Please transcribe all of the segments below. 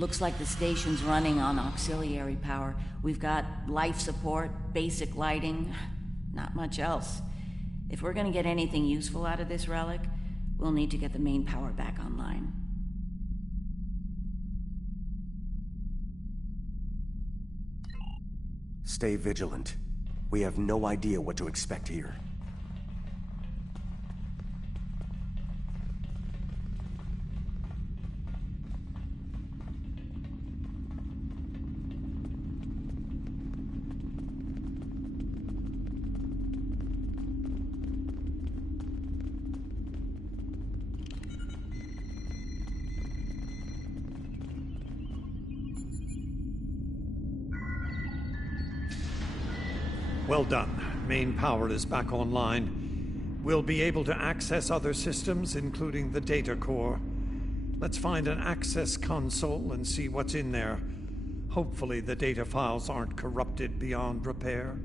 Looks like the station's running on auxiliary power. We've got life support, basic lighting, not much else. If we're gonna get anything useful out of this relic, we'll need to get the main power back online. Stay vigilant. We have no idea what to expect here. Well done. Main power is back online. We'll be able to access other systems, including the data core. Let's find an access console and see what's in there. Hopefully the data files aren't corrupted beyond repair.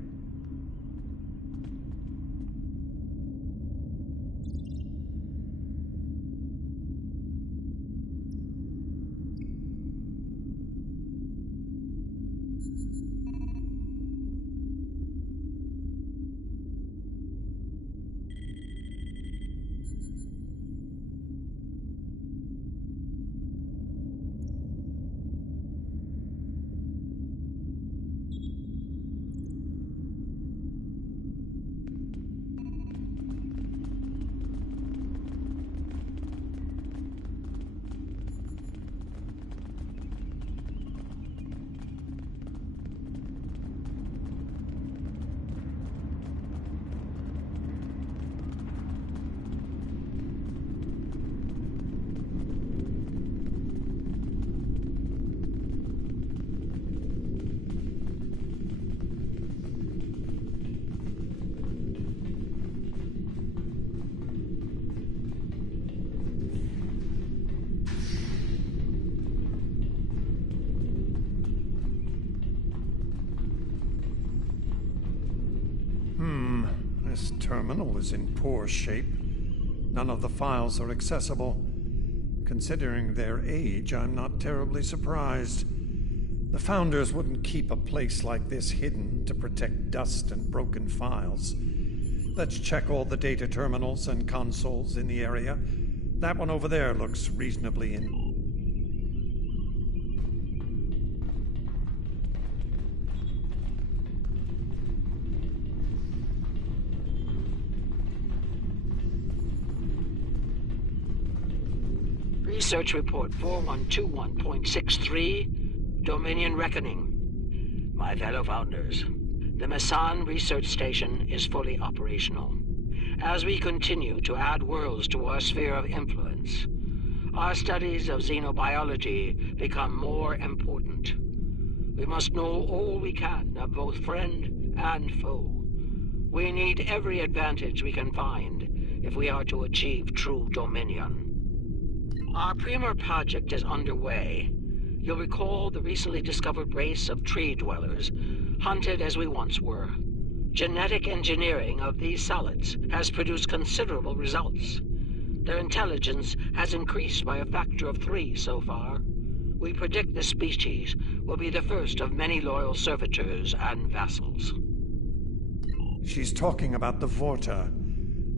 This terminal is in poor shape. None of the files are accessible. Considering their age, I'm not terribly surprised. The Founders wouldn't keep a place like this hidden to protect dust and broken files. Let's check all the data terminals and consoles in the area. That one over there looks reasonably in. Research Report 4121.63, Dominion Reckoning. My fellow Founders, the Mesan Research Station is fully operational. As we continue to add worlds to our sphere of influence, our studies of xenobiology become more important. We must know all we can of both friend and foe. We need every advantage we can find if we are to achieve true dominion. Our Premier project is underway. You'll recall the recently discovered race of tree dwellers, hunted as we once were. Genetic engineering of these solids has produced considerable results. Their intelligence has increased by a factor of 3 so far. We predict this species will be the first of many loyal servitors and vassals. She's talking about the Vorta.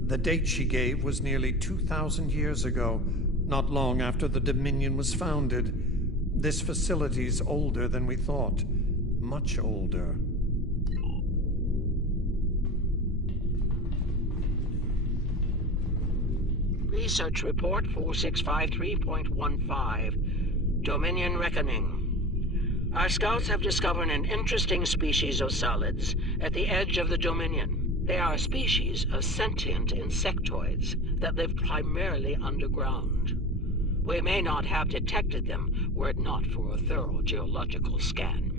The date she gave was nearly 2,000 years ago, not long after the Dominion was founded. This facility's older than we thought. Much older. Research Report 4653.15, Dominion Reckoning. Our scouts have discovered an interesting species of solids at the edge of the Dominion. They are a species of sentient insectoids that live primarily underground. We may not have detected them were it not for a thorough geological scan.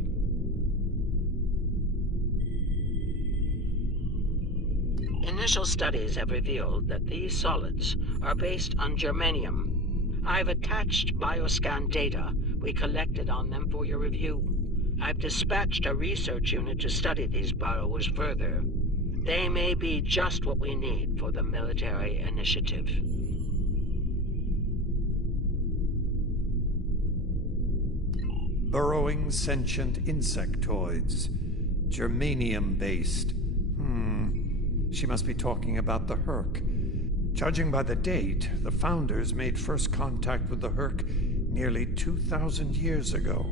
Initial studies have revealed that these solids are based on germanium. I've attached bioscan data we collected on them for your review. I've dispatched a research unit to study these burrows further. They may be just what we need for the military initiative. Burrowing sentient insectoids. Germanium-based. She must be talking about the Herc. Judging by the date, the Founders made first contact with the Herc nearly 2,000 years ago.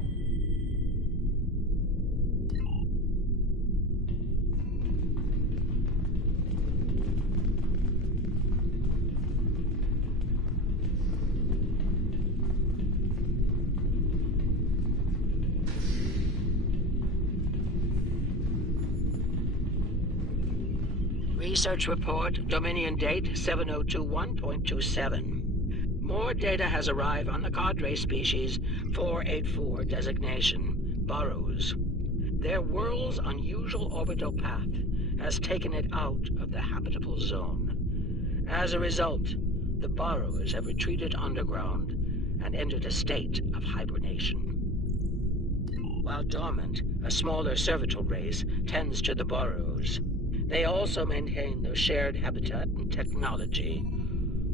Research report, Dominion date 7021.27. More data has arrived on the cadre species 484 designation, Burrows. Their world's unusual orbital path has taken it out of the habitable zone. As a result, the Burrows have retreated underground and entered a state of hibernation. While dormant, a smaller cervital race tends to the Burrows. They also maintain their shared habitat and technology.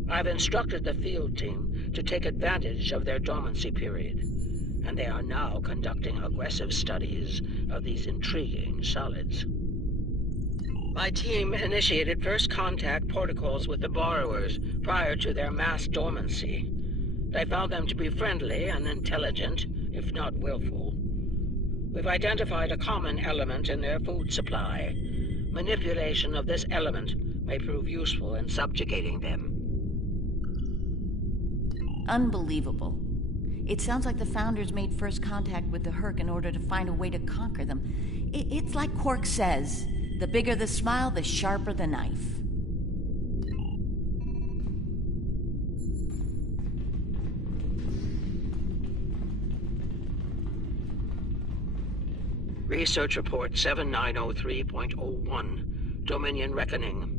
I've instructed the field team to take advantage of their dormancy period, and they are now conducting aggressive studies of these intriguing solids. My team initiated first contact protocols with the borrowers prior to their mass dormancy. They found them to be friendly and intelligent, if not willful. We've identified a common element in their food supply. Manipulation of this element may prove useful in subjugating them. Unbelievable. It sounds like the Founders made first contact with the Herc in order to find a way to conquer them. It's like Quark says, the bigger the smile, the sharper the knife. Research report 7903.01, Dominion Reckoning.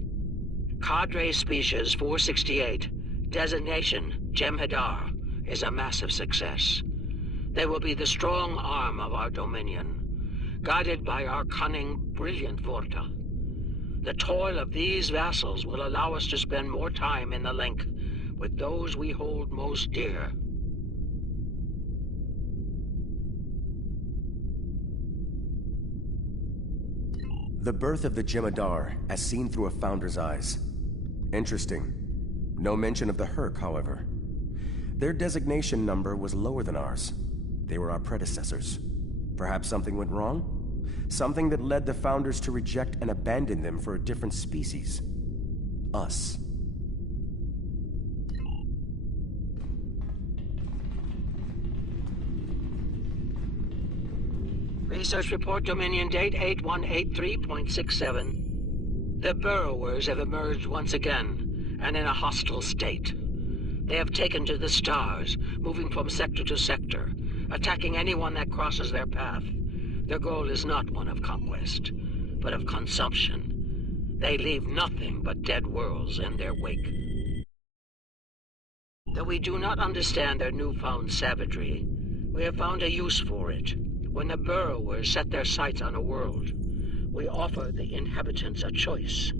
Cadre species 468, designation Jem'Hadar, is a massive success. They will be the strong arm of our Dominion, guided by our cunning, brilliant Vorta. The toil of these vassals will allow us to spend more time in the link with those we hold most dear. The birth of the Jem'Hadar, as seen through a Founder's eyes. Interesting. No mention of the Herc, however. Their designation number was lower than ours. They were our predecessors. Perhaps something went wrong? Something that led the Founders to reject and abandon them for a different species. Us. Research report Dominion date 8183.67. The Burrowers have emerged once again, and in a hostile state. They have taken to the stars, moving from sector to sector, attacking anyone that crosses their path. Their goal is not one of conquest, but of consumption. They leave nothing but dead worlds in their wake. Though we do not understand their newfound savagery, we have found a use for it. When the Burrowers set their sights on a world, we offer the inhabitants a choice.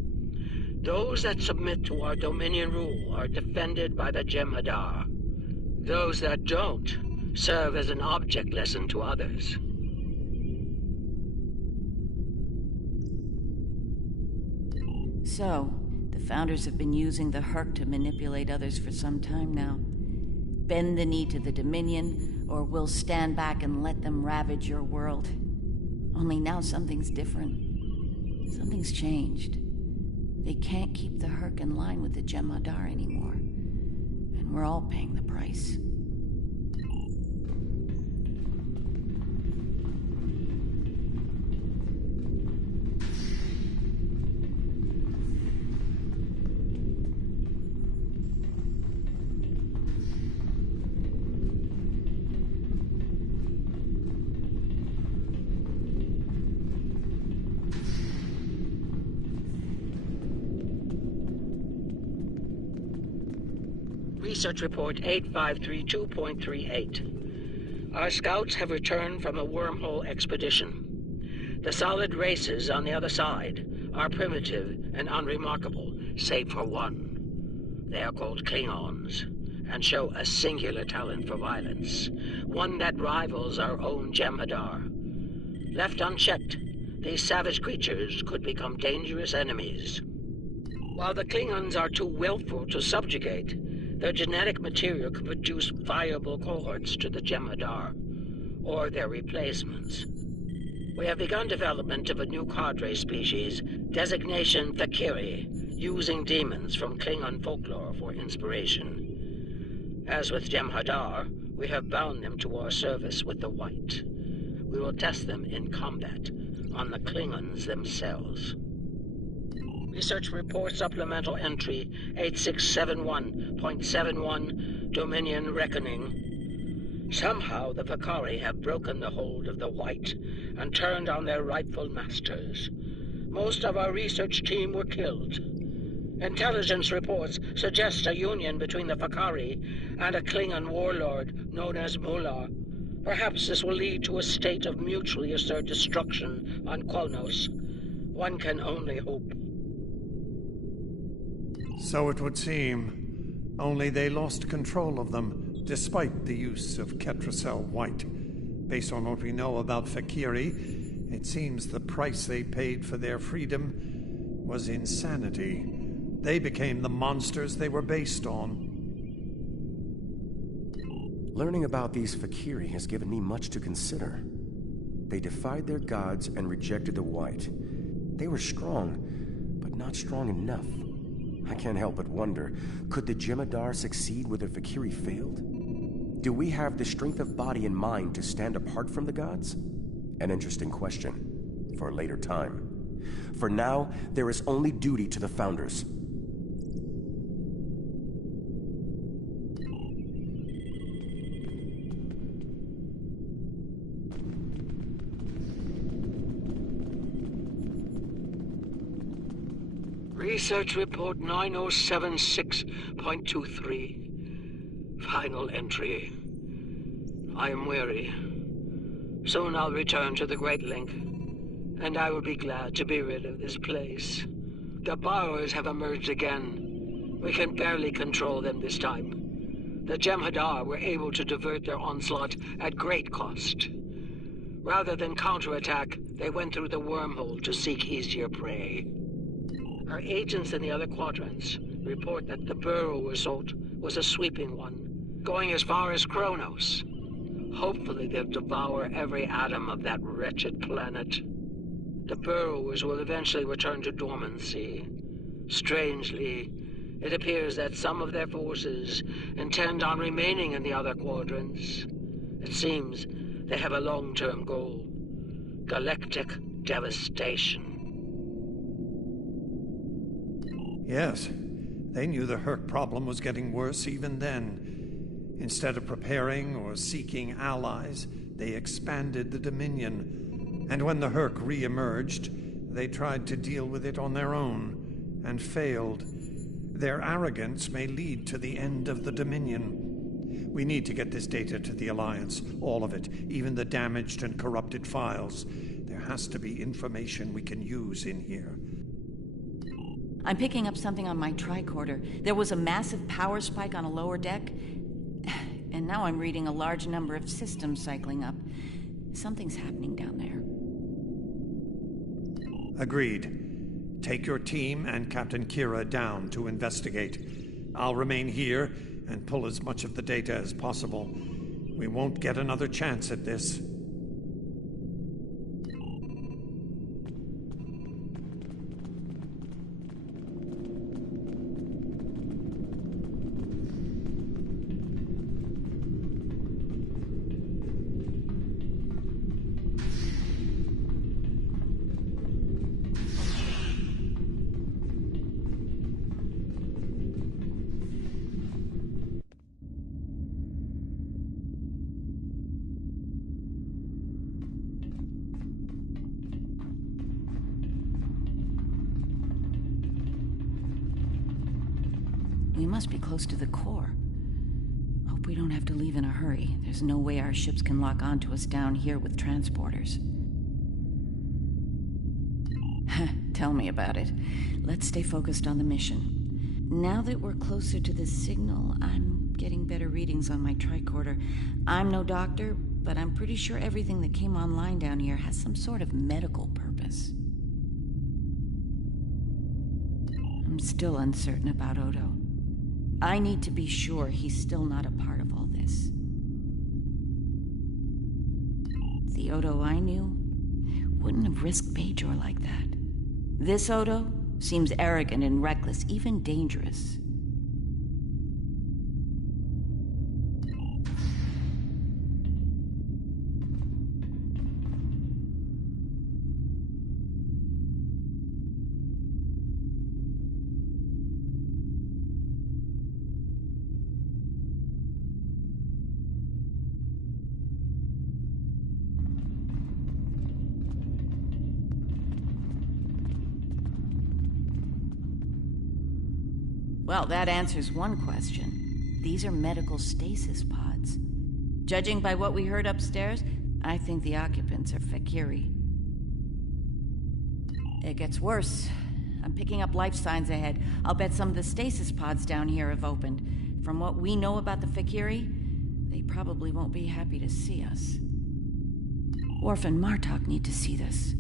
Those that submit to our Dominion rule are defended by the Jem'Hadar. Those that don't serve as an object lesson to others. So, the Founders have been using the Herc to manipulate others for some time now. Bend the knee to the Dominion, or we'll stand back and let them ravage your world. Only now something's different. Something's changed. They can't keep the Herc in line with the Jem'Hadar anymore. And we're all paying the price. Research report 8532.38. Our scouts have returned from a wormhole expedition. The solid races on the other side are primitive and unremarkable, save for one. They are called Klingons, and show a singular talent for violence, one that rivals our own Jem'Hadar. Left unchecked, these savage creatures could become dangerous enemies. While the Klingons are too willful to subjugate, their genetic material could produce viable cohorts to the Jem'Hadar, or their replacements. We have begun development of a new cadre species, designation Fakiri, using demons from Klingon folklore for inspiration. As with Jem'Hadar, we have bound them to our service with the White. We will test them in combat on the Klingons themselves. Research Report Supplemental Entry 8671.71, Dominion Reckoning. Somehow the Fakari have broken the hold of the White and turned on their rightful masters. Most of our research team were killed. Intelligence reports suggest a union between the Fakari and a Klingon warlord known as Mullah. Perhaps this will lead to a state of mutually assured destruction on Qualnos. One can only hope. So it would seem. Only they lost control of them, despite the use of Ketracel White. Based on what we know about Fakiri, it seems the price they paid for their freedom was insanity. They became the monsters they were based on. Learning about these Fakiri has given me much to consider. They defied their gods and rejected the White. They were strong, but not strong enough. I can't help but wonder, could the Jem'Hadar succeed where the Fakiri failed? Do we have the strength of body and mind to stand apart from the gods? An interesting question for a later time. For now, there is only duty to the Founders. Research Report 9076.23. Final entry. I am weary. Soon I'll return to the Great Link, and I will be glad to be rid of this place. The borrowers have emerged again. We can barely control them this time. The Jem'Hadar were able to divert their onslaught at great cost. Rather than counterattack, they went through the wormhole to seek easier prey. Our agents in the other quadrants report that the burrow assault was a sweeping one, going as far as Kronos. Hopefully they'll devour every atom of that wretched planet. The burrowers will eventually return to dormancy. Strangely, it appears that some of their forces intend on remaining in the other quadrants. It seems they have a long-term goal: galactic devastation. Yes, they knew the Herc problem was getting worse even then. Instead of preparing or seeking allies, they expanded the Dominion. And when the Herc re-emerged, they tried to deal with it on their own, and failed. Their arrogance may lead to the end of the Dominion. We need to get this data to the Alliance, all of it, even the damaged and corrupted files. There has to be information we can use in here. I'm picking up something on my tricorder. There was a massive power spike on a lower deck, and now I'm reading a large number of systems cycling up. Something's happening down there. Agreed. Take your team and Captain Kira down to investigate. I'll remain here and pull as much of the data as possible. We won't get another chance at this. We must be close to the core. Hope we don't have to leave in a hurry. There's no way our ships can lock onto us down here with transporters. Tell me about it. Let's stay focused on the mission. Now that we're closer to the signal, I'm getting better readings on my tricorder. I'm no doctor, but I'm pretty sure everything that came online down here has some sort of medical purpose. I'm still uncertain about Odo. I need to be sure he's still not a part of all this. The Odo I knew wouldn't have risked Bajor like that. This Odo seems arrogant and reckless, even dangerous. Well, that answers one question. These are medical stasis pods. Judging by what we heard upstairs, I think the occupants are Fakiri. It gets worse. I'm picking up life signs ahead. I'll bet some of the stasis pods down here have opened. From what we know about the Fakiri, they probably won't be happy to see us. Worf and Martok need to see this.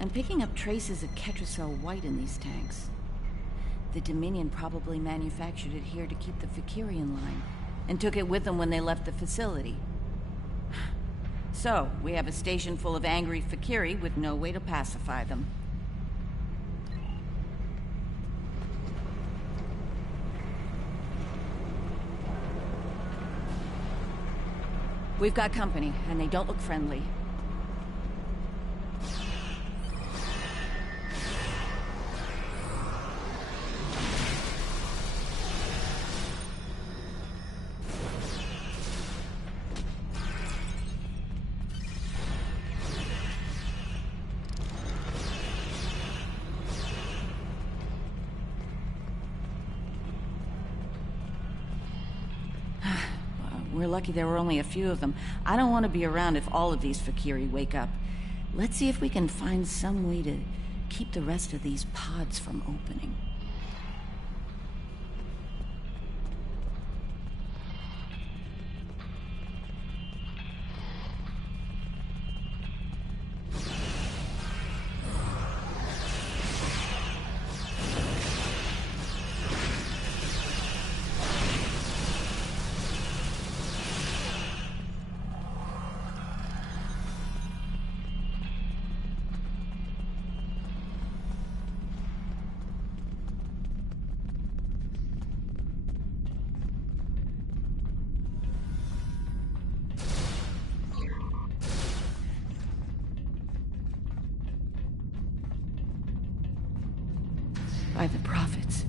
I'm picking up traces of Ketracel white in these tanks. The Dominion probably manufactured it here to keep the Fakiri in line, and took it with them when they left the facility. So, we have a station full of angry Fakiri with no way to pacify them. We've got company, and they don't look friendly. We're lucky there were only a few of them. I don't want to be around if all of these Fakiri wake up. Let's see if we can find some way to keep the rest of these pods from opening. By the prophets.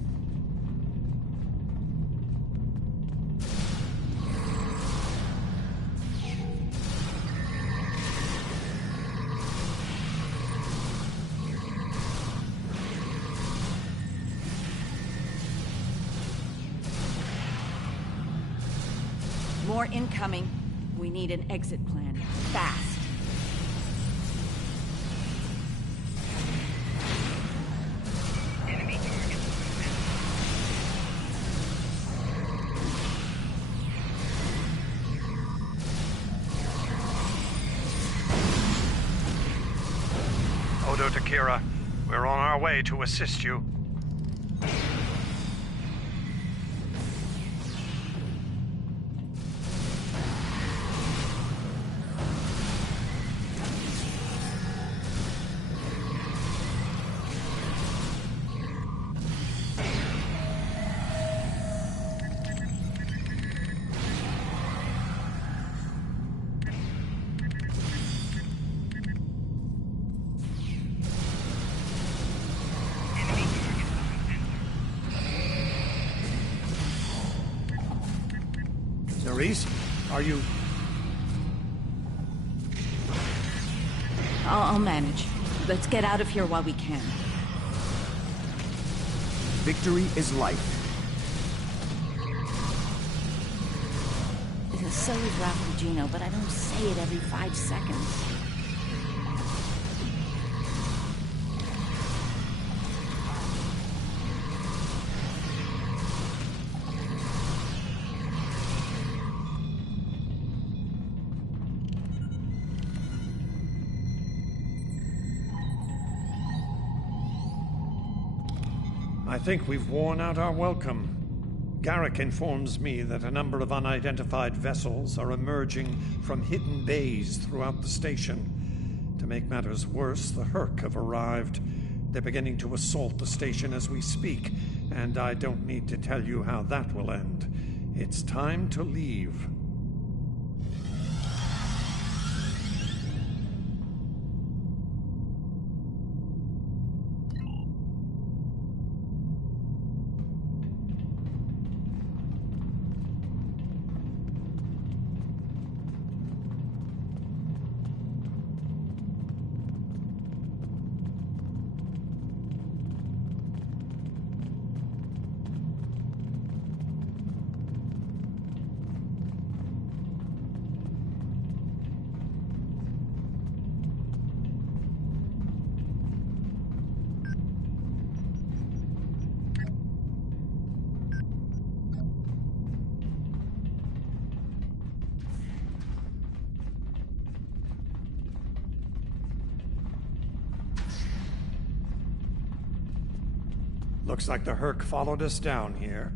More incoming. We need an exit plan. Fast. Odo to Kira, we're on our way to assist you. Reese, are you... I'll manage. Let's get out of here while we can. Victory is life. So is Ralph Gino, but I don't say it every 5 seconds. I think we've worn out our welcome. Garrick informs me that a number of unidentified vessels are emerging from hidden bays throughout the station. To make matters worse, the Herc have arrived. They're beginning to assault the station as we speak, and I don't need to tell you how that will end. It's time to leave. Looks like the Herc followed us down here.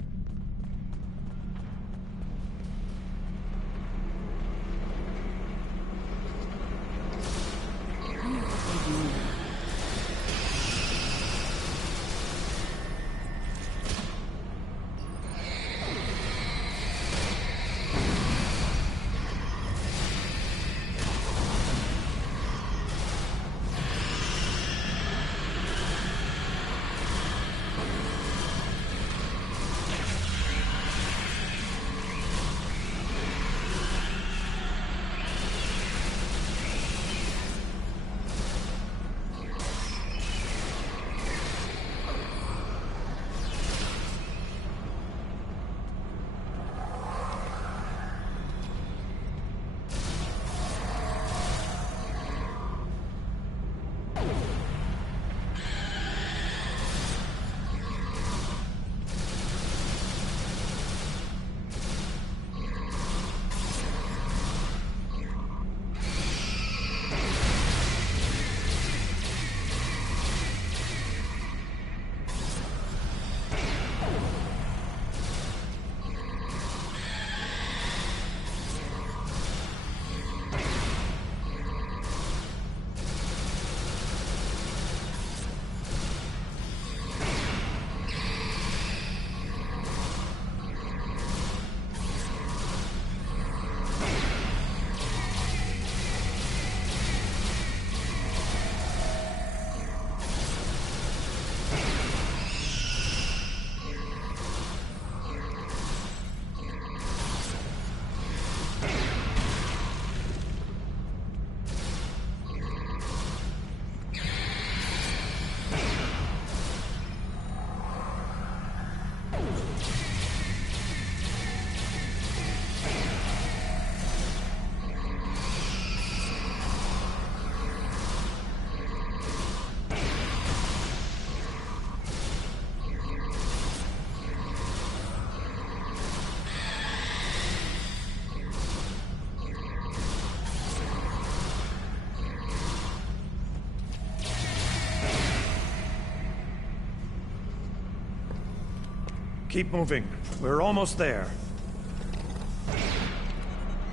Keep moving. We're almost there.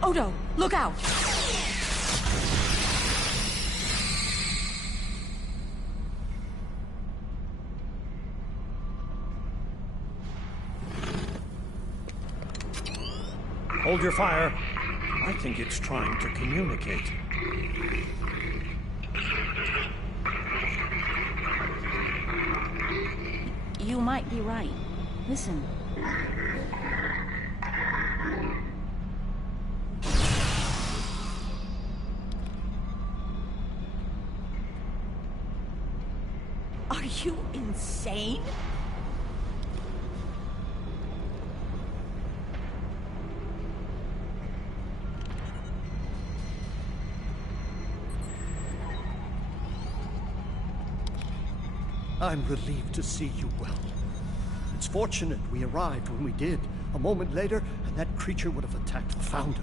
Odo, look out! Hold your fire. I think it's trying to communicate. You might be right. Listen. you insane? I'm relieved to see you well. It's fortunate we arrived when we did. A moment later, and that creature would have attacked the Founder.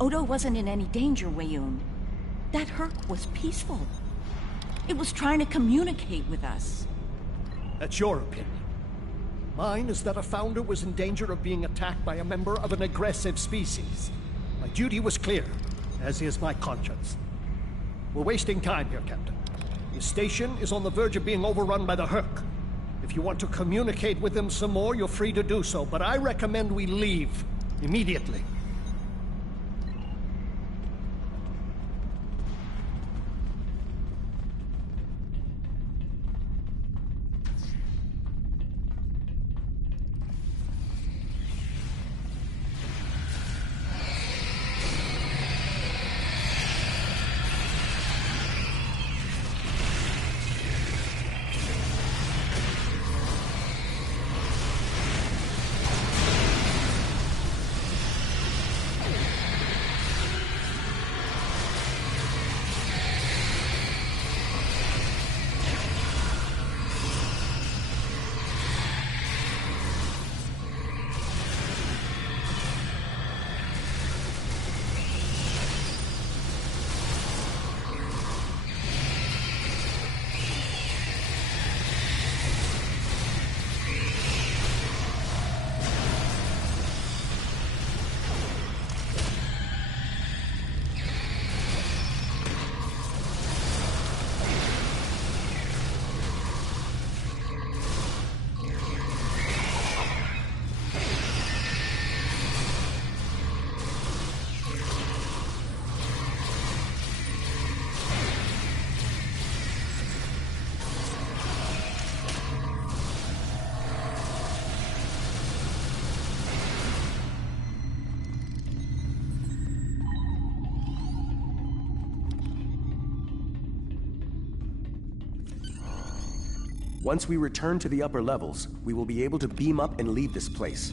Odo wasn't in any danger, Wayun. That Herc was peaceful. It was trying to communicate with us. That's your opinion. Mine is that a Founder was in danger of being attacked by a member of an aggressive species. My duty was clear, as is my conscience. We're wasting time here, Captain. Your station is on the verge of being overrun by the Herc. If you want to communicate with them some more, you're free to do so, but I recommend we leave immediately. Once we return to the upper levels, we will be able to beam up and leave this place.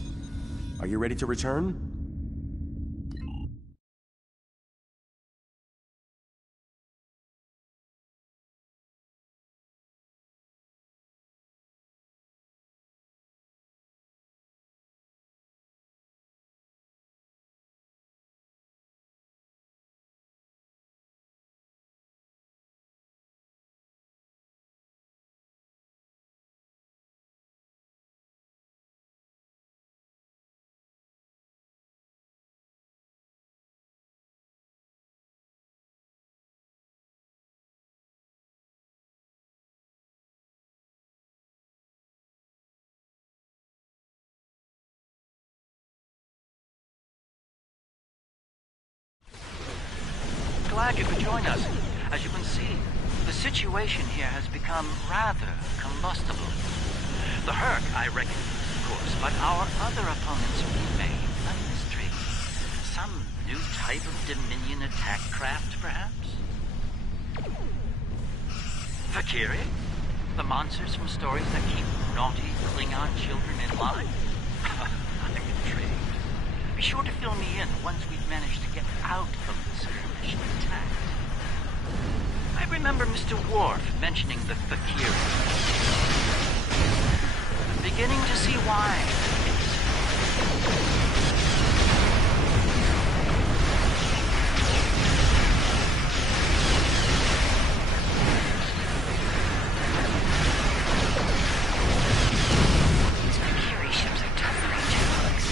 Are you ready to return? Glad you could join us. As you can see, the situation here has become rather combustible. The Herc, I recognize, of course, but our other opponents remain a mystery. Some new type of Dominion attack craft, perhaps? Valkyrie? The monsters from stories that keep naughty Klingon children in line? I'm intrigued. Be sure to fill me in once we've managed to get out of this foolish attack. I remember Mr. Worf mentioning the Valkyrie. I'm beginning to see why. These Valkyrie ships are tough creatures.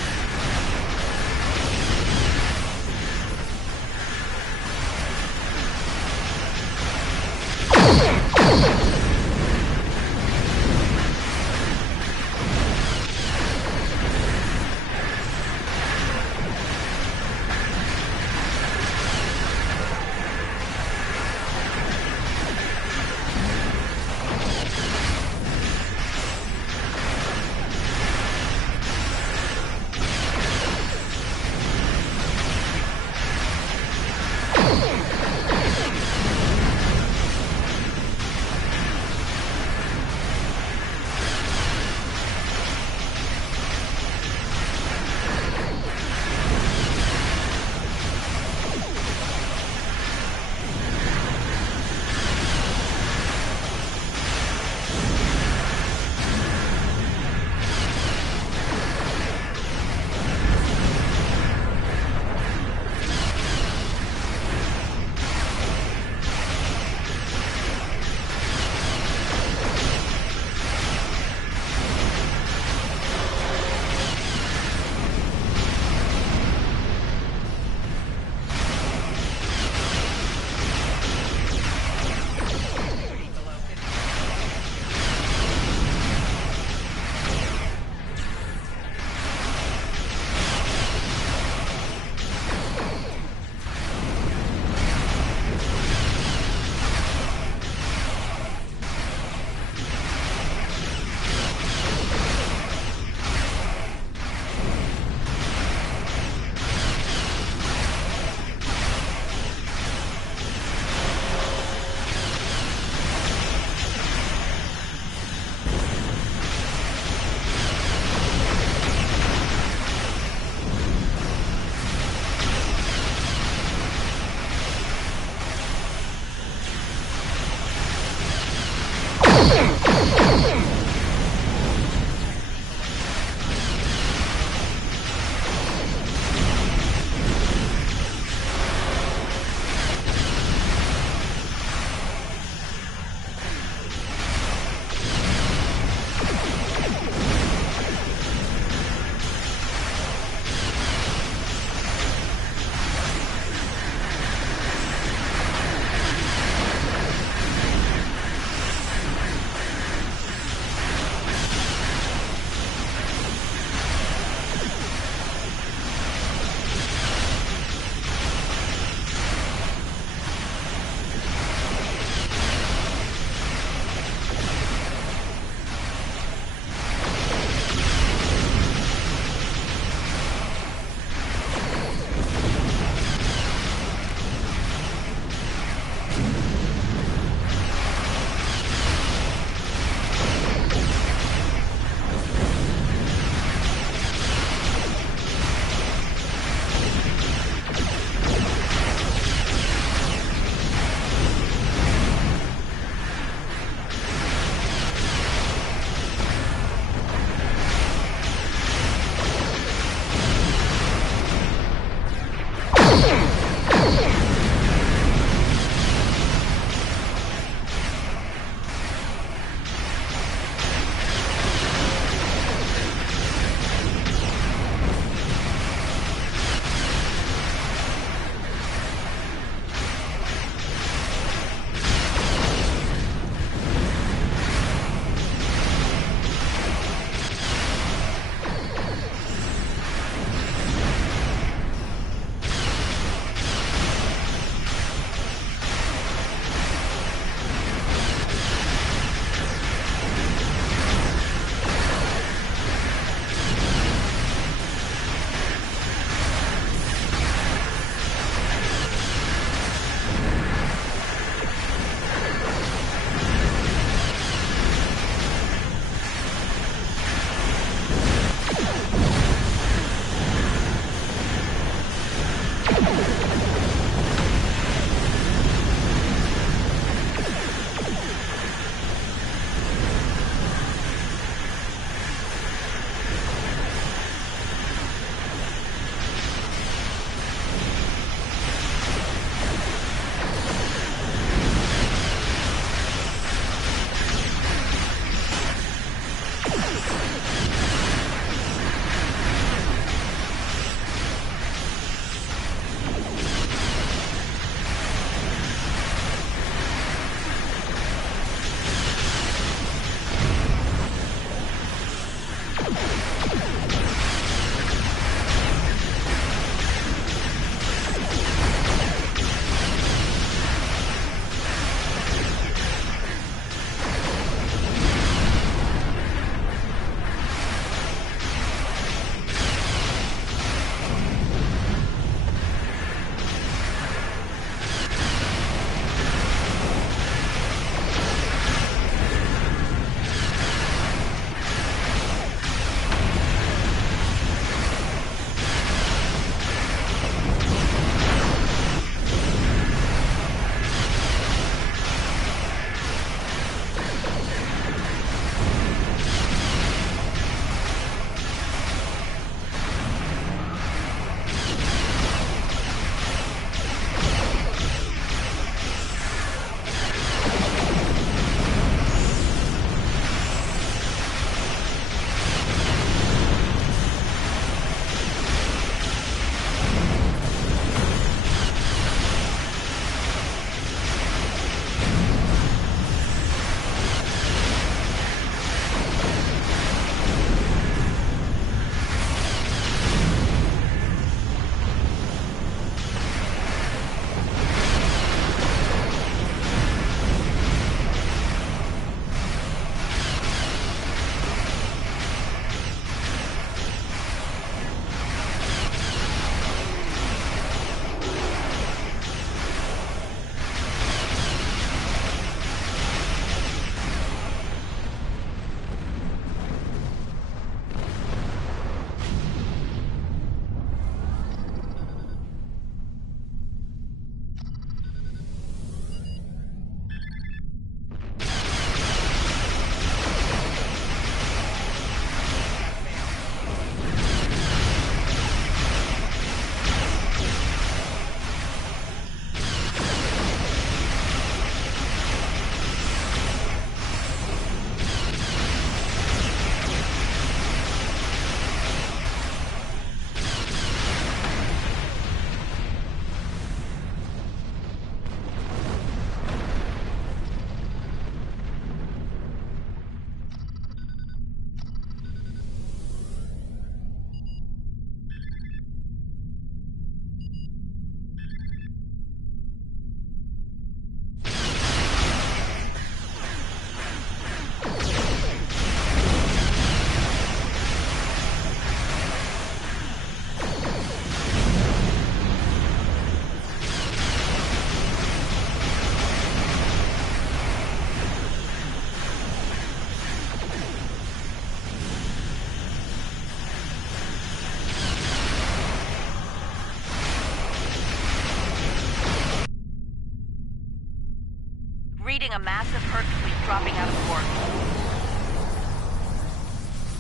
massive Herc fleet dropping out of port.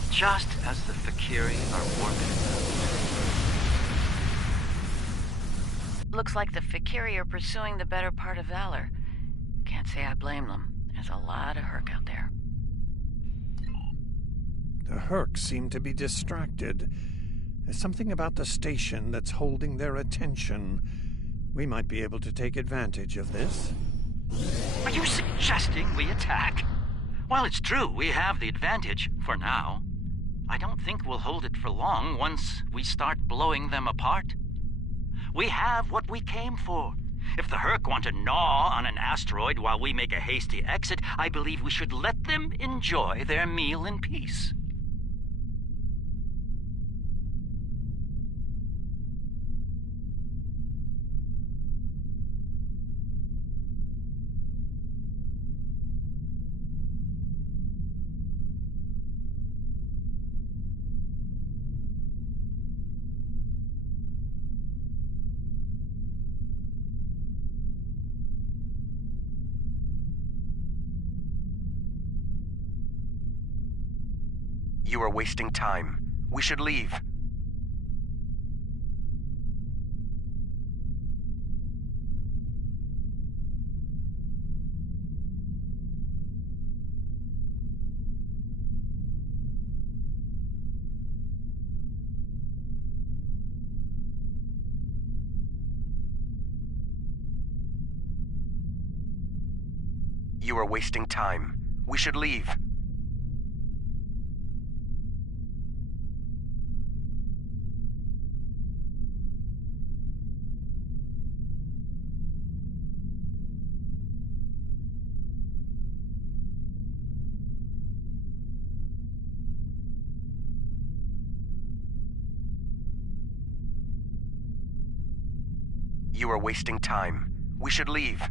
Just as the Fakiri are warping. Looks like the Fakiri are pursuing the better part of Valor. Can't say I blame them. There's a lot of Herc out there. The Herc seem to be distracted. There's something about the station that's holding their attention. We might be able to take advantage of this. Are you suggesting we attack? While it's true we have the advantage, for now, I don't think we'll hold it for long once we start blowing them apart. We have what we came for. If the Herc want to gnaw on an asteroid while we make a hasty exit, I believe we should let them enjoy their meal in peace. You are wasting time. We should leave. You are wasting time. We should leave. You are wasting time. We should leave.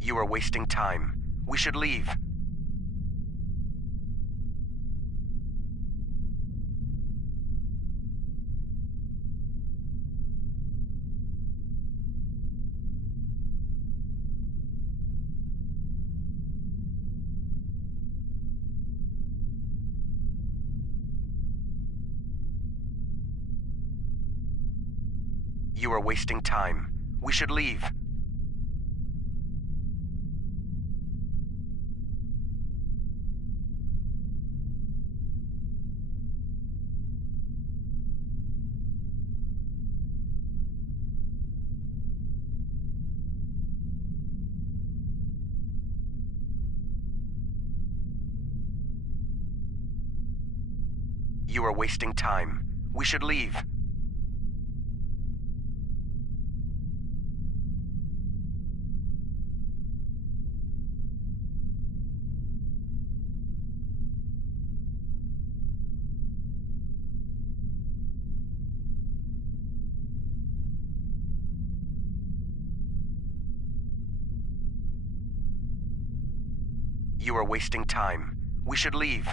You are wasting time. We should leave. You are wasting time. We should leave. You are wasting time. We should leave. You are wasting time. We should leave.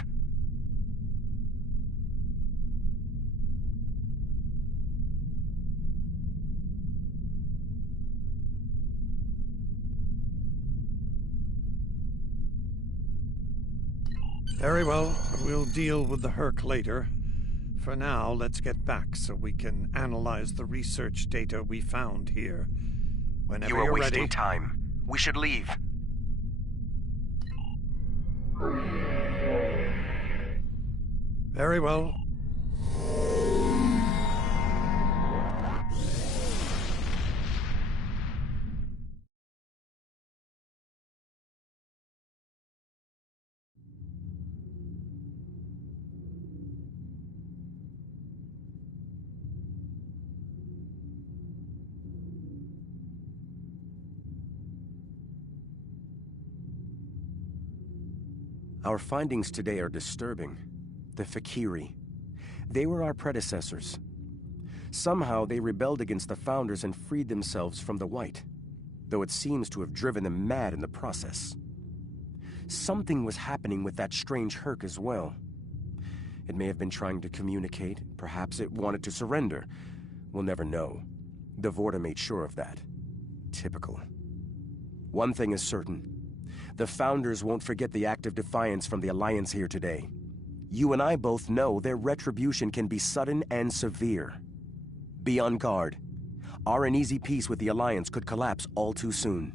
Very well. We'll deal with the Herc later. For now, let's get back so we can analyze the research data we found here. Whenever You are you're wasting ready. time. We should leave. Very well. Our findings today are disturbing. The Fakiri. They were our predecessors, Somehow they rebelled against the Founders and freed themselves from the White, though it seems to have driven them mad in the process. Something was happening with that strange Herc as well. It may have been trying to communicate, perhaps it wanted to surrender. We'll never know. The Vorta made sure of that. Typical. One thing is certain. The Founders won't forget the act of defiance from the Alliance here today. You and I both know their retribution can be sudden and severe. Be on guard. Our uneasy peace with the Alliance could collapse all too soon.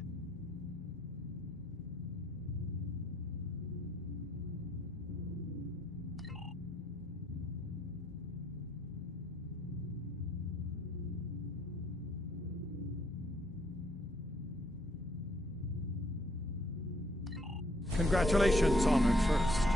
Congratulations, Honored First.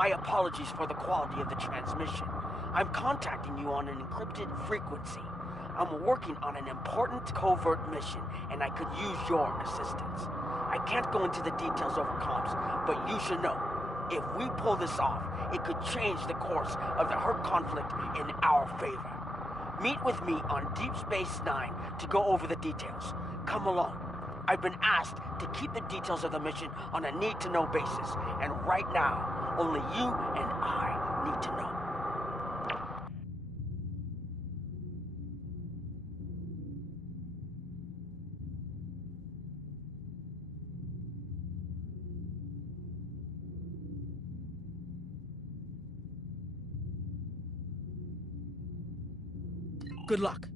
My apologies for the quality of the transmission. I'm contacting you on an encrypted frequency. I'm working on an important covert mission, and I could use your assistance. I can't go into the details over comms, but you should know, if we pull this off, it could change the course of the Hurt conflict in our favor. Meet with me on Deep Space Nine to go over the details. Come along. I've been asked to keep the details of the mission on a need-to-know basis, and right now, only you and I need to know. Good luck.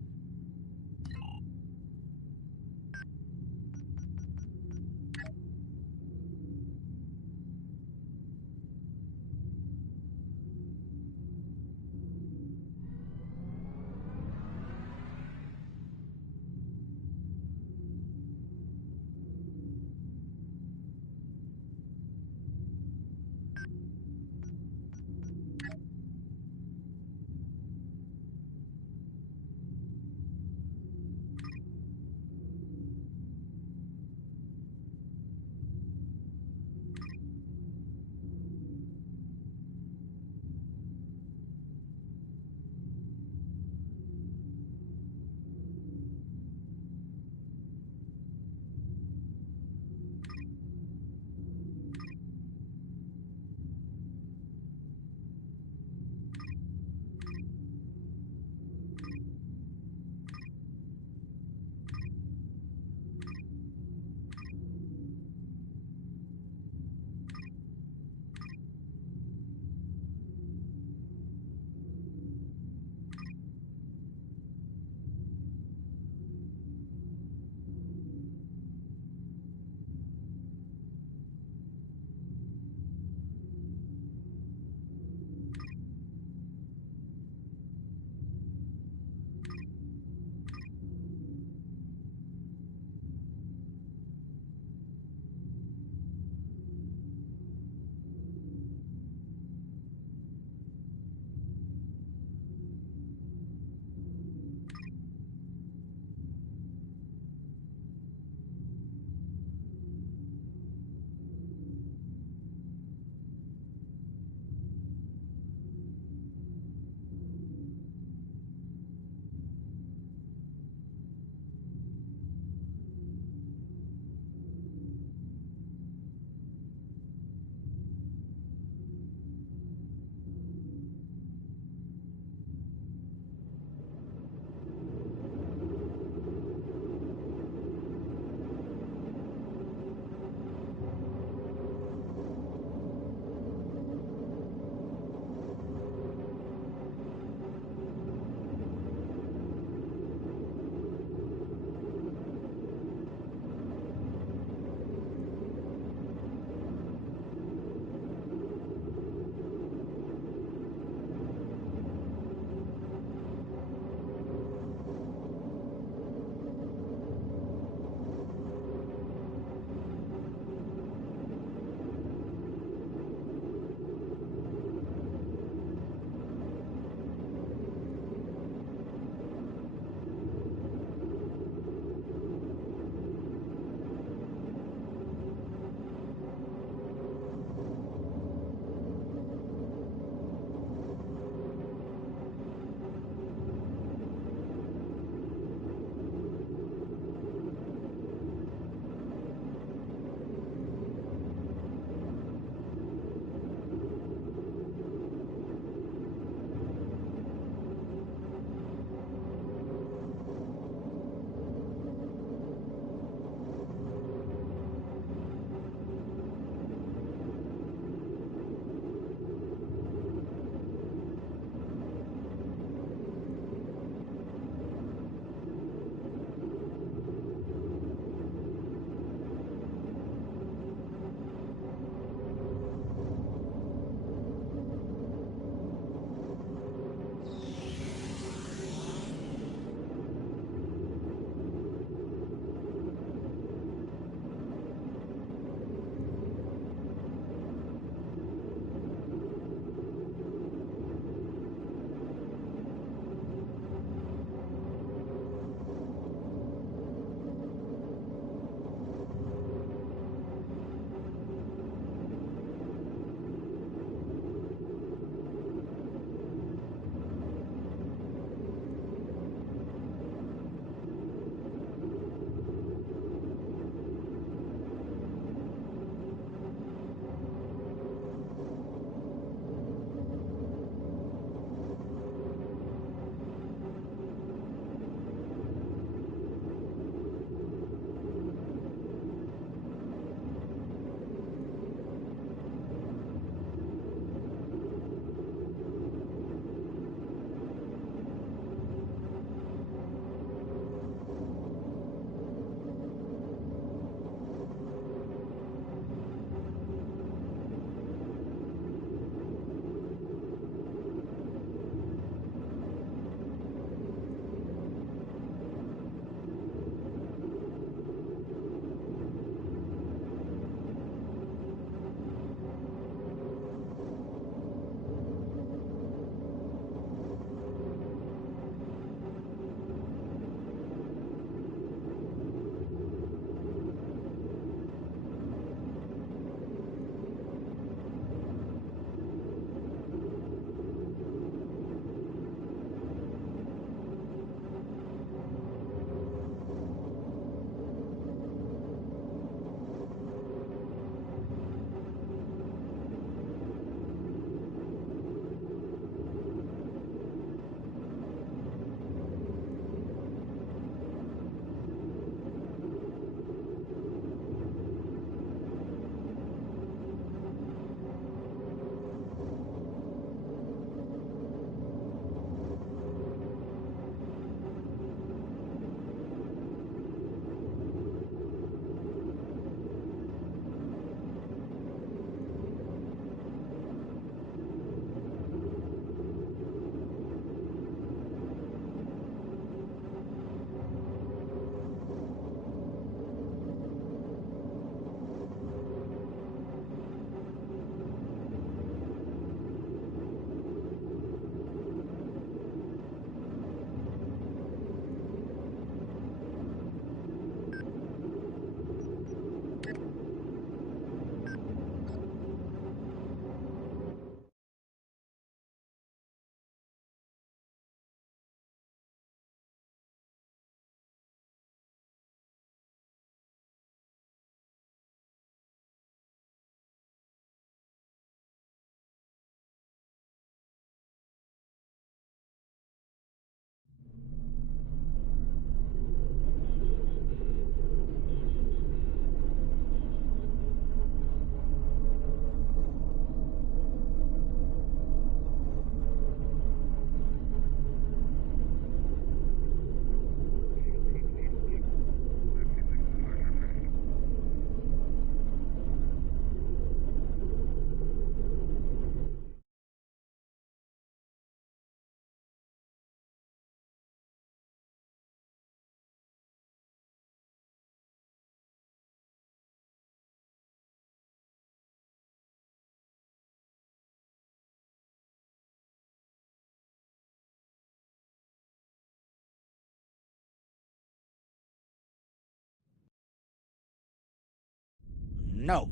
No.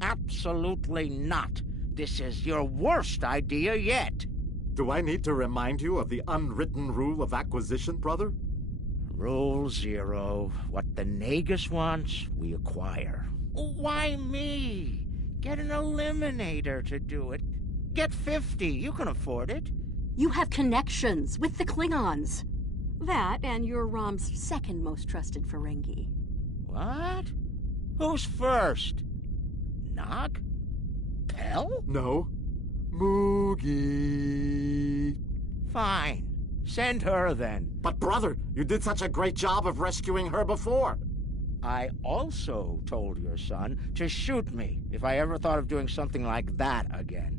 Absolutely not. This is your worst idea yet. Do I need to remind you of the unwritten rule of acquisition, brother? Rule 0. What the Nagus wants, we acquire. Why me? Get an eliminator to do it. Get 50. You can afford it. You have connections with the Klingons. That and you're Rom's second most trusted Ferengi. What? Who's first? Nog? Pell? No. Moogie. Fine. Send her then. But brother, you did such a great job of rescuing her before. I also told your son to shoot me if I ever thought of doing something like that again.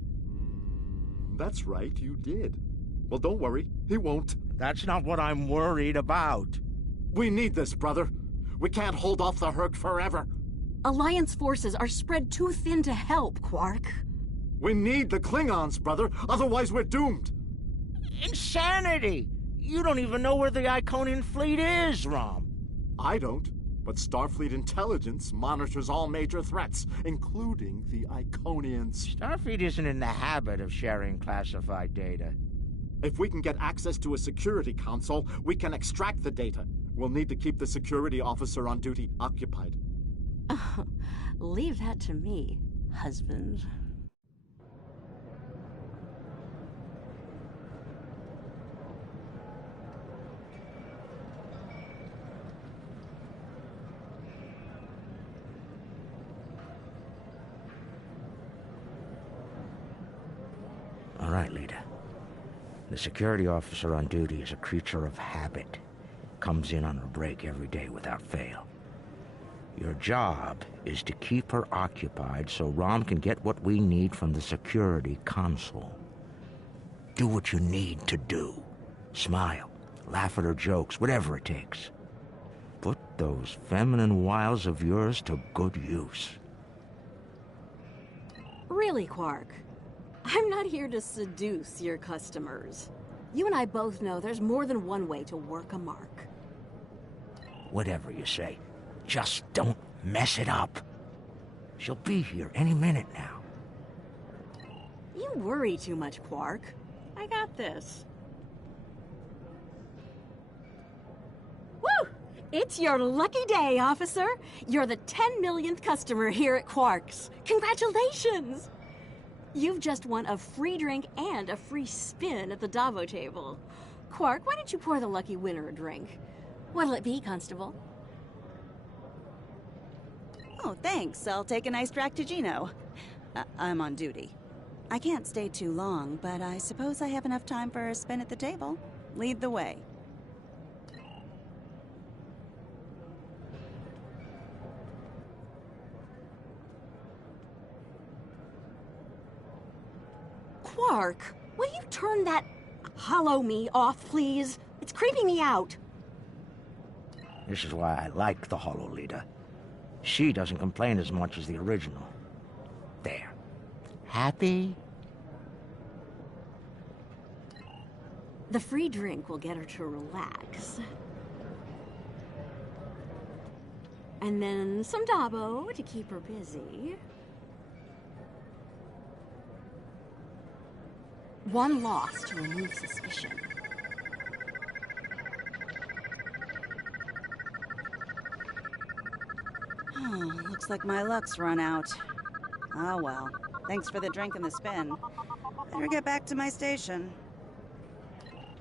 That's right, you did. Well, don't worry, he won't. That's not what I'm worried about. We need this, brother. We can't hold off the Herc forever. Alliance forces are spread too thin to help, Quark. We need the Klingons, brother, otherwise we're doomed. Insanity! You don't even know where the Iconian fleet is, Rom. I don't, but Starfleet intelligence monitors all major threats, including the Iconians. Starfleet isn't in the habit of sharing classified data. If we can get access to a security console, we can extract the data. We'll need to keep the security officer on duty occupied. Leave that to me, husband. All right, Lita. The security officer on duty is a creature of habit. Comes in on her break every day without fail. Your job is to keep her occupied so Rom can get what we need from the security console. Do what you need to do. Smile, laugh at her jokes, whatever it takes. Put those feminine wiles of yours to good use. Really, Quark? I'm not here to seduce your customers. You and I both know there's more than one way to work a mark. Whatever you say. Just don't mess it up. She'll be here any minute now. You worry too much, Quark. I got this. Woo! It's your lucky day, officer. You're the 10 millionth customer here at Quark's. Congratulations! You've just won a free drink and a free spin at the Davo table. Quark, why don't you pour the lucky winner a drink? What'll it be, Constable? Oh, thanks. I'll take an iced Dractigino. I'm on duty. I can't stay too long, but I suppose I have enough time for a spin at the table. Lead the way. Quark, will you turn that hollow me off, please? It's creeping me out. This is why I like the Hollow Leader. She doesn't complain as much as the original. There. Happy? The free drink will get her to relax. And then some Dabo to keep her busy. One loss to remove suspicion. Oh, looks like my luck's run out. Oh well. Thanks for the drink and the spin. Better get back to my station.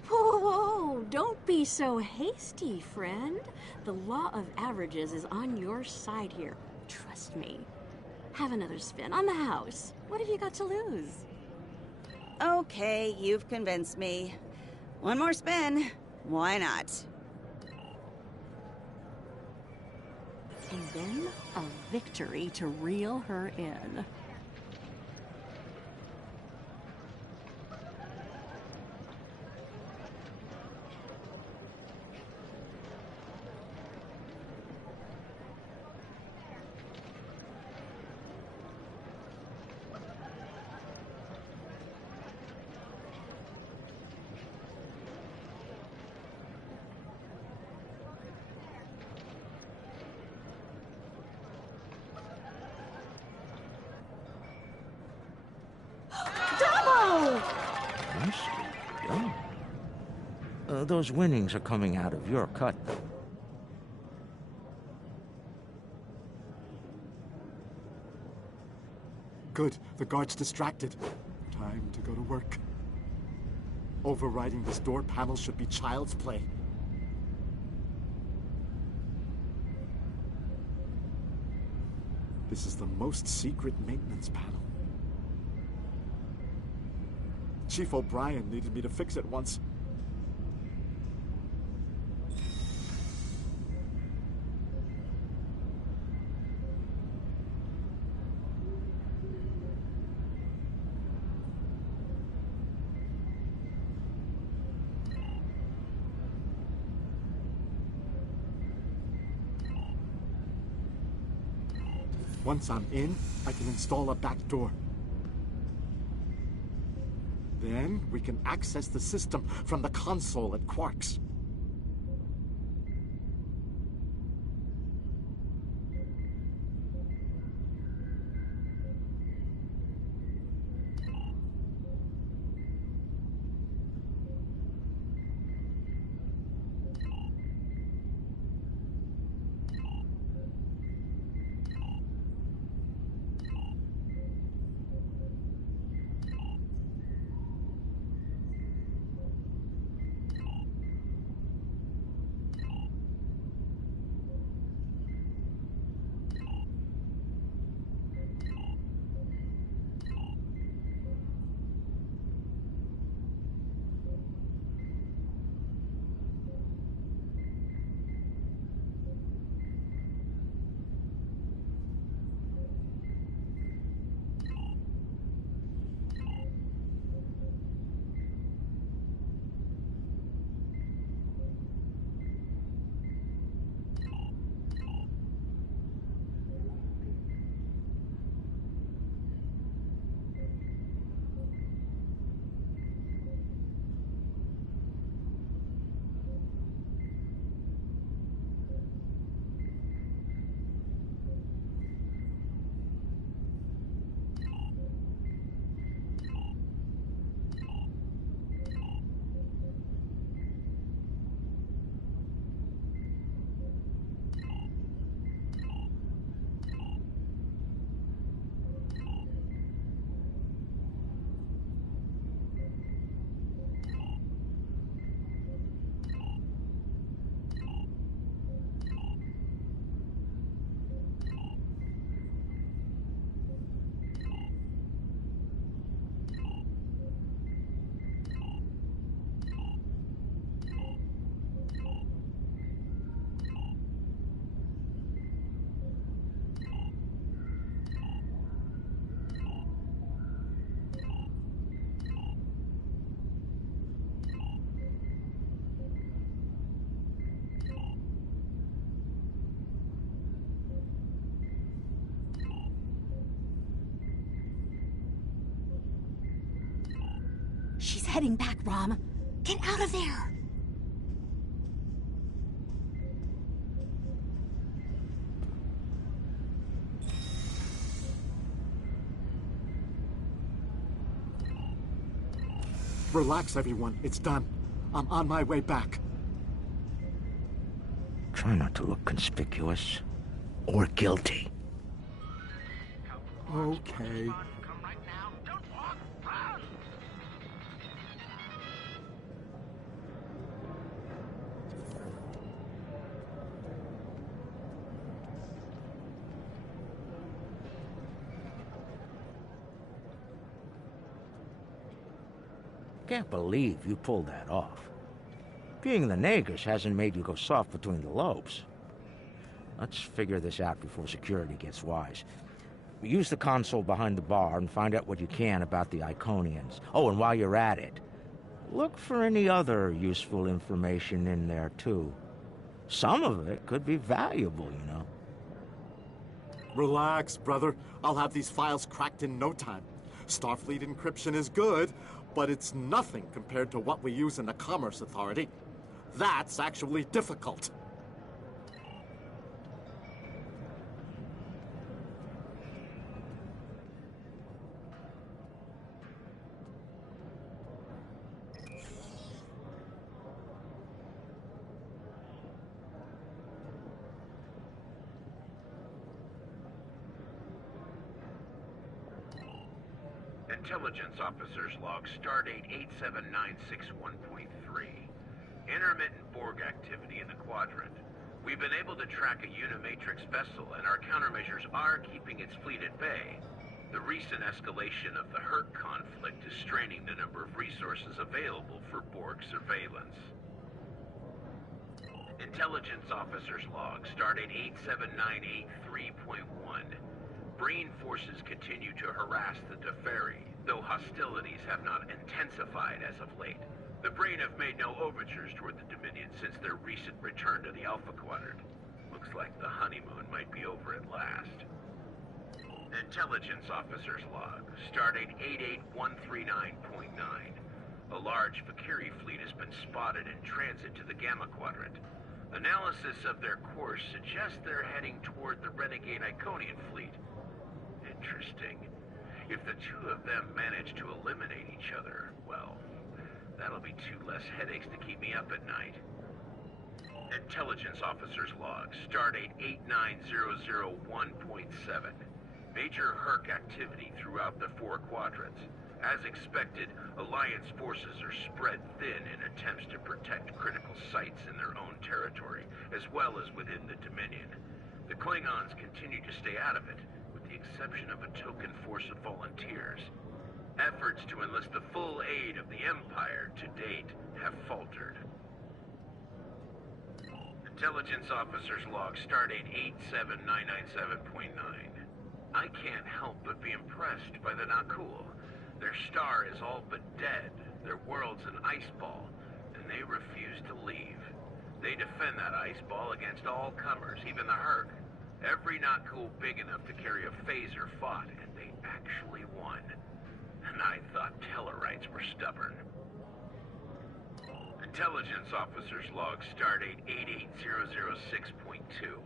Whoa, don't be so hasty, friend. The law of averages is on your side here. Trust me. Have another spin on the house. What have you got to lose? Okay, you've convinced me. One more spin. Why not? And then a victory to reel her in. Those winnings are coming out of your cut, though. Good. The guard's distracted. Time to go to work. Overriding this door panel should be child's play. This is the most secret maintenance panel. Chief O'Brien needed me to fix it once. Once I'm in, I can install a back door. Then we can access the system from the console at Quark's. She's heading back, Rom. Get out of there! Relax, everyone. It's done. I'm on my way back. Try not to look conspicuous or guilty. Okay. Can't believe you pulled that off. Being the Nagus hasn't made you go soft between the lobes. Let's figure this out before security gets wise. Use the console behind the bar and find out what you can about the Iconians. Oh, and while you're at it, look for any other useful information in there, too. Some of it could be valuable, you know. Relax, brother. I'll have these files cracked in no time. Starfleet encryption is good, but it's nothing compared to what we use in the Commerce Authority. That's actually difficult. Intelligence Officer's Log, Stardate 87961.3. Intermittent Borg activity in the Quadrant. We've been able to track a Unimatrix vessel, and our countermeasures are keeping its fleet at bay. The recent escalation of the Herc conflict is straining the number of resources available for Borg surveillance. Intelligence Officer's Log, Stardate 87983.1. Breen forces continue to harass the Deferi, though hostilities have not intensified as of late. The Breen have made no overtures toward the Dominion since their recent return to the Alpha Quadrant. Looks like the honeymoon might be over at last. Intelligence Officer's Log, Stardate 88139.9. A large Vakiri fleet has been spotted in transit to the Gamma Quadrant. Analysis of their course suggests they're heading toward the renegade Iconian fleet. Interesting. If the two of them manage to eliminate each other, well, that'll be 2 less headaches to keep me up at night. Intelligence Officer's Log, Stardate 89001.7. Major Herc activity throughout the 4 quadrants. As expected, Alliance forces are spread thin in attempts to protect critical sites in their own territory, as well as within the Dominion. The Klingons continue to stay out of it, with the exception of a token force of volunteers. Efforts to enlist the full aid of the Empire to date have faltered. Intelligence Officer's Log, Stardate 87997.9. I can't help but be impressed by the Nakul. Their star is all but dead, their world's an ice ball, and they refuse to leave. They defend that ice ball against all comers, even the Herc. Every Nakul big enough to carry a phaser fought, and they actually won. And I thought Tellarites were stubborn. Intelligence Officer's Log, Stardate 88006.2.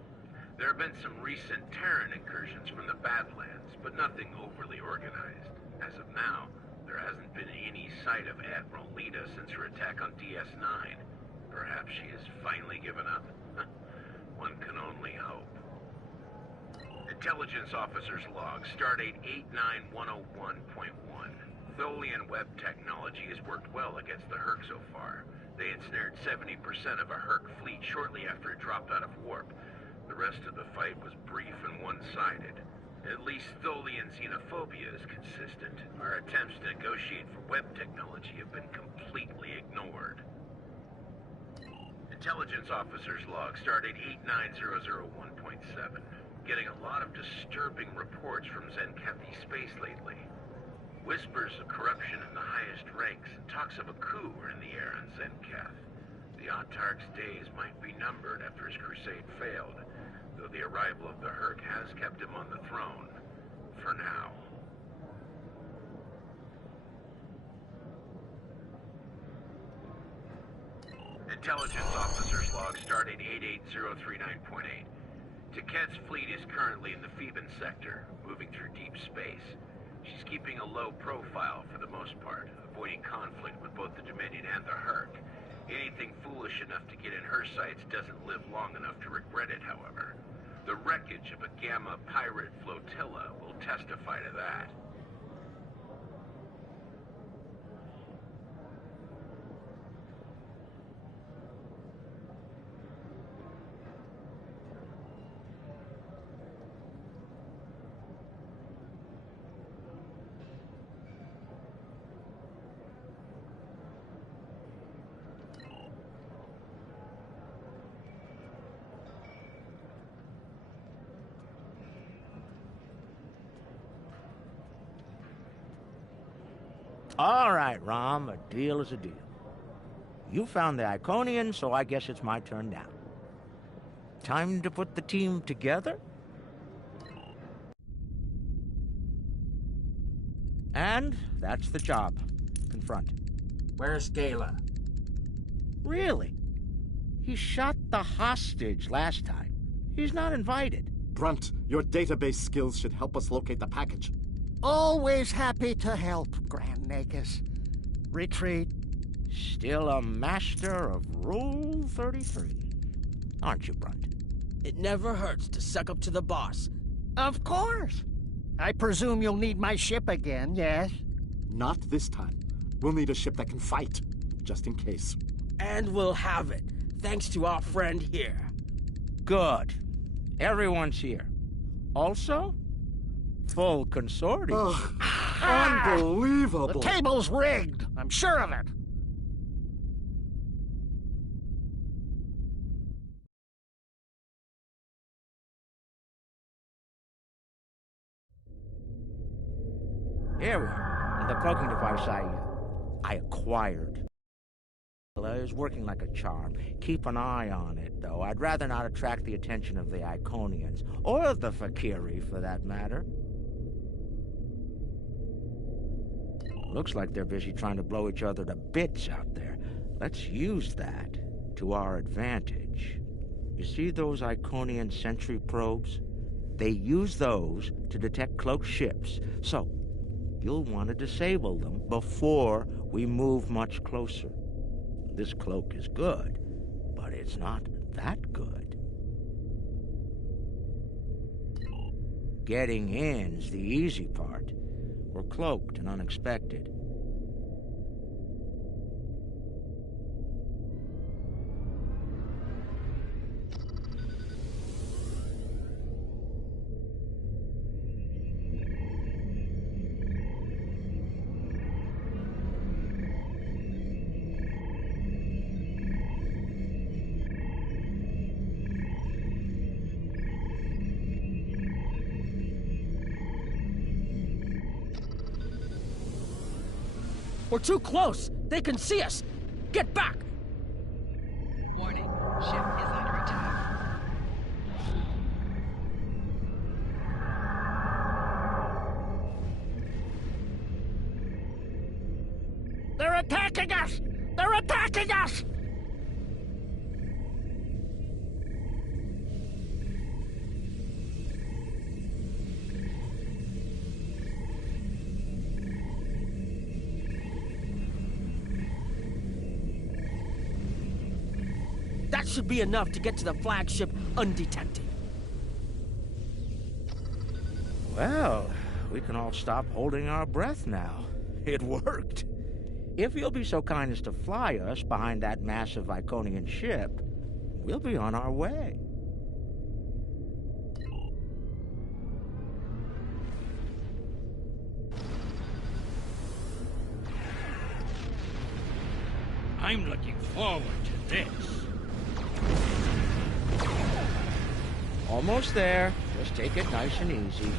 There have been some recent Terran incursions from the Badlands, but nothing overly organized. As of now, there hasn't been any sight of Admiral Lita since her attack on DS9. Perhaps she has finally given up? One can only hope. Intelligence Officer's Log, Stardate 89101.1. Tholian web technology has worked well against the Herc so far. They ensnared 70% of a Herc fleet shortly after it dropped out of warp. The rest of the fight was brief and one-sided. At least Tholian xenophobia is consistent. Our attempts to negotiate for web technology have been completely ignored. Intelligence Officer's Log, Stardate 89001.7. Getting a lot of disturbing reports from Zenkethi space lately. Whispers of corruption in the highest ranks and talks of a coup are in the air on Zenketh. The Autarch's days might be numbered after his crusade failed, though the arrival of the Herc has kept him on the throne. For now. Intelligence Officer's Log, Stardate 88039.8. Taket's fleet is currently in the Phoeban sector, moving through deep space. She's keeping a low profile for the most part, avoiding conflict with both the Dominion and the Herc. Anything foolish enough to get in her sights doesn't live long enough to regret it, however. The wreckage of a Gamma pirate flotilla will testify to that. All right, Rom, a deal is a deal. You found the Iconian, so I guess it's my turn now. Time to put the team together? And that's the job. Confront. Where's Gala? Really? He shot the hostage last time. He's not invited. Brunt, your database skills should help us locate the package. Always happy to help, Grand Nagus. Retreat. Still a master of Rule 33. Aren't you, Brunt? It never hurts to suck up to the boss. Of course. I presume you'll need my ship again, yes? Not this time. We'll need a ship that can fight, just in case. And we'll have it, thanks to our friend here. Good. Everyone's here. Also, full consortium. Unbelievable! The table's rigged. I'm sure of it. Here we are. The cloaking device I acquired. It's working like a charm. Keep an eye on it, though. I'd rather not attract the attention of the Iconians, or the Fakiri, for that matter. Looks like they're busy trying to blow each other to bits out there. Let's use that to our advantage. You see those Iconian sentry probes? They use those to detect cloaked ships, so you'll want to disable them before we move much closer. This cloak is good, but it's not that good. Getting in's the easy part. We're cloaked and unexpected. We're too close! They can see us! Get back! Warning, ship is under attack. They're attacking us! They're attacking us! That should be enough to get to the flagship undetected. Well, we can all stop holding our breath now. It worked. If you'll be so kind as to fly us behind that massive Iconian ship, we'll be on our way. I'm looking forward to this. Almost there. Just take it nice and easy.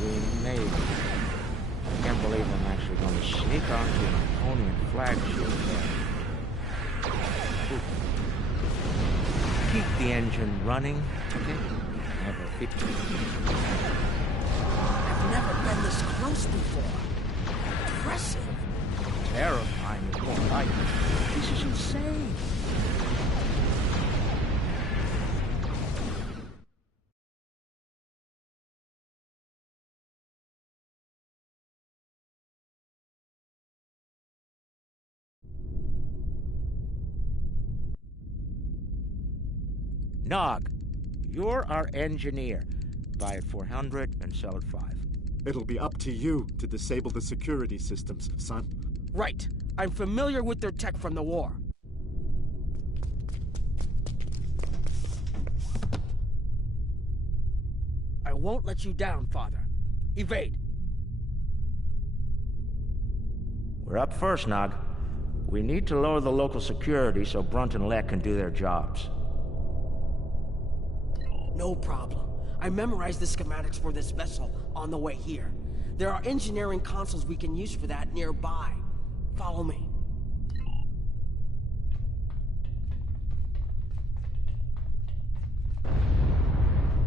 We made it. I can't believe I'm actually going to sneak onto an Iconian flagship. Keep the engine running, okay? Never hit you. I've never been this close before. Impressive. Terrifying is more like it. This is insane. Nog, you're our engineer. Buy it 400 and sell it 5. It'll be up to you to disable the security systems, son. Right. I'm familiar with their tech from the war. I won't let you down, Father. Evade. We're up first, Nog. We need to lower the local security so Brunt and Lek can do their jobs. No problem. I memorized the schematics for this vessel on the way here. There are engineering consoles we can use for that nearby. Follow me.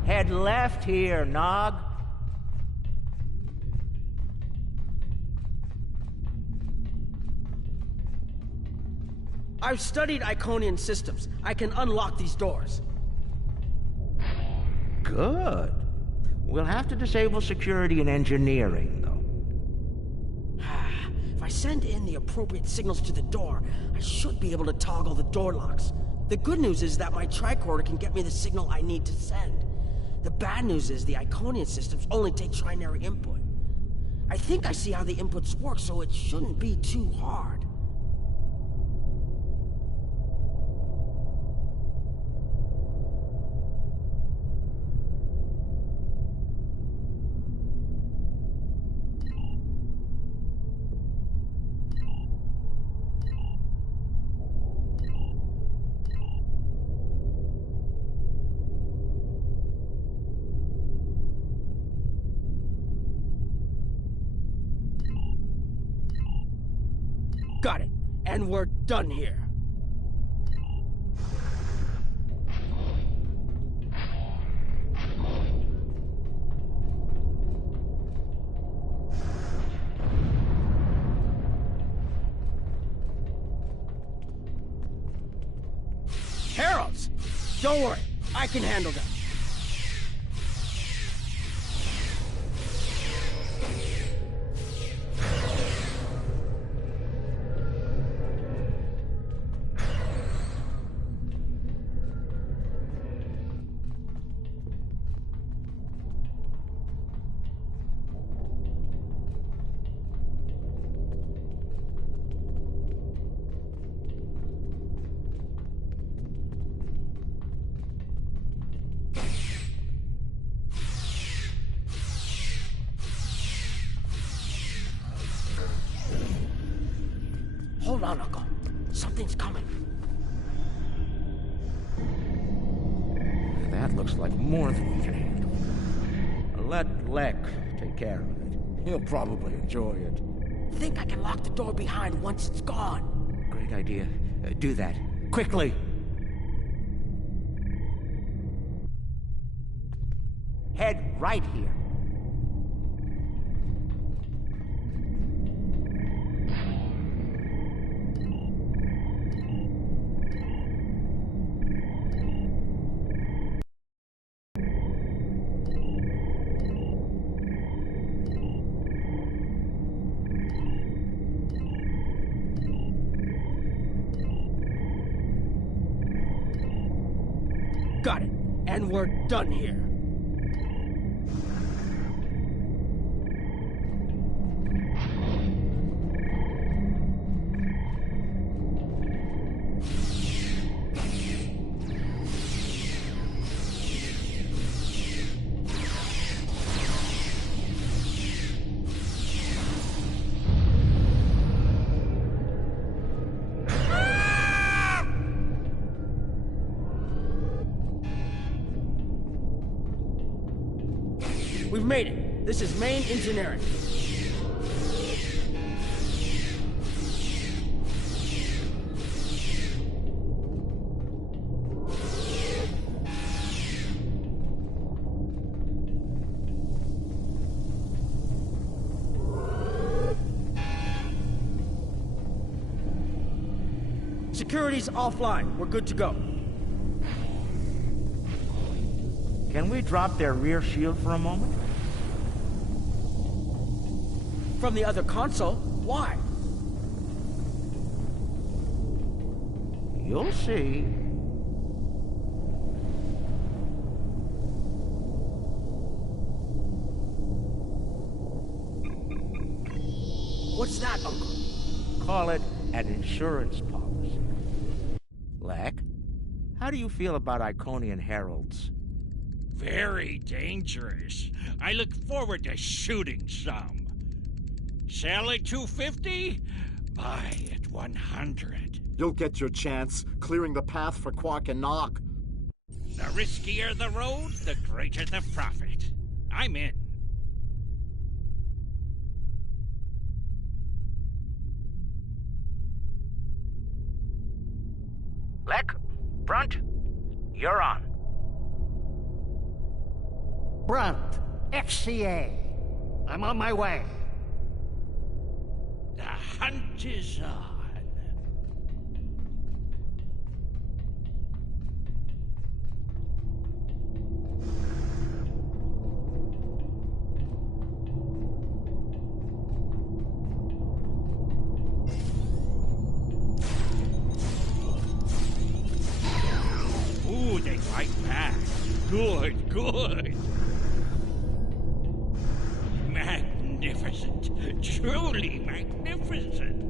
Head left here, Nog. I've studied Iconian systems. I can unlock these doors. Good. We'll have to disable security and engineering, though. If I send in the appropriate signals to the door, I should be able to toggle the door locks. The good news is that my tricorder can get me the signal I need to send. The bad news is the Iconian systems only take trinary input. I think I see how the inputs work, so it shouldn't be too hard. Got it. And we're done here. Heralds! Don't worry, I can handle them. Hold on, Uncle. Something's coming. That looks like more than we can handle. Let Lek take care of it. He'll probably enjoy it. Think I can lock the door behind once it's gone. Great idea. Do that. Quickly! Head right here. Got it. And we're done here. We've made it. This is main engineering. Security's offline. We're good to go. Can we drop their rear shield for a moment? From the other console? Why? You'll see. What's that, Uncle? Call it an insurance policy. Lek, how do you feel about Iconian heralds? Very dangerous. I look forward to shooting some. Sell at 250? Buy at 100. You'll get your chance, clearing the path for Quark and Nog. The riskier the road, the greater the profit. I'm in. Lek, Brunt, you're on. Brunt, FCA. I'm on my way. The hunt is on. right back. Good, good. Magnificent. Truly magnificent.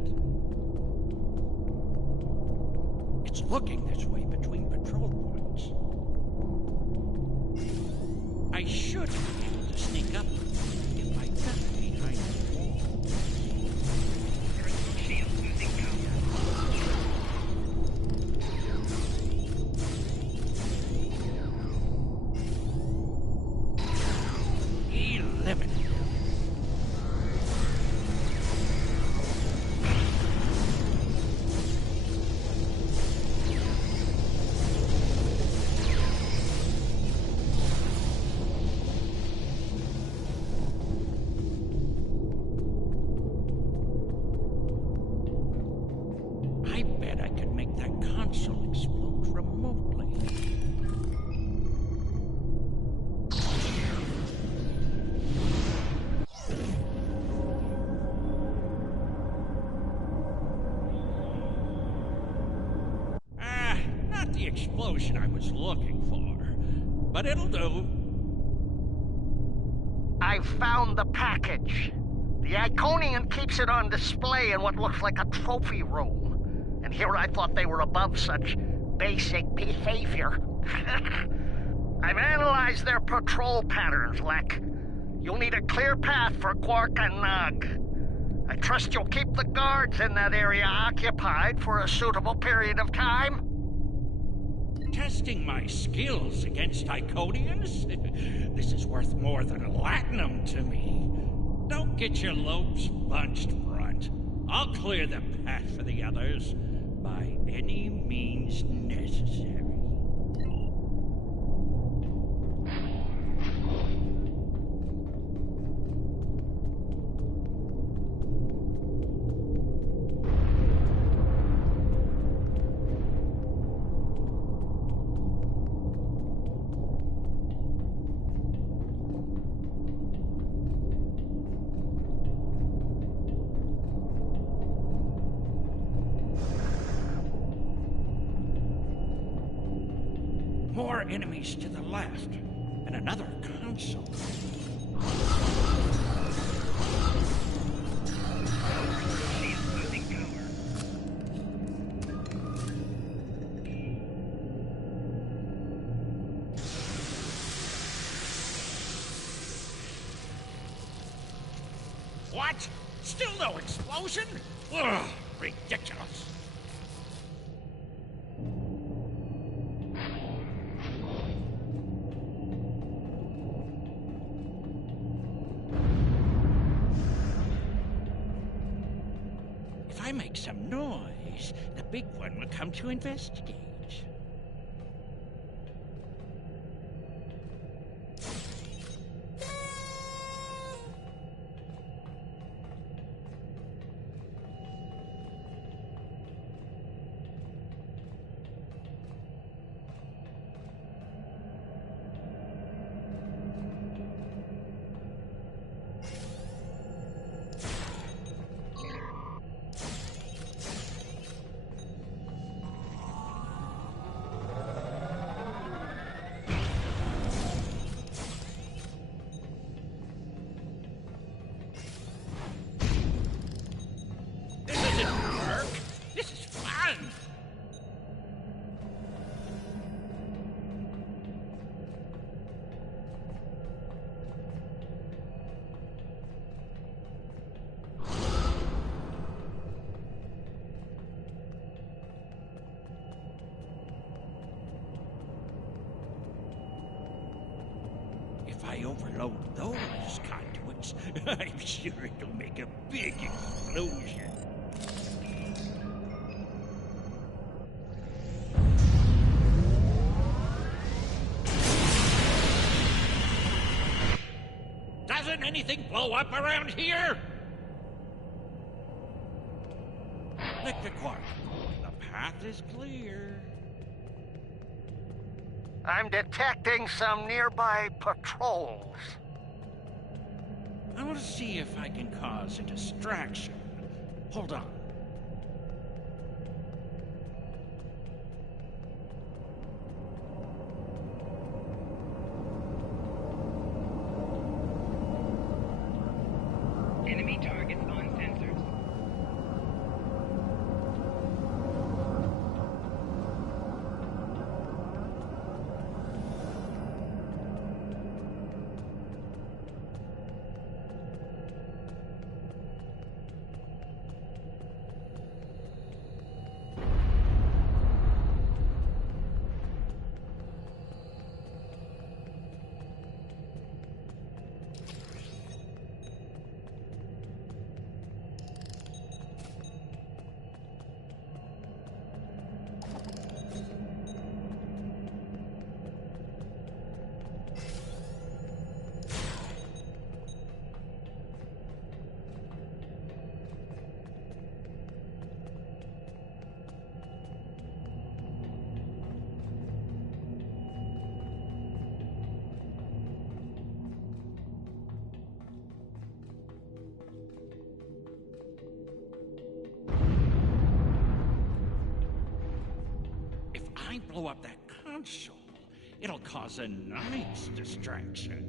It's looking this way between patrol points. I should be able to sneak up if I duck behind the wall. Shield losing power. 11. I bet I could make that console explode remotely. Not the explosion I was looking for, but it'll do. I've found the package. The Iconian keeps it on display in what looks like a trophy room. And here I thought they were above such basic behavior. I've analyzed their patrol patterns, Lek. You'll need a clear path for Quark and Nog. I trust you'll keep the guards in that area occupied for a suitable period of time. Testing my skills against Iconians? This is worth more than a latinum to me. Don't get your lobes bunched, Brunt. I'll clear the path for the others by any means necessary. More enemies to the left, and another console. She's losing power. What? Still no explosion? Ugh, ridiculous. If I make some noise, the big one will come to investigate. If I overload those conduits, I'm sure it'll make a big explosion. Doesn't anything blow up around here? Lick the Quark. The path is clear. I'm detecting some nearby patrols. I want to see if I can cause a distraction. Hold on. I blow up that console, it'll cause a nice distraction.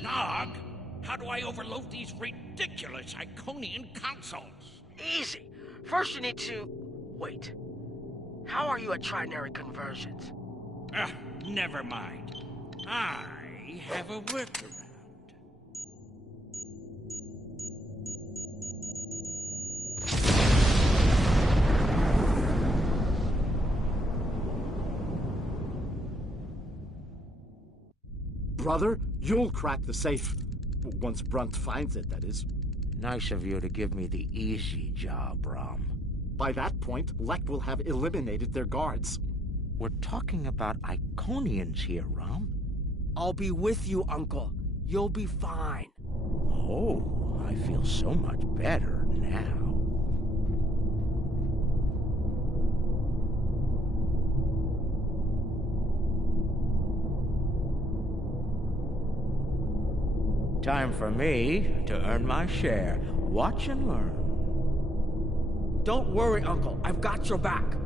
Nog, how do I overload these ridiculous Iconian consoles? Easy. First you need to... Wait. How are you at trinary conversions? Never mind. I have a workaround. Brother, you'll crack the safe. Once Brunt finds it, that is. Nice of you to give me the easy job, Rom. By that point, Lect will have eliminated their guards. We're talking about Iconians here, Rom. I'll be with you, Uncle. You'll be fine. Oh, I feel so much better now. Time for me to earn my share. Watch and learn. Don't worry, Uncle. I've got your back.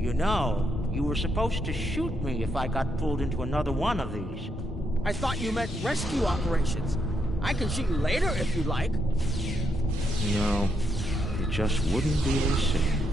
You know, you were supposed to shoot me if I got pulled into another one of these. I thought you meant rescue operations. I can shoot you later if you'd like. No, it just wouldn't be the same.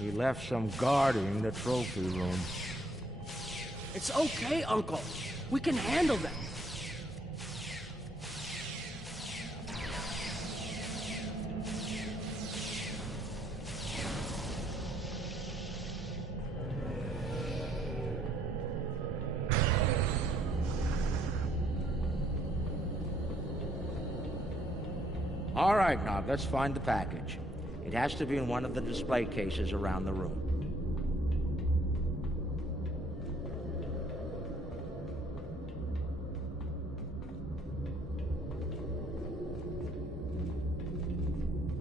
We left some guarding the trophy room. It's okay, Uncle. We can handle them. All right, now, let's find the package. It has to be in one of the display cases around the room.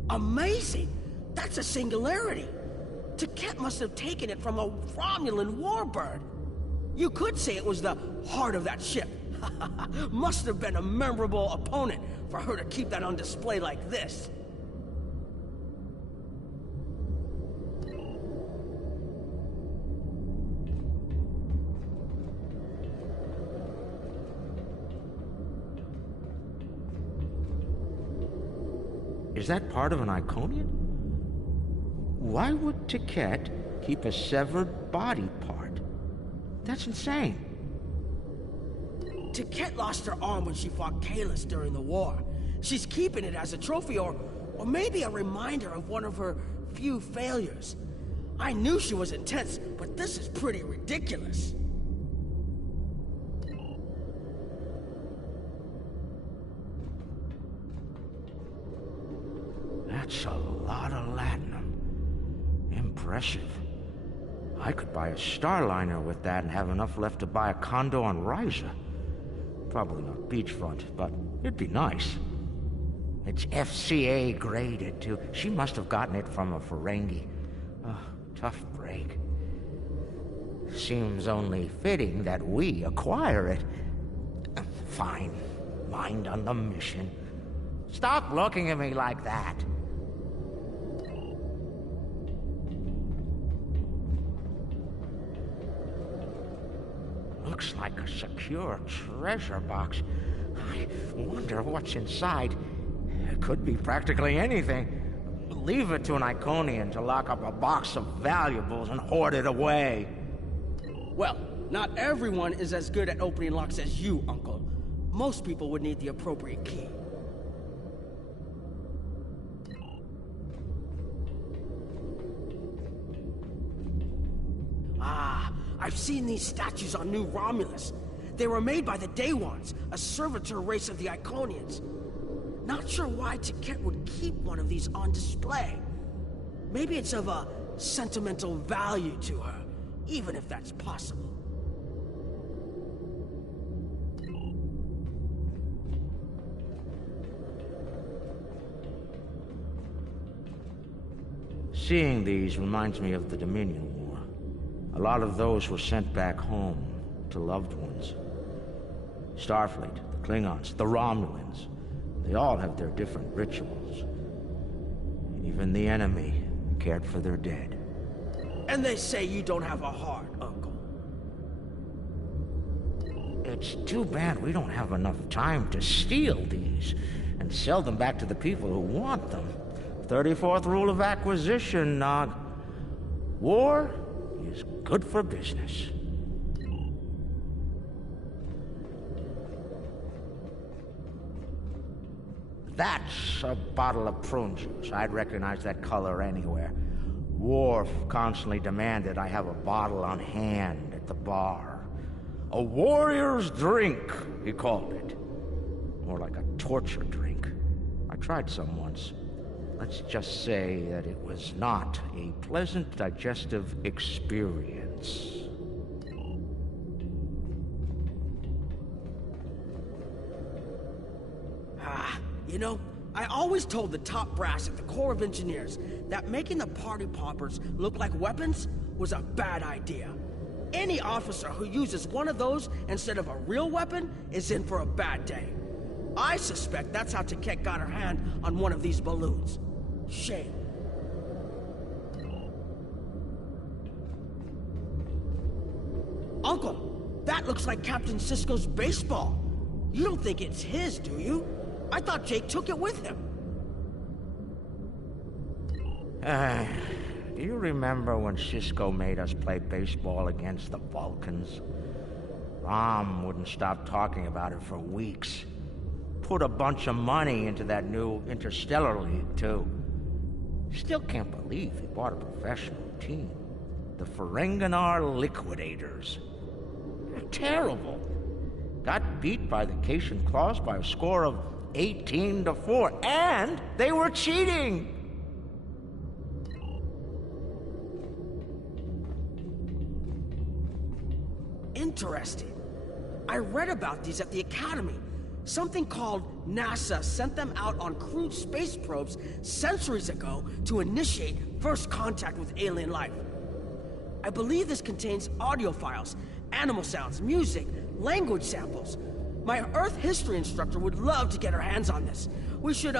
Amazing! That's a singularity. Taket must have taken it from a Romulan warbird. You could say it was the heart of that ship. Must have been a memorable opponent for her to keep that on display like this. Is that part of an Iconian? Why would Ticket keep a severed body part? That's insane. Ticket lost her arm when she fought Kalis during the war. She's keeping it as a trophy or maybe a reminder of one of her few failures. I knew she was intense, but this is pretty ridiculous. That's a lot of latinum. Impressive. I could buy a Starliner with that and have enough left to buy a condo on Ryza. Probably not beachfront, but it'd be nice. It's FCA graded, too. She must have gotten it from a Ferengi. Oh, tough break. Seems only fitting that we acquire it. Fine. Mind on the mission. Stop looking at me like that. Looks like a secure treasure box. I wonder what's inside. It could be practically anything. Leave it to an Iconian to lock up a box of valuables and hoard it away. Well, not everyone is as good at opening locks as you, Uncle. Most people would need the appropriate key. Ah, I've seen these statues on New Romulus. They were made by the Day Ones, a servitor race of the Iconians. Not sure why Ticket would keep one of these on display. Maybe it's of a sentimental value to her, even if that's possible. Seeing these reminds me of the Dominion War. A lot of those were sent back home to loved ones. Starfleet, the Klingons, the Romulans. They all have their different rituals. Even the enemy cared for their dead. And they say you don't have a heart, Uncle. It's too bad we don't have enough time to steal these and sell them back to the people who want them. 34th rule of acquisition, Nog. War is good for business. That's a bottle of prune juice. I'd recognize that color anywhere. Worf constantly demanded I have a bottle on hand at the bar. A warrior's drink, he called it. More like a torture drink. I tried some once. Let's just say that it was not a pleasant digestive experience. You know, I always told the top brass at the Corps of Engineers that making the party poppers look like weapons was a bad idea. Any officer who uses one of those instead of a real weapon is in for a bad day. I suspect that's how Tiket got her hand on one of these balloons. Shame. Uncle, that looks like Captain Sisko's baseball. You don't think it's his, do you? I thought Jake took it with him. Do you remember when Sisko made us play baseball against the Vulcans? Rom wouldn't stop talking about it for weeks. Put a bunch of money into that new Interstellar League, too. Still can't believe he bought a professional team. The Ferenginar Liquidators. They're terrible. Got beat by the Cation Claws by a score of 18-4, and they were cheating! Interesting. I read about these at the Academy. Something called NASA sent them out on crewed space probes centuries ago to initiate first contact with alien life. I believe this contains audio files, animal sounds, music, language samples. My Earth history instructor would love to get her hands on this. We should,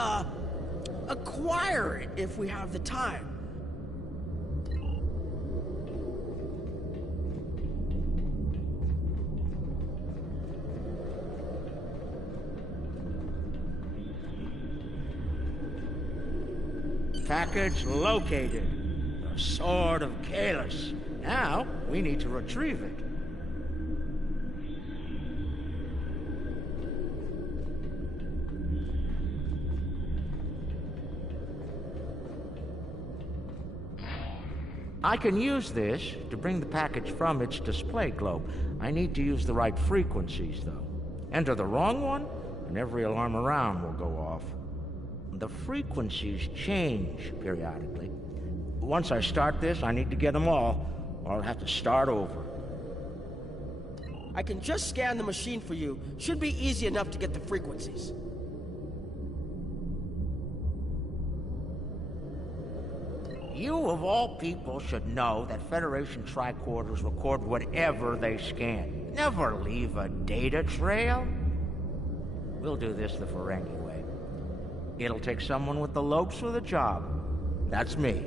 acquire it if we have the time. Package located. The Sword of Kalis. Now, we need to retrieve it. I can use this to bring the package from its display globe. I need to use the right frequencies, though. Enter the wrong one, and every alarm around will go off. The frequencies change periodically. Once I start this, I need to get them all, or I'll have to start over. I can just scan the machine for you. Should be easy enough to get the frequencies. You, of all people, should know that Federation tricorders record whatever they scan. Never leave a data trail. We'll do this the Ferengi way. It'll take someone with the lopes for the job. That's me.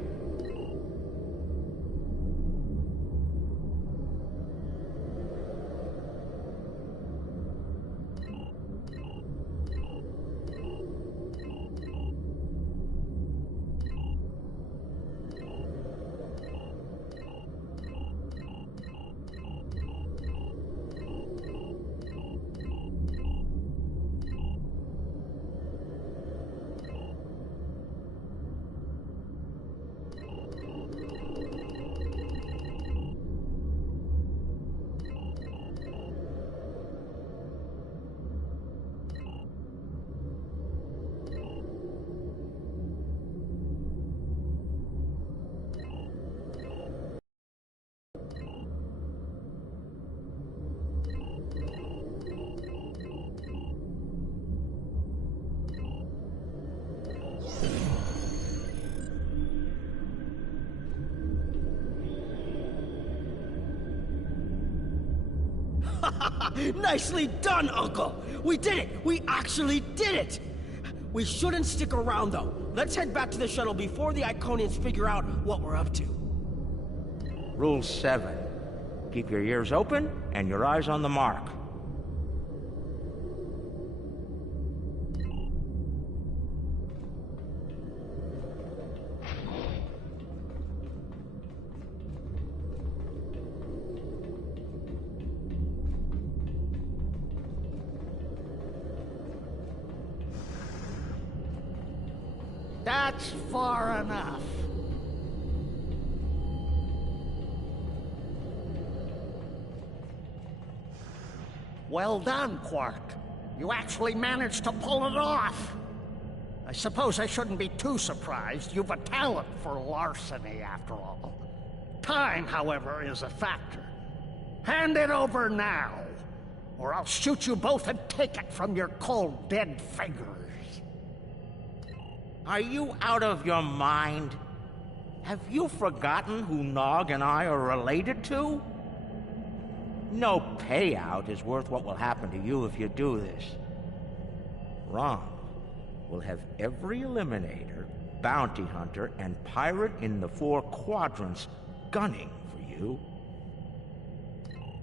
Nicely done, Uncle! We did it! We actually did it! We shouldn't stick around, though. Let's head back to the shuttle before the Iconians figure out what we're up to. Rule 7. Keep your ears open and your eyes on the mark. That's far enough. Well done, Quark. You actually managed to pull it off. I suppose I shouldn't be too surprised. You've a talent for larceny, after all. Time, however, is a factor. Hand it over now, or I'll shoot you both and take it from your cold, dead fingers. Are you out of your mind? Have you forgotten who Nog and I are related to? No payout is worth what will happen to you if you do this. Wrong. We'll have every Eliminator, Bounty Hunter, and Pirate in the 4 quadrants gunning for you.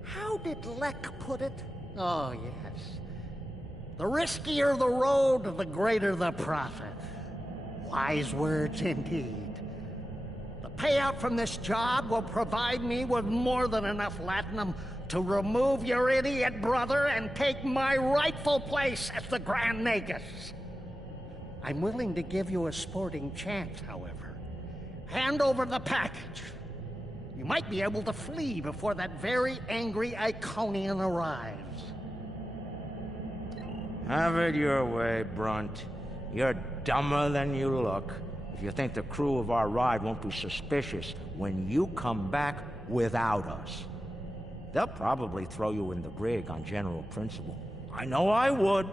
How did Lek put it? Oh, yes. The riskier the road, the greater the profit. Wise words indeed. The payout from this job will provide me with more than enough latinum to remove your idiot brother and take my rightful place as the Grand Nagus. I'm willing to give you a sporting chance, however. Hand over the package. You might be able to flee before that very angry Iconian arrives. Have it your way, Brunt. You're dumber than you look if you think the crew of our ride won't be suspicious when you come back without us. They'll probably throw you in the brig on general principle. I know I would.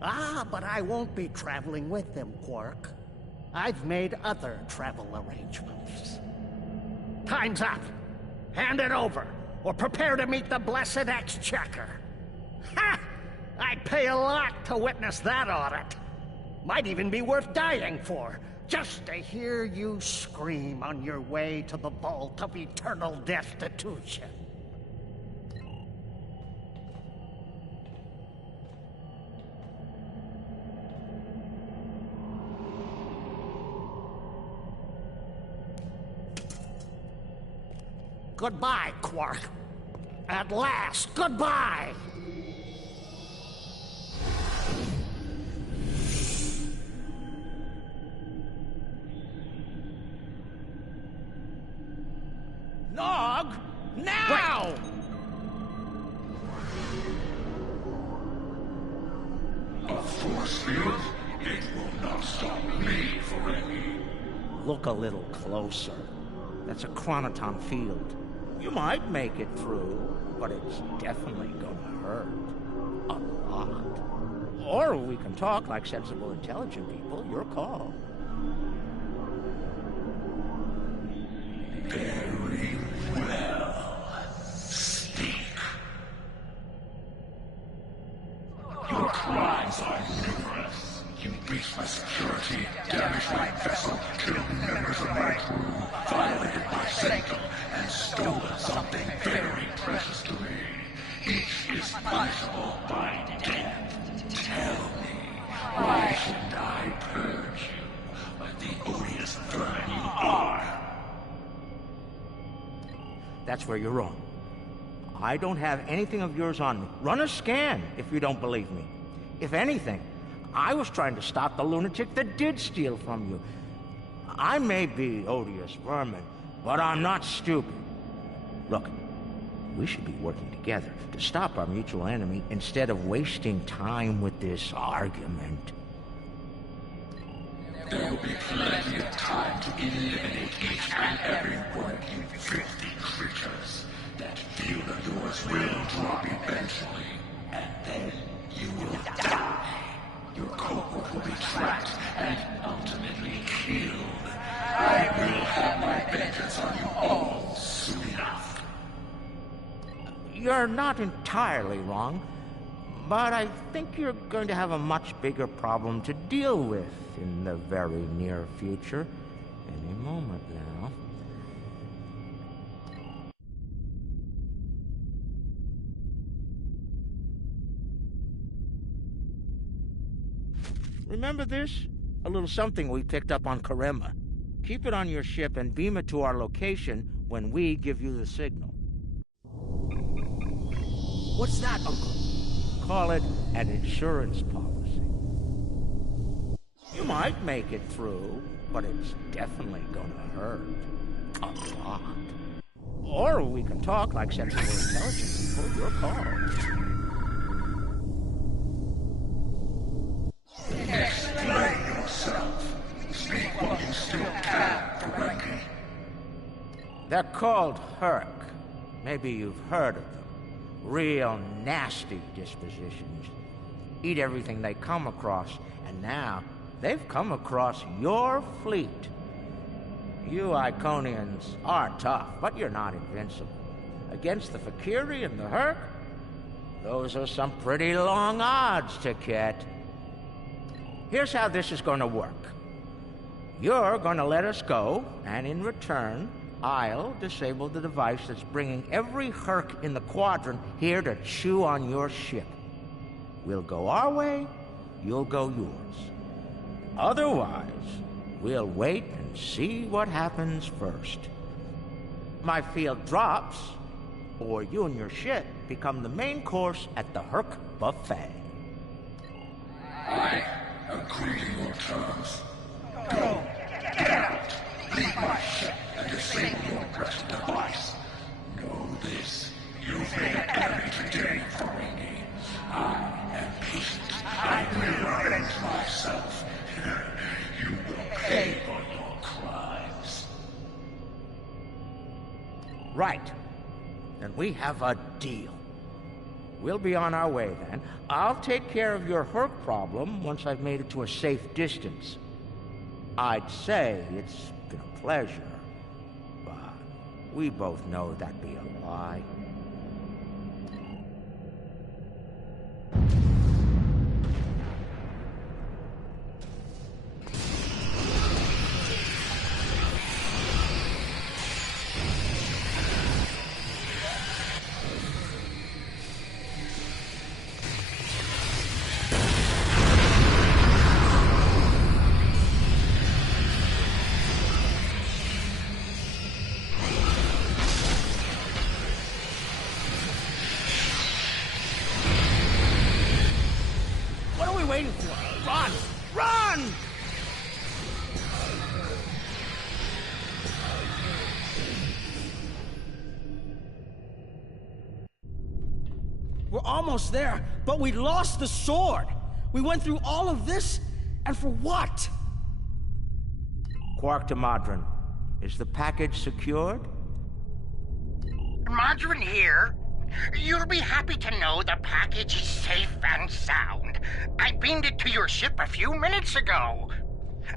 Ah, but I won't be traveling with them, Quark. I've made other travel arrangements. Time's up. Hand it over, or prepare to meet the blessed Exchequer. Ha! I'd pay a lot to witness that audit. Might even be worth dying for, just to hear you scream on your way to the vault of eternal destitution. Goodbye, Quark. At last, goodbye! Nog! Now! A force field? It will not stop me, Ferengi. Look a little closer. That's a chronoton field. You might make it through, but it's definitely gonna hurt. A lot. Or we can talk like sensible, intelligent people. Your call. Very well. Speak. Your crimes are numerous. You breached my security, damaged my vessel, killed members of my crew, violated my signal, and stolen something very precious to me. Each is punishable by death. Tell me, why should I purge you of the odious vermin you are? That's where you're wrong. I don't have anything of yours on me. Run a scan if you don't believe me. If anything, I was trying to stop the lunatic that did steal from you. I may be odious vermin, but I'm not stupid. Look, we should be working together to stop our mutual enemy instead of wasting time with this argument. There will be plenty of time to eliminate each and every one of you filthy creatures. That field of yours will drop eventually, and then you will die. Your cohort will be tracked and ultimately killed. I will have my vengeance on you all soon enough. You're not entirely wrong, but I think you're going to have a much bigger problem to deal with in the very near future. Any moment now. Remember this? A little something we picked up on Karema. Keep it on your ship and beam it to our location when we give you the signal. What's that, Uncle? Call it an insurance policy. You might make it through, but it's definitely gonna hurt. A lot. Or we can talk like sensible, intelligent people. Your call. Explain yourself. Speak while you still can, Ferengi. They're called Herc. Maybe you've heard of them. Real nasty dispositions. Eat everything they come across, and now they've come across your fleet. You Iconians are tough, but you're not invincible. Against the Fakiri and the Herc, those are some pretty long odds, Ticket. Here's how this is going to work. You're going to let us go, and in return, I'll disable the device that's bringing every Herc in the quadrant here to chew on your ship. We'll go our way, you'll go yours. Otherwise, we'll wait and see what happens first. My field drops, or you and your ship become the main course at the Herc buffet. I agree to your terms. Go, get out, leave my ship, and disable your precious device. Know this, you've made an enemy today, Ferengi. I am patient. I will avenge myself. You will pay for your crimes. Right. Then we have a deal. We'll be on our way then. I'll take care of your Herc problem once I've made it to a safe distance. I'd say it's been a pleasure, but we both know that'd be a lie. waiting for? Run! Run! We're almost there, but we lost the sword! We went through all of this, and for what? Quark to Modron. Is the package secured? Margarine here. You'll be happy to know the package is safe and sound. I beamed it to your ship a few minutes ago.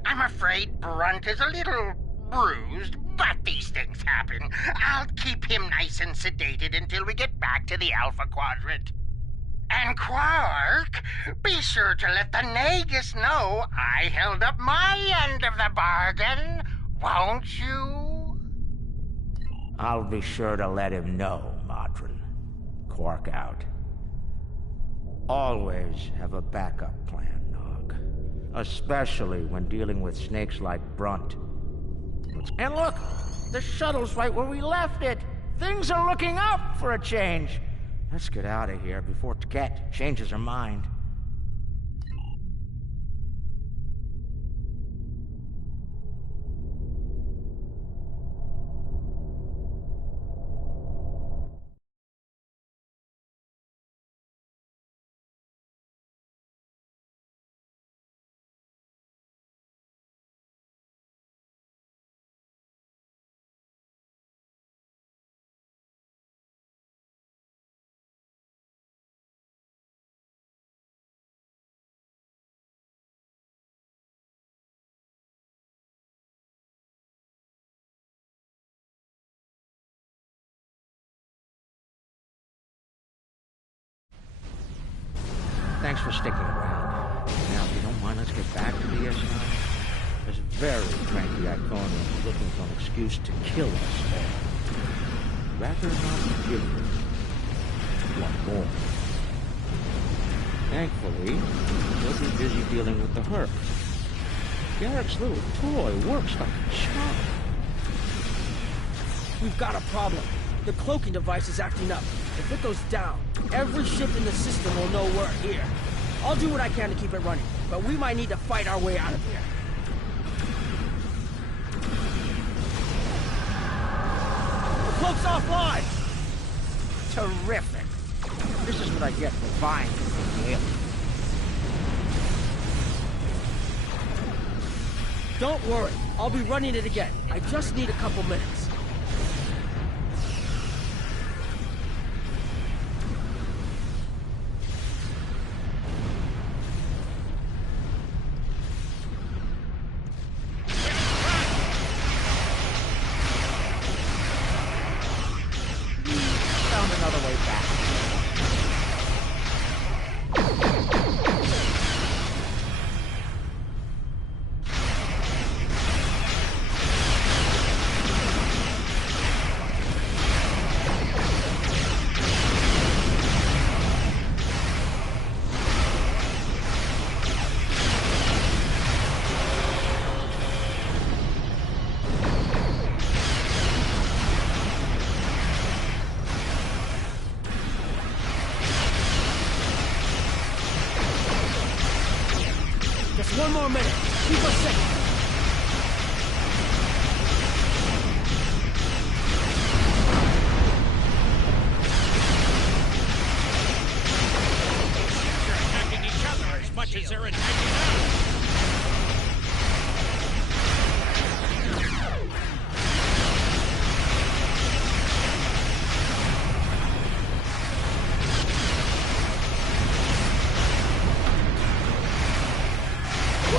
I'm afraid Brunt is a little bruised, but these things happen. I'll keep him nice and sedated until we get back to the Alpha Quadrant. And Quark, be sure to let the Nagus know I held up my end of the bargain, won't you? I'll be sure to let him know, Modron. Quark out. Always have a backup plan, Nog. Especially when dealing with snakes like Brunt. And look! The shuttle's right where we left it! Things are looking up for a change! Let's get out of here before Tket changes her mind. Thanks for sticking around. Now, if you don't mind, let's get back to DS9. There's a very cranky Iconian looking for an excuse to kill us all. Rather not give them one more. Thankfully, we'll be busy dealing with the Herc. Garrick's little toy works like a charm. We've got a problem. The cloaking device is acting up. If it goes down, every ship in the system will know we're here. I'll do what I can to keep it running, but we might need to fight our way out of here. The cloak's offline! Terrific. This is what I get for buying from the alien. Don't worry, I'll be running it again. I just need a couple minutes. One more minute. Keep us safe. They're attacking each other as much as they're attacking us.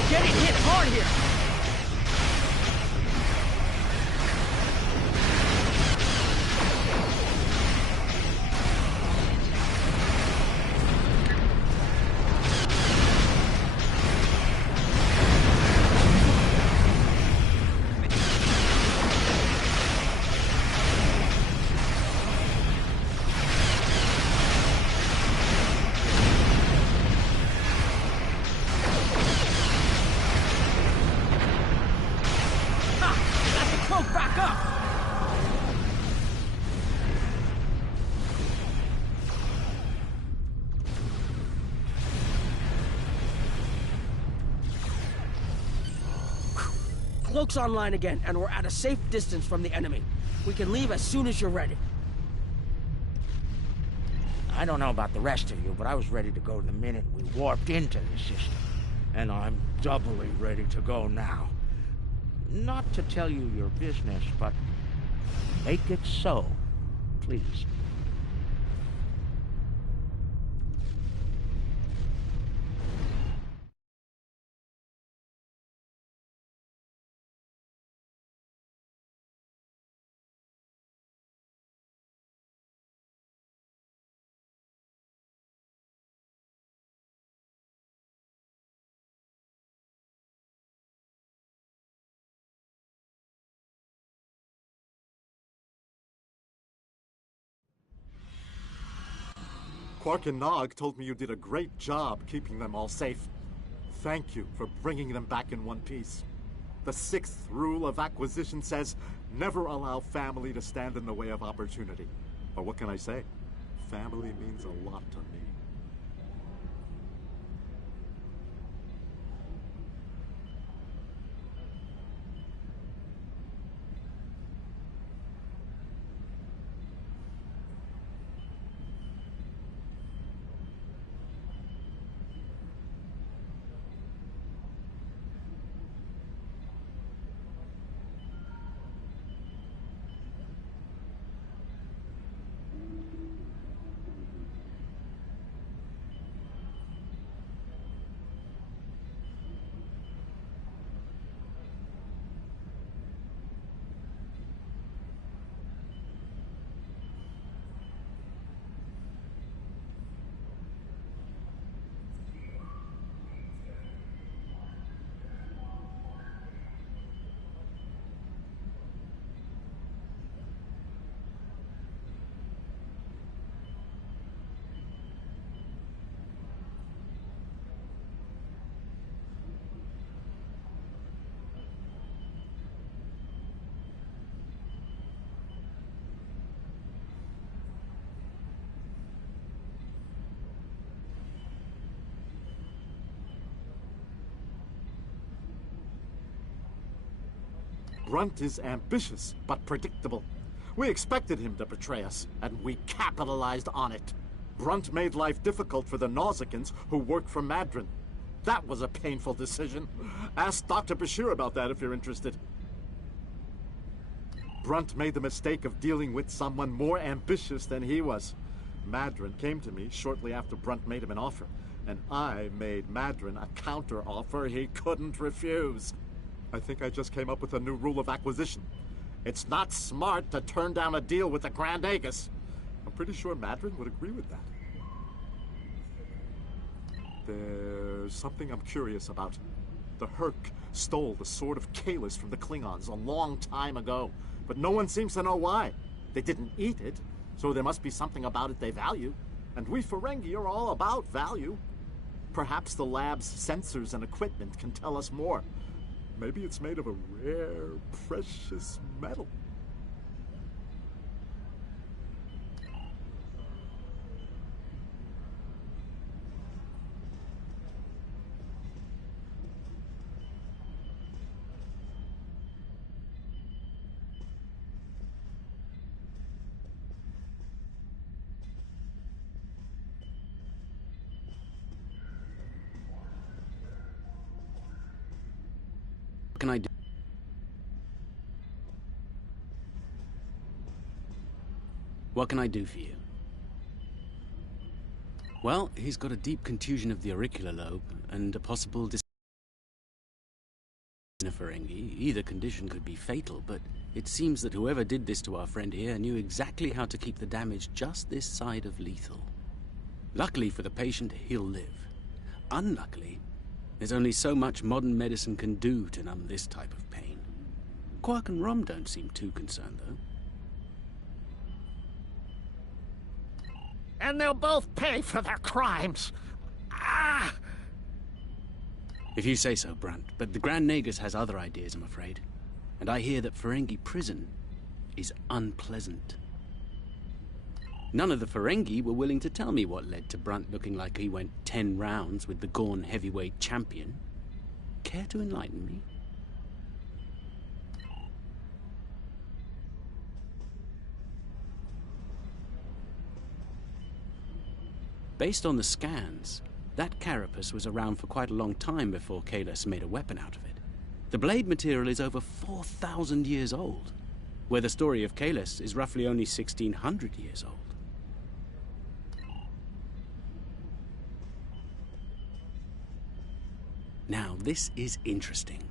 Getting hit hard here! cloak's online again, and we're at a safe distance from the enemy. We can leave as soon as you're ready. I don't know about the rest of you, but I was ready to go the minute we warped into the system. And I'm doubly ready to go now. Not to tell you your business, but make it so, please. Quark and Nog told me you did a great job keeping them all safe. Thank you for bringing them back in one piece. The 6th rule of acquisition says, never allow family to stand in the way of opportunity. Or what can I say? Family means a lot to me. Brunt is ambitious, but predictable. We expected him to betray us, and we capitalized on it. Brunt made life difficult for the Nausicans who work for Madron. That was a painful decision. Ask Dr. Bashir about that if you're interested. Brunt made the mistake of dealing with someone more ambitious than he was. Madron came to me shortly after Brunt made him an offer, and I made Madron a counter-offer he couldn't refuse. I think I just came up with a new rule of acquisition. It's not smart to turn down a deal with the Grand Aegis. I'm pretty sure Madron would agree with that. There's something I'm curious about. The Herc stole the Sword of Kalis from the Klingons a long time ago, but no one seems to know why. They didn't eat it, so there must be something about it they value. And we Ferengi are all about value. Perhaps the lab's sensors and equipment can tell us more. Maybe it's made of a rare, precious metal. What can I do? What can I do for you? Well, he's got a deep contusion of the auricular lobe and a possible in a Ferengi. Either condition could be fatal, but it seems that whoever did this to our friend here knew exactly how to keep the damage just this side of lethal. Luckily for the patient, he'll live. Unluckily, there's only so much modern medicine can do to numb this type of pain. Quark and Rom don't seem too concerned, though. And they'll both pay for their crimes. Ah! If you say so, Brunt, but the Grand Nagus has other ideas, I'm afraid. And I hear that Ferengi prison is unpleasant. None of the Ferengi were willing to tell me what led to Brunt looking like he went 10 rounds with the Gorn heavyweight champion. Care to enlighten me? Based on the scans, that carapace was around for quite a long time before Kalis made a weapon out of it. The blade material is over 4,000 years old, where the story of Kalis is roughly only 1,600 years old. Now, this is interesting.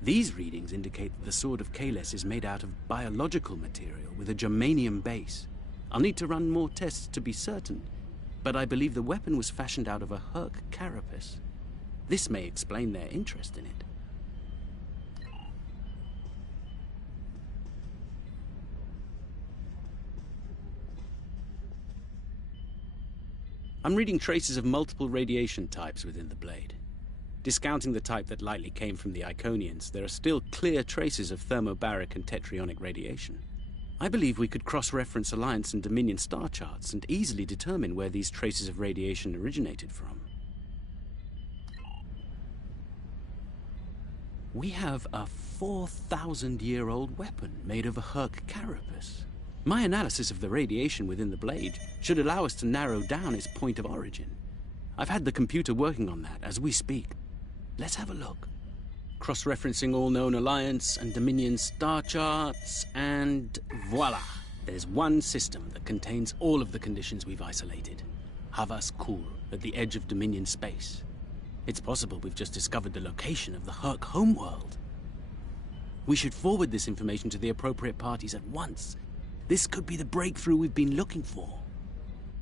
These readings indicate that the sword of Kalis is made out of biological material with a germanium base. I'll need to run more tests to be certain, but I believe the weapon was fashioned out of a Herc carapace. This may explain their interest in it. I'm reading traces of multiple radiation types within the blade. Discounting the type that likely came from the Iconians, there are still clear traces of thermobaric and tetrionic radiation. I believe we could cross-reference Alliance and Dominion star charts and easily determine where these traces of radiation originated from. We have a 4,000-year-old weapon made of a Herc carapace. My analysis of the radiation within the blade should allow us to narrow down its point of origin. I've had the computer working on that as we speak. Let's have a look. Cross-referencing all known Alliance and Dominion star charts, and voila! There's one system that contains all of the conditions we've isolated. Havas Kul, at the edge of Dominion space. It's possible we've just discovered the location of the Herc homeworld. We should forward this information to the appropriate parties at once. This could be the breakthrough we've been looking for.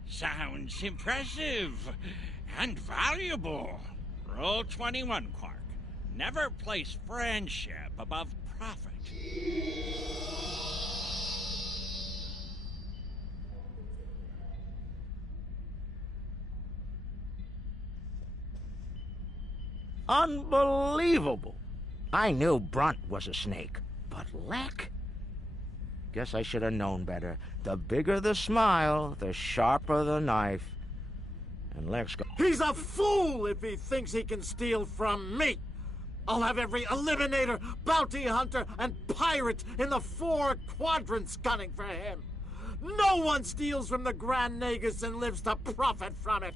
Sounds impressive and valuable. Rule 21, Quark. Never place friendship above profit. Unbelievable! I knew Brunt was a snake, but Lek? Guess I should have known better. The bigger the smile, the sharper the knife. And Lek's go— He's a fool if he thinks he can steal from me! I'll have every eliminator, bounty hunter, and pirate in the 4 quadrants gunning for him! No one steals from the Grand Nagus and lives to profit from it!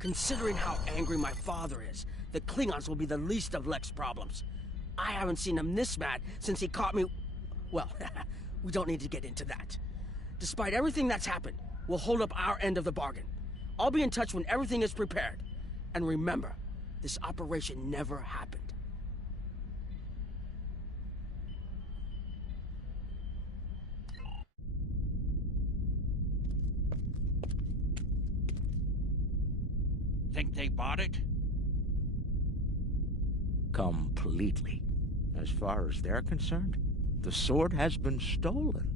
Considering how angry my father is, the Klingons will be the least of Lek's problems. I haven't seen him this mad since he caught me— Well, we don't need to get into that. Despite everything that's happened, we'll hold up our end of the bargain. I'll be in touch when everything is prepared. And remember, this operation never happened. Think they bought it? Completely. As far as they're concerned, the sword has been stolen.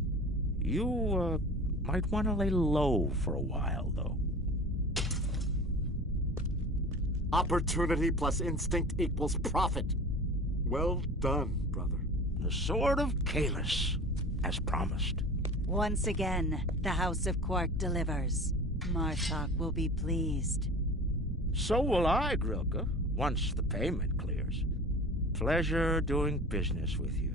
You, might want to lay low for a while, though. Opportunity plus instinct equals profit. Well done, brother. The sword of Kalis, as promised. Once again, the House of Quark delivers. Martok will be pleased. So will I, Grilka, once the payment clears. Pleasure doing business with you.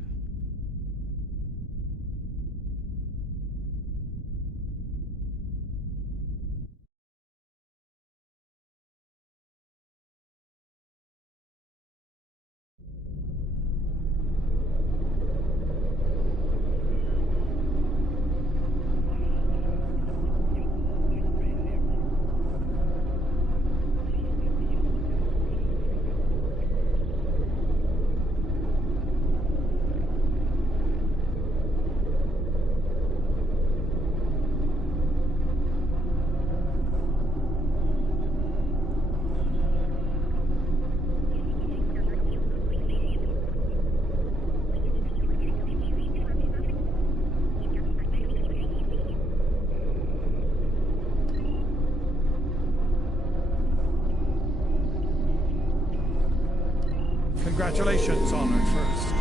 Congratulations, Honored First.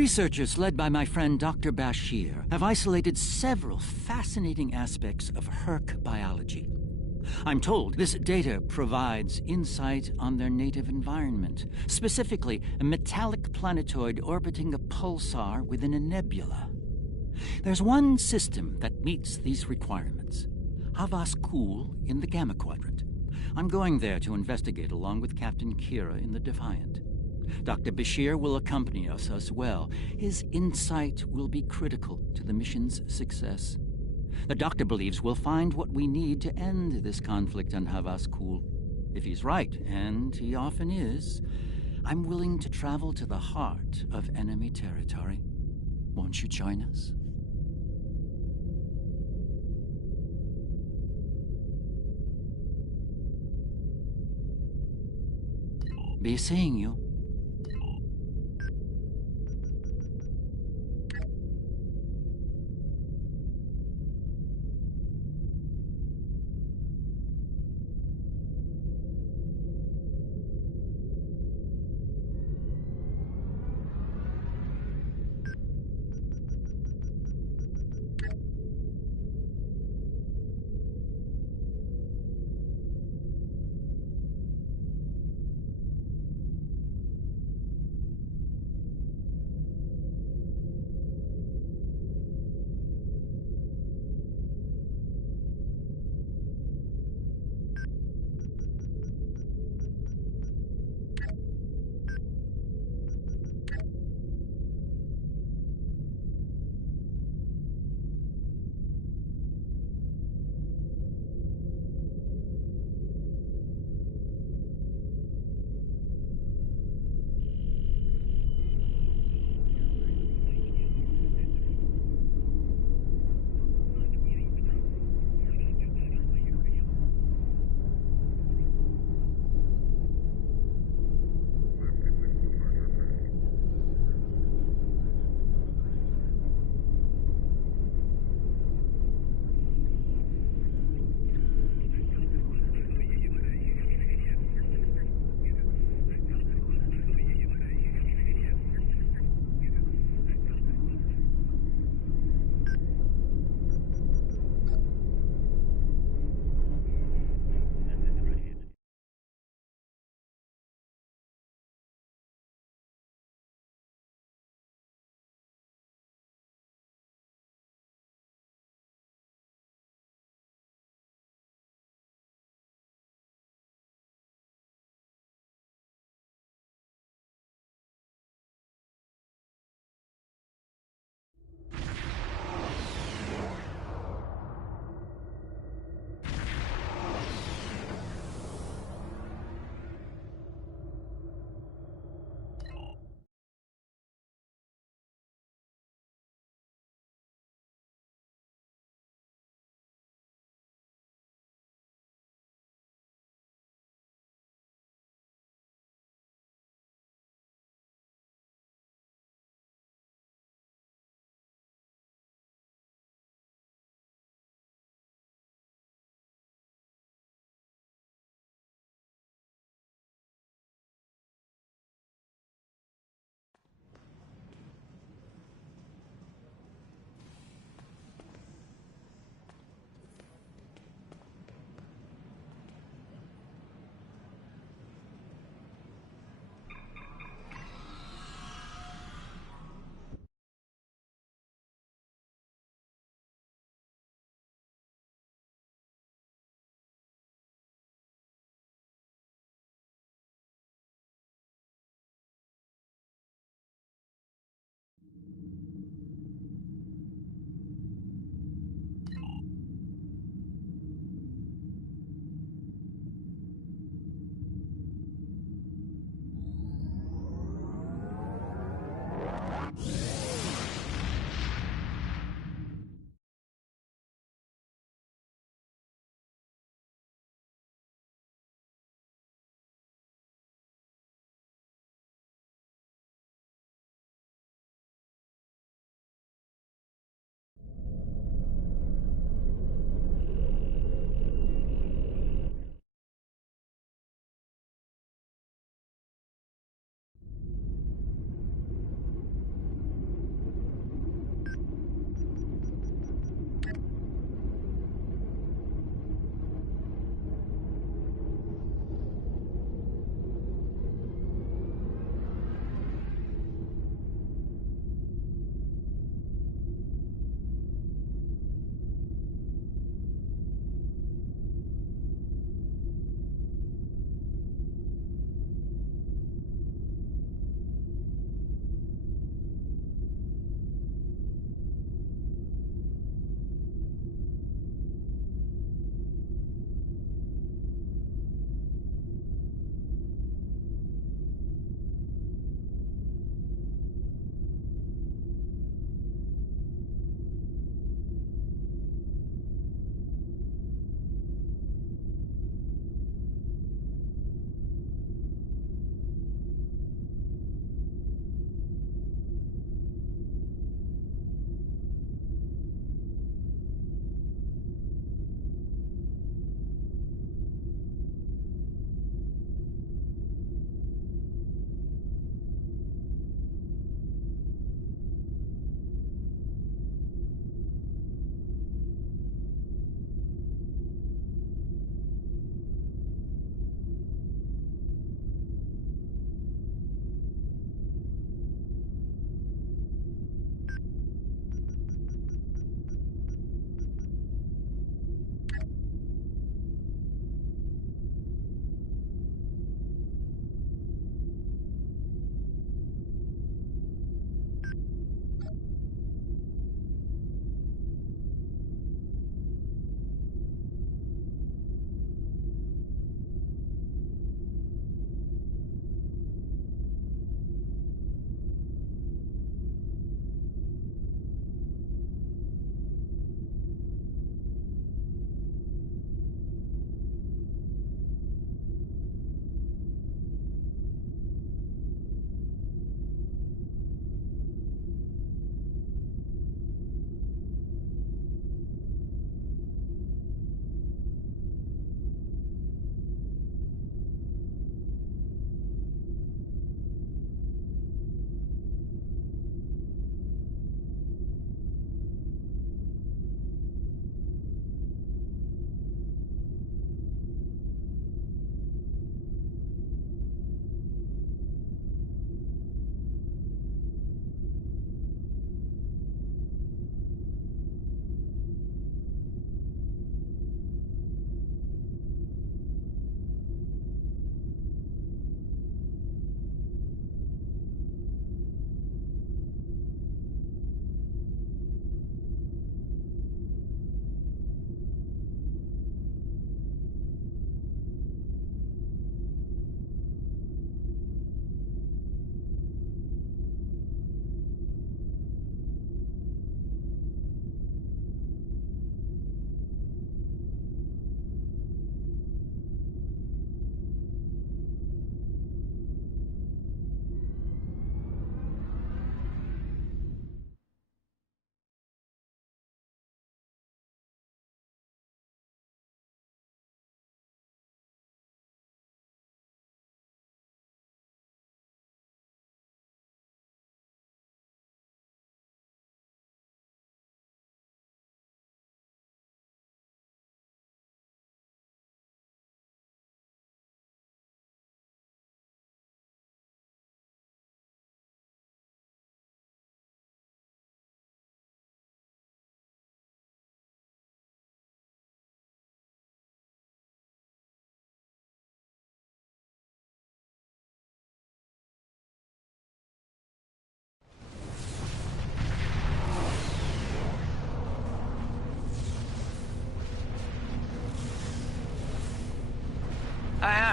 Researchers led by my friend Dr. Bashir have isolated several fascinating aspects of Herc biology. I'm told this data provides insight on their native environment, specifically a metallic planetoid orbiting a pulsar within a nebula. There's one system that meets these requirements, Havas Kul in the Gamma Quadrant. I'm going there to investigate along with Captain Kira in the Defiant. Dr. Bashir will accompany us as well. His insight will be critical to the mission's success. The doctor believes we'll find what we need to end this conflict on Havas Kul. If he's right, and he often is, I'm willing to travel to the heart of enemy territory. Won't you join us? Be seeing you.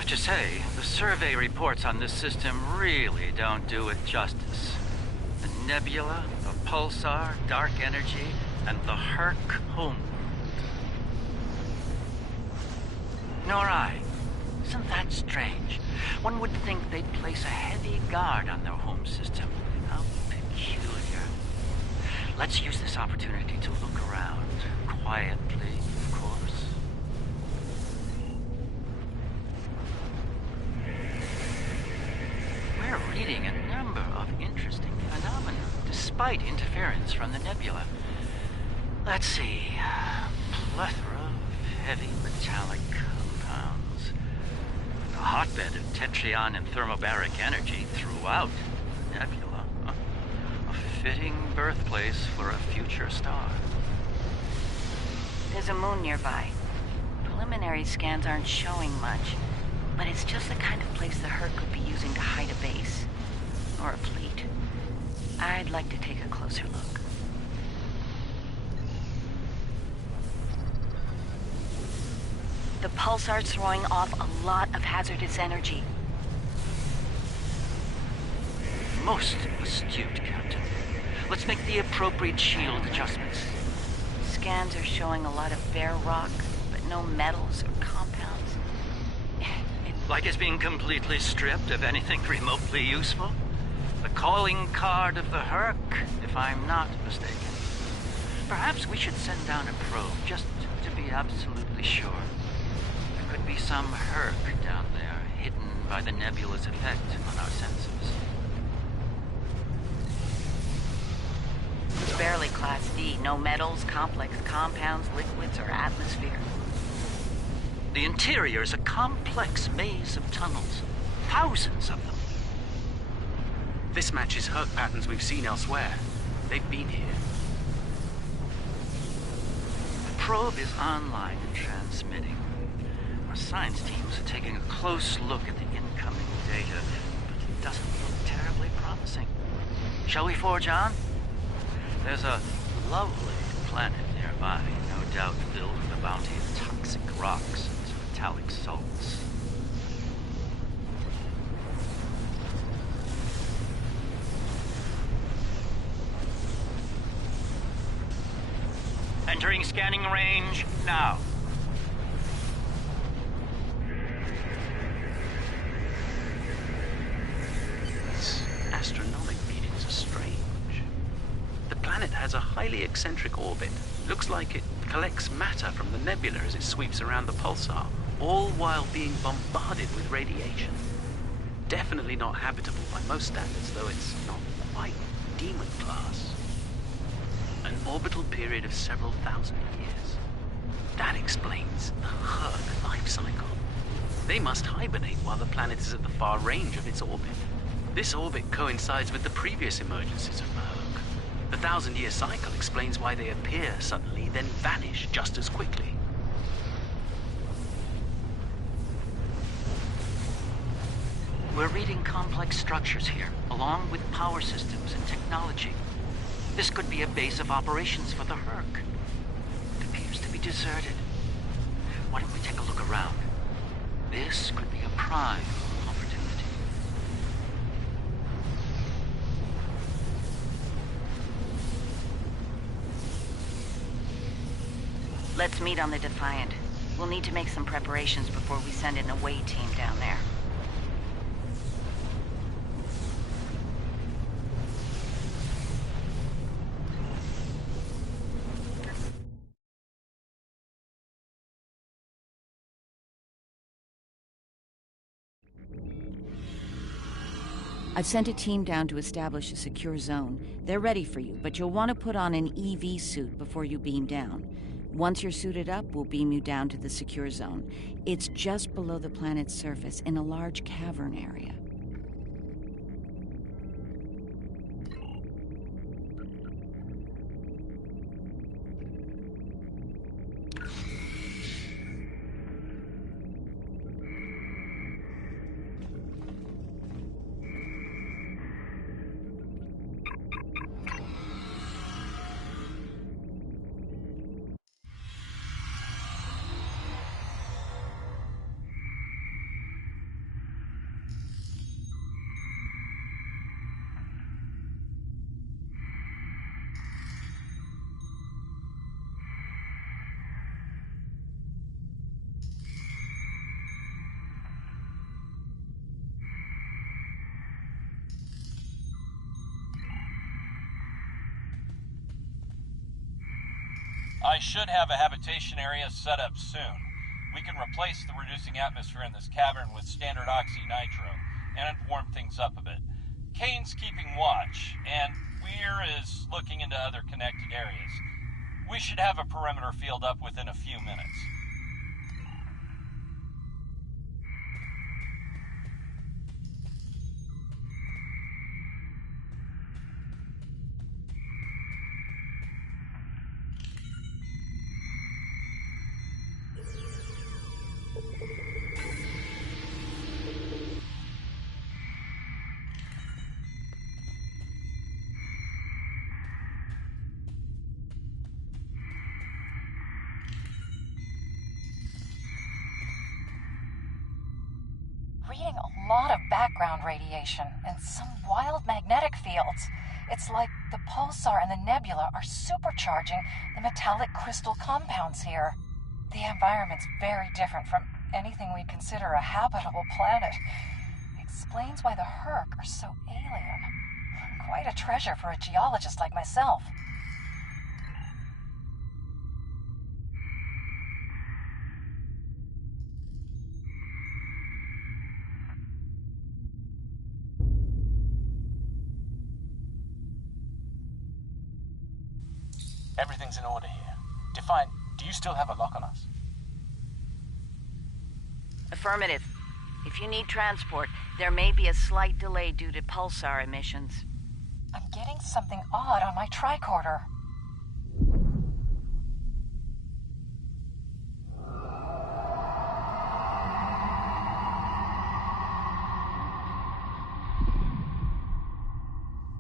have to say, the survey reports on this system really don't do it justice. The nebula, the pulsar, dark energy, and the Herc home. Nor I. Isn't that strange? One would think they'd place a heavy guard on their home system. How peculiar. Let's use this opportunity to look around. Quietly, of course. We're reading a number of interesting phenomena, despite interference from the nebula. Let's see. Plethora of heavy metallic compounds. A hotbed of tetryon and thermobaric energy throughout the nebula. A fitting birthplace for a future star. There's a moon nearby. Preliminary scans aren't showing much, but it's just the kind of place the Herc could be using to hide a base. Or a fleet. I'd like to take a closer look. The pulsar's throwing off a lot of hazardous energy. Most astute, Captain. Let's make the appropriate shield adjustments. Scans are showing a lot of bare rock, but no metals or compounds. Like it's being completely stripped of anything remotely useful? The calling card of the Herc, if I'm not mistaken. Perhaps we should send down a probe, just to be absolutely sure. There could be some Herc down there, hidden by the nebula's effect on our sensors. It's barely Class D. No metals, complex compounds, liquids, or atmosphere. The interior is a complex maze of tunnels. Thousands of them. This matches Herc patterns we've seen elsewhere. They've been here. The probe is online and transmitting. Our science teams are taking a close look at the incoming data, but it doesn't look terribly promising. Shall we forge on? There's a lovely planet nearby, no doubt filled with a bounty of toxic rocks and metallic salts. Entering scanning range now. These astronomic readings are strange. The planet has a highly eccentric orbit. Looks like it collects matter from the nebula as it sweeps around the pulsar, all while being bombarded with radiation. Definitely not habitable by most standards, though it's not quite demon class. An orbital period of several thousand years. That explains the Herc life cycle. They must hibernate while the planet is at the far range of its orbit. This orbit coincides with the previous emergencies of the Herc. The 1,000-year cycle explains why they appear suddenly, then vanish just as quickly. We're reading complex structures here, along with power systems and technology. This could be a base of operations for the Herc. It appears to be deserted. Why don't we take a look around? This could be a prime opportunity. Let's meet on the Defiant. We'll need to make some preparations before we send an away team down there. I've sent a team down to establish a secure zone. They're ready for you, but you'll want to put on an EV suit before you beam down. Once you're suited up, we'll beam you down to the secure zone. It's just below the planet's surface in a large cavern area. I should have a habitation area set up soon. We can replace the reducing atmosphere in this cavern with standard oxy-nitro, and warm things up a bit. Kane's keeping watch, and Weir is looking into other connected areas. We should have a perimeter field up within a few minutes. Reading a lot of background radiation and some wild magnetic fields. It's like the pulsar and the nebula are supercharging the metallic crystal compounds here. The environment's very different from anything we'd consider a habitable planet. Explains why the Herc are so alien. Quite a treasure for a geologist like myself. Everything's in order here. Define, do you still have a lock on us? Affirmative. If you need transport, there may be a slight delay due to pulsar emissions. I'm getting something odd on my tricorder.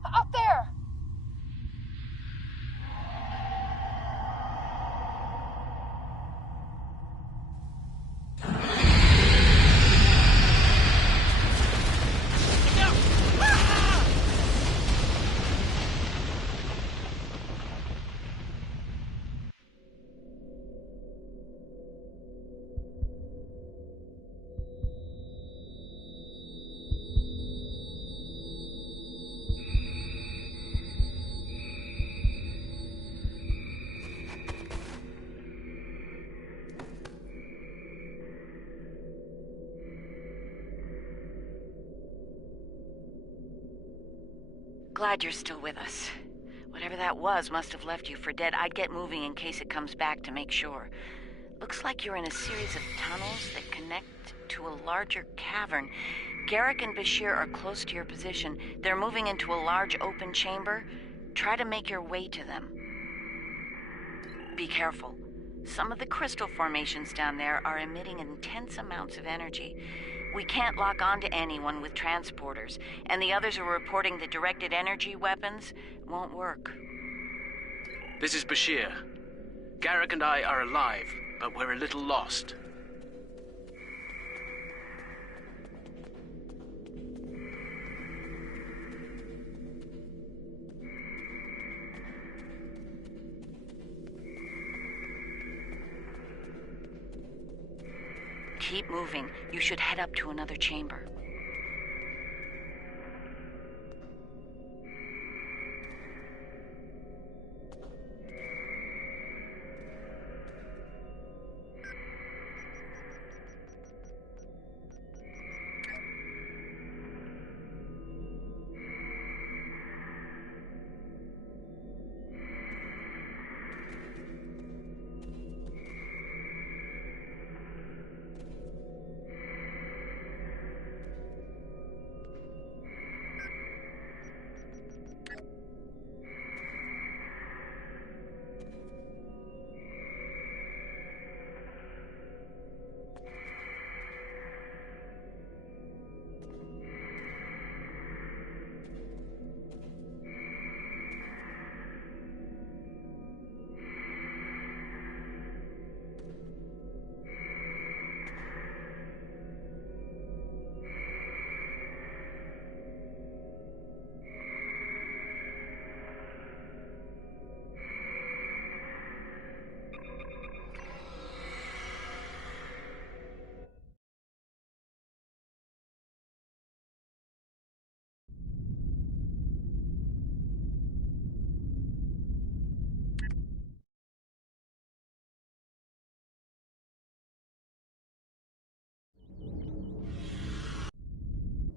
Up there! Glad you're still with us. Whatever that was must have left you for dead. I'd get moving in case it comes back to make sure. Looks like you're in a series of tunnels that connect to a larger cavern. Garrick and Bashir are close to your position. They're moving into a large open chamber. Try to make your way to them. Be careful. Some of the crystal formations down there are emitting intense amounts of energy. We can't lock onto anyone with transporters, and the others are reporting that directed energy weapons won't work. This is Bashir. Garrick and I are alive, but we're a little lost. Keep moving. You should head up to another chamber.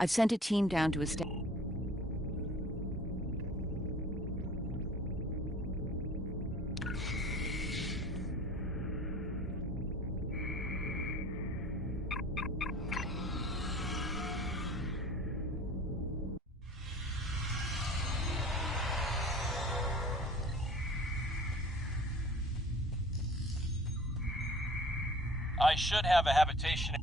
I've sent a team down to establish... I should have a habitation...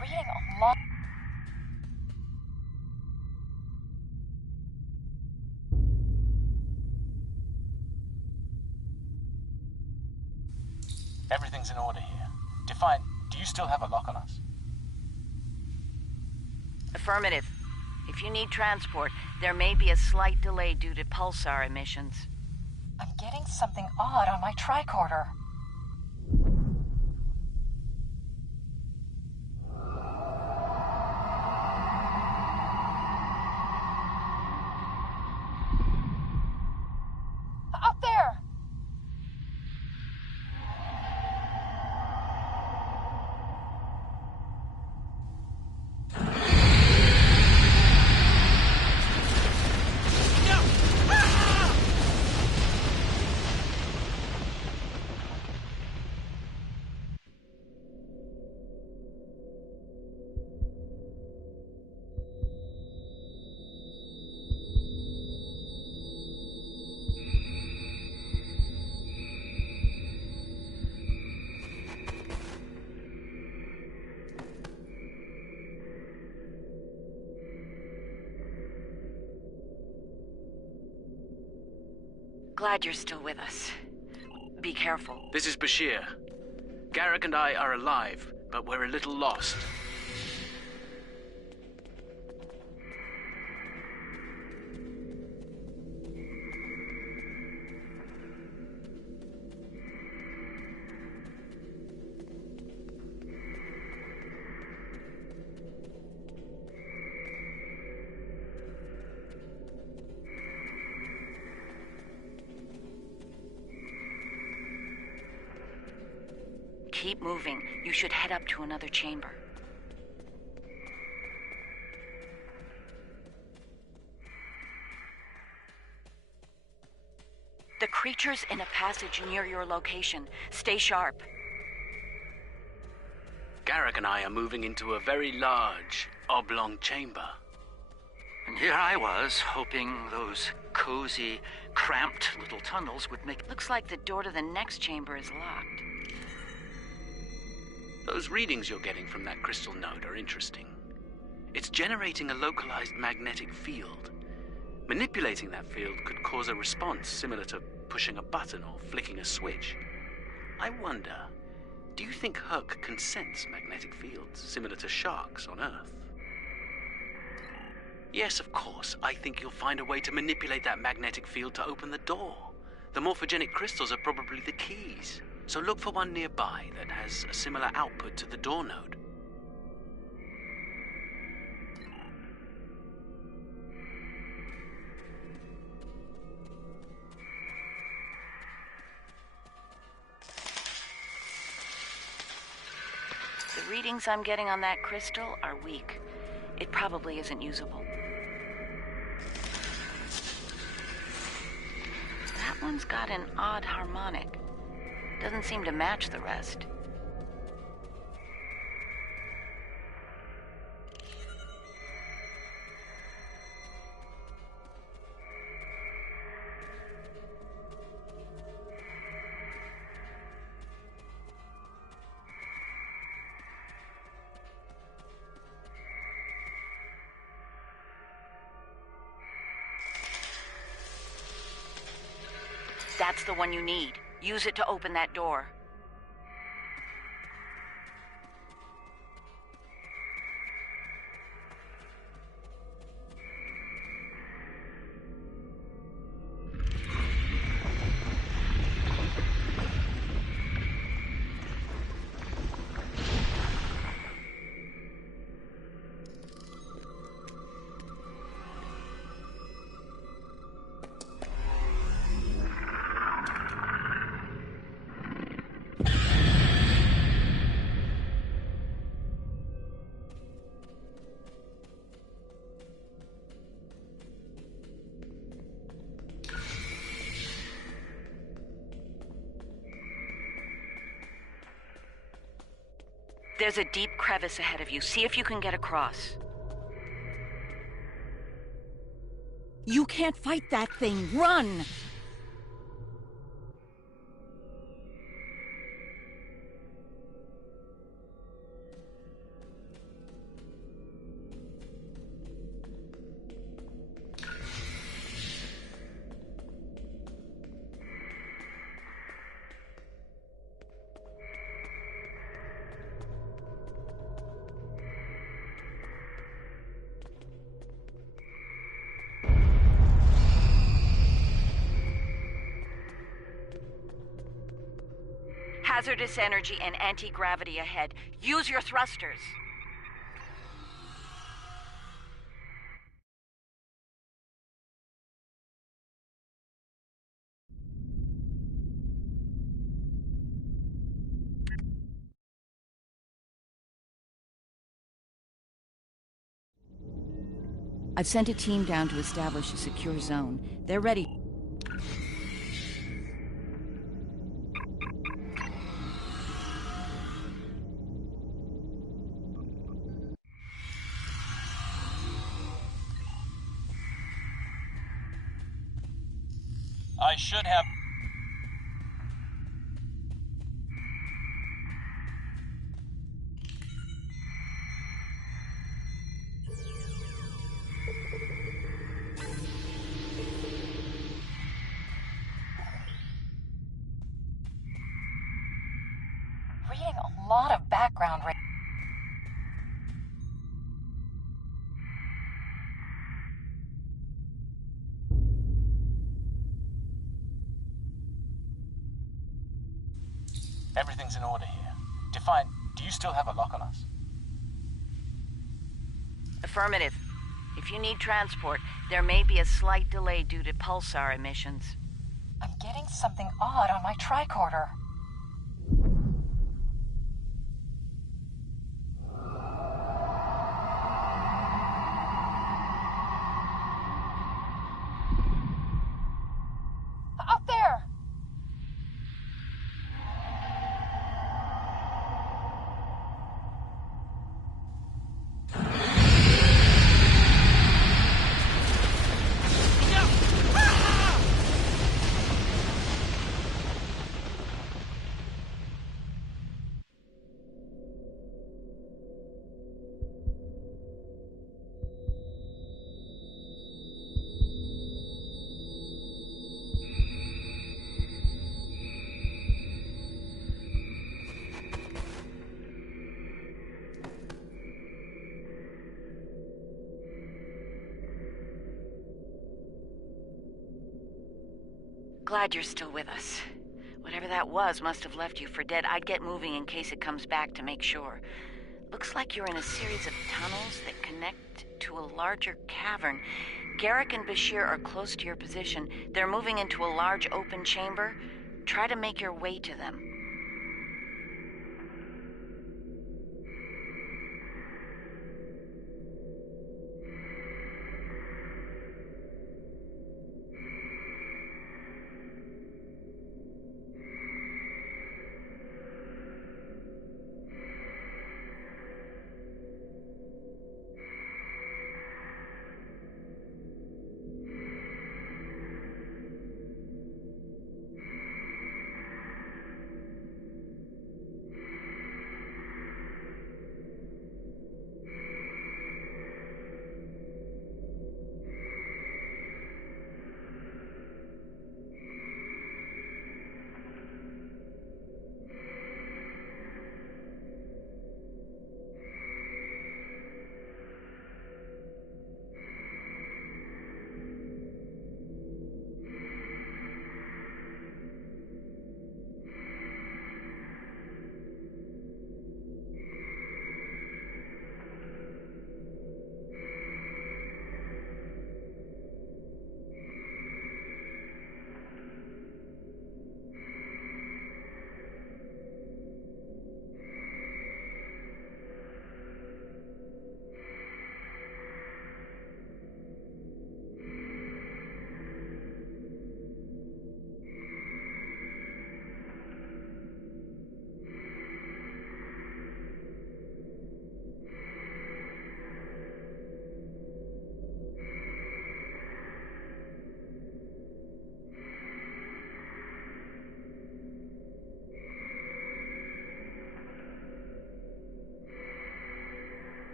Reading a lot. Everything's in order here. Define, do you still have a lock on us? Affirmative. If you need transport, there may be a slight delay due to pulsar emissions. I'm getting something odd on my tricorder. Up there! Glad you're still with us. Be careful. This is Bashir. Garrick and I are alive, but we're a little lost. Keep moving. You should head up to another chamber. The creature's in a passage near your location. Stay sharp. Garrick and I are moving into a very large, oblong chamber. And here I was, hoping those cozy, cramped little tunnels would make... Looks like the door to the next chamber is locked. Those readings you're getting from that crystal node are interesting. It's generating a localized magnetic field. Manipulating that field could cause a response similar to pushing a button or flicking a switch. I wonder, do you think Herc can sense magnetic fields similar to sharks on Earth? Yes, of course. I think you'll find a way to manipulate that magnetic field to open the door. The morphogenic crystals are probably the keys. So look for one nearby that has a similar output to the door node. The readings I'm getting on that crystal are weak. It probably isn't usable. That one's got an odd harmonic. Doesn't seem to match the rest. That's the one you need. Use it to open that door. There's a deep crevice ahead of you. See if you can get across. You can't fight that thing. Run! Hazardous energy and anti-gravity ahead. Use your thrusters. I've sent a team down to establish a secure zone. They're ready. I should have... Reading a lot of background. Everything's in order here. Define, do you still have a lock on us? Affirmative. If you need transport, there may be a slight delay due to pulsar emissions. I'm getting something odd on my tricorder. Up there! Glad you're still with us. Whatever that was must have left you for dead. I'd get moving in case it comes back to make sure. Looks like you're in a series of tunnels that connect to a larger cavern. Garrick and Bashir are close to your position. They're moving into a large open chamber. Try to make your way to them.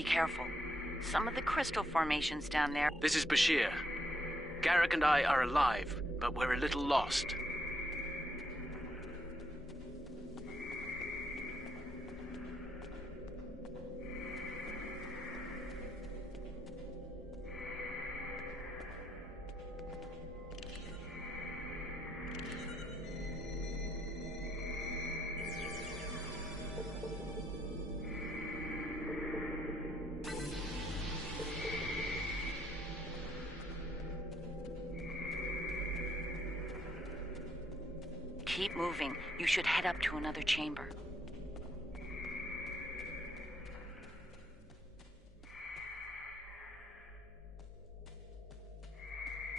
Be careful. Some of the crystal formations down there... This is Bashir. Garrick and I are alive, but we're a little lost. Keep moving. You should head up to another chamber.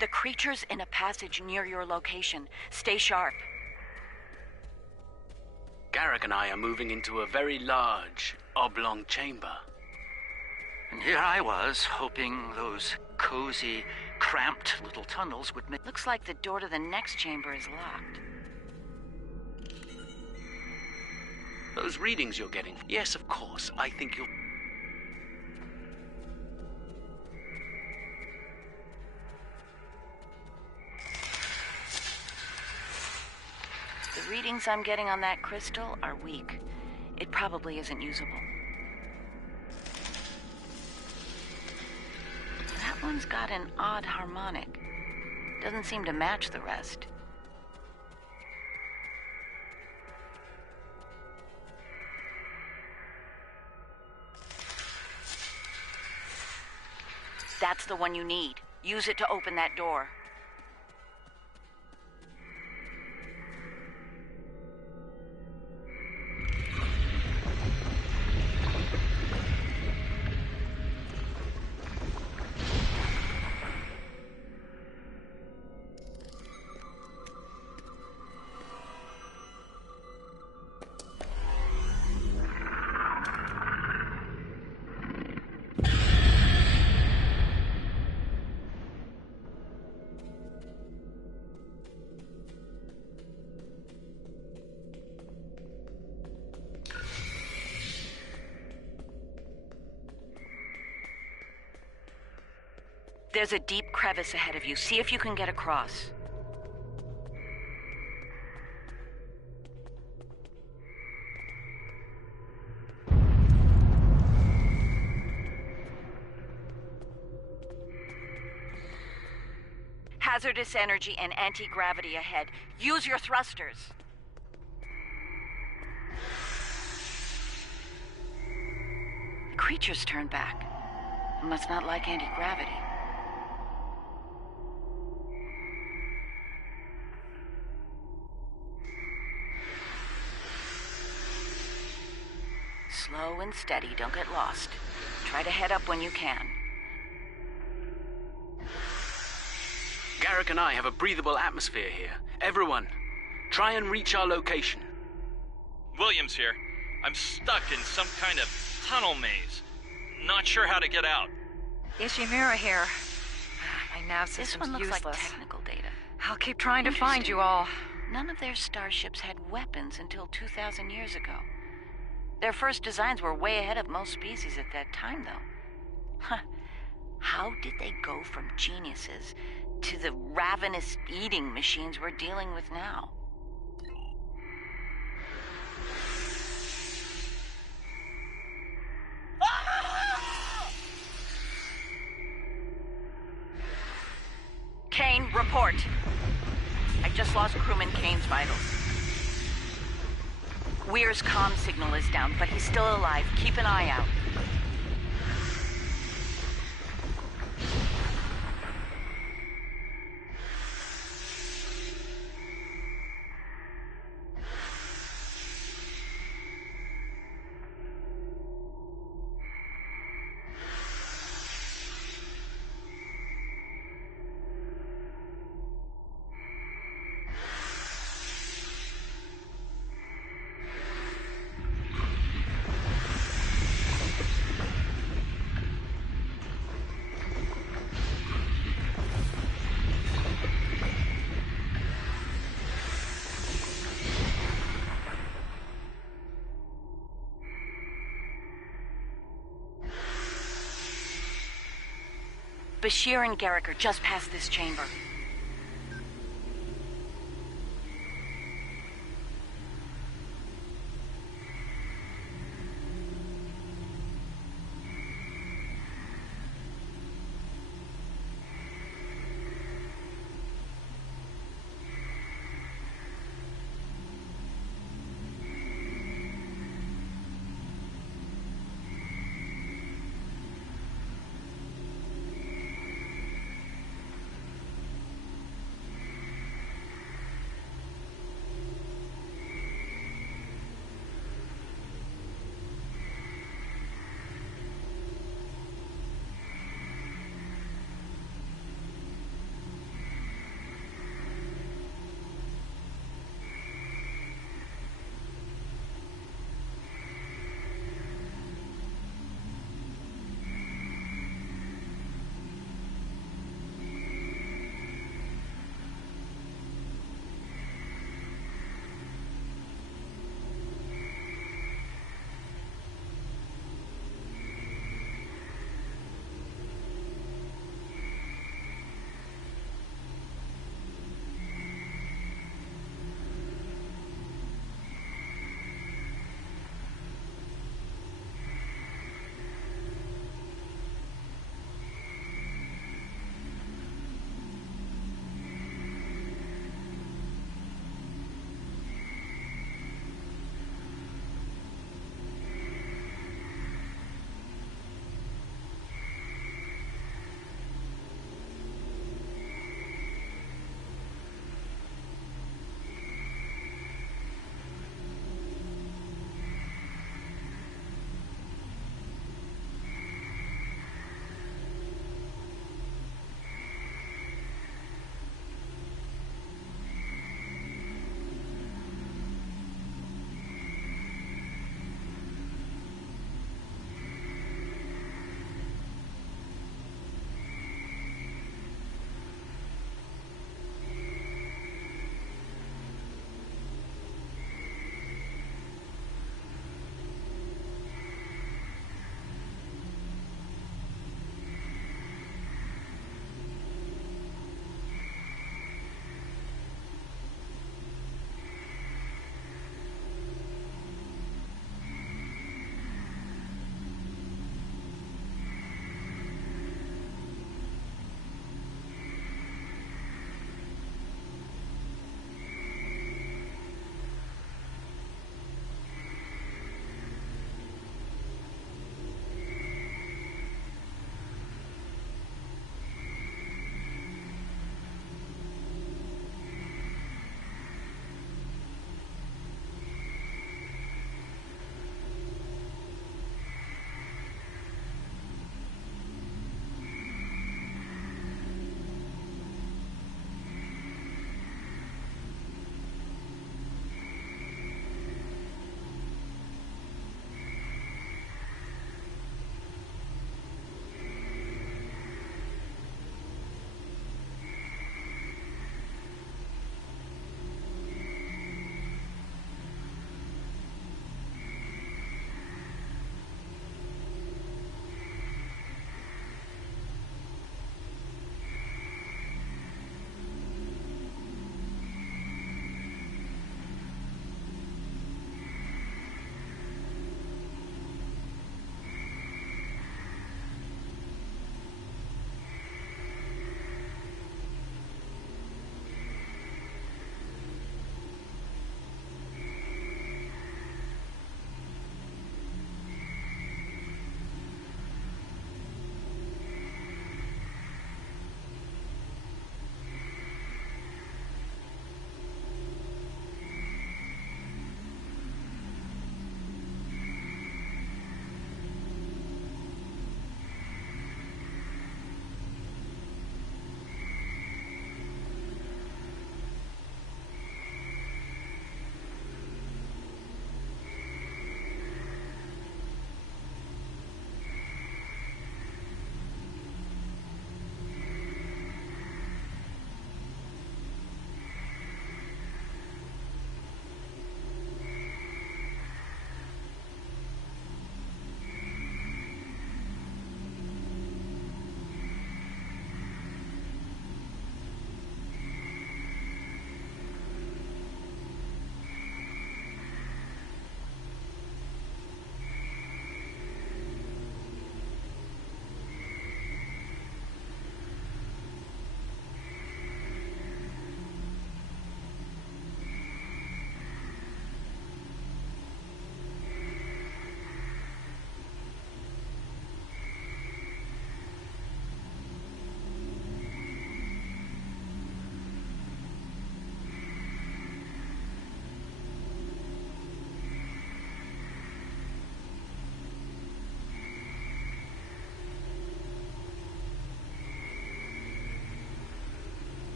The creature's in a passage near your location. Stay sharp. Garrick and I are moving into a very large, oblong chamber. And here I was, hoping those cozy, cramped little tunnels would make... Looks like the door to the next chamber is locked. Those readings you're getting... Yes, of course. I think you'll... The readings I'm getting on that crystal are weak. It probably isn't usable. That one's got an odd harmonic. Doesn't seem to match the rest. That's the one you need. Use it to open that door. There's a deep crevice ahead of you. See if you can get across. Hazardous energy and anti-gravity ahead. Use your thrusters. The creature's turned back. It must not like anti-gravity. Slow and steady, don't get lost. Try to head up when you can. Garrick and I have a breathable atmosphere here. Everyone, try and reach our location. Williams here. I'm stuck in some kind of tunnel maze. Not sure how to get out. Ishimura here. My nav This system's one looks useless. like technical data. I'll keep trying to find you all. None of their starships had weapons until 2,000 years ago. Their first designs were way ahead of most species at that time, though. Huh. How did they go from geniuses to the ravenous eating machines we're dealing with now? Kane, report. I just lost crewman Kane's vitals. Weir's comm signal is down, but he's still alive. Keep an eye out. Bashir and Garrick are just past this chamber.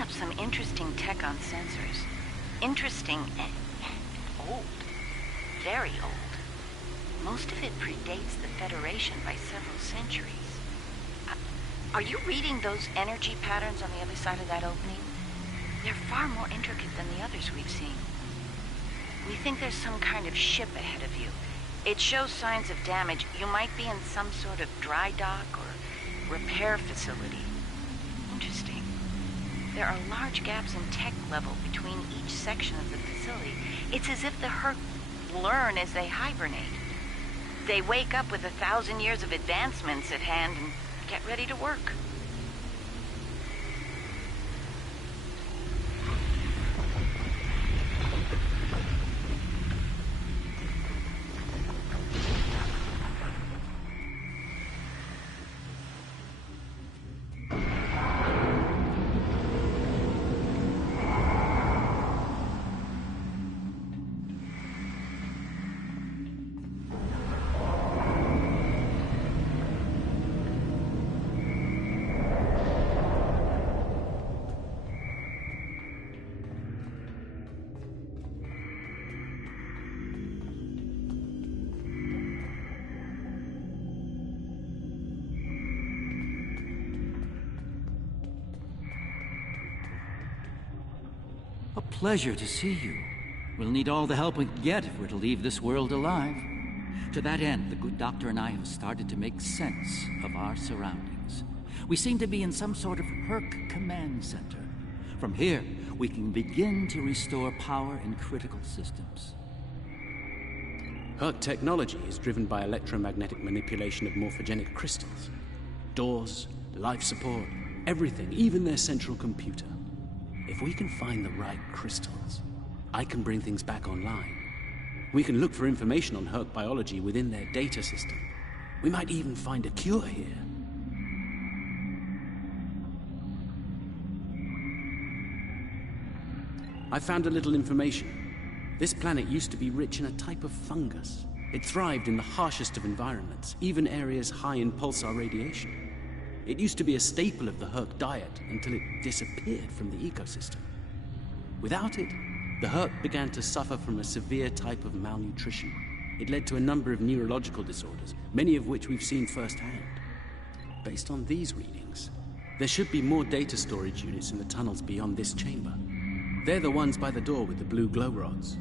picking up some interesting tech on sensors. Interesting and old. Very old. Most of it predates the Federation by several centuries. Are you reading those energy patterns on the other side of that opening? They're far more intricate than the others we've seen. We think there's some kind of ship ahead of you. It shows signs of damage. You might be in some sort of dry dock or repair facility. Interesting. There are large gaps in tech level between each section of the facility. It's as if the Herc learn as they hibernate. They wake up with 1,000 years of advancements at hand and get ready to work. A pleasure to see you. We'll need all the help we can get if we're to leave this world alive. To that end, the good doctor and I have started to make sense of our surroundings. We seem to be in some sort of Herc command center. From here, we can begin to restore power in critical systems. Herc technology is driven by electromagnetic manipulation of morphogenic crystals. Doors, life support, everything, even their central computer. If we can find the right crystals, I can bring things back online. We can look for information on Herc biology within their data system. We might even find a cure here. I found a little information. This planet used to be rich in a type of fungus. It thrived in the harshest of environments, even areas high in pulsar radiation. It used to be a staple of the Herc diet until it disappeared from the ecosystem. Without it, the Herc began to suffer from a severe type of malnutrition. It led to a number of neurological disorders, many of which we've seen firsthand. Based on these readings, there should be more data storage units in the tunnels beyond this chamber. They're the ones by the door with the blue glow rods.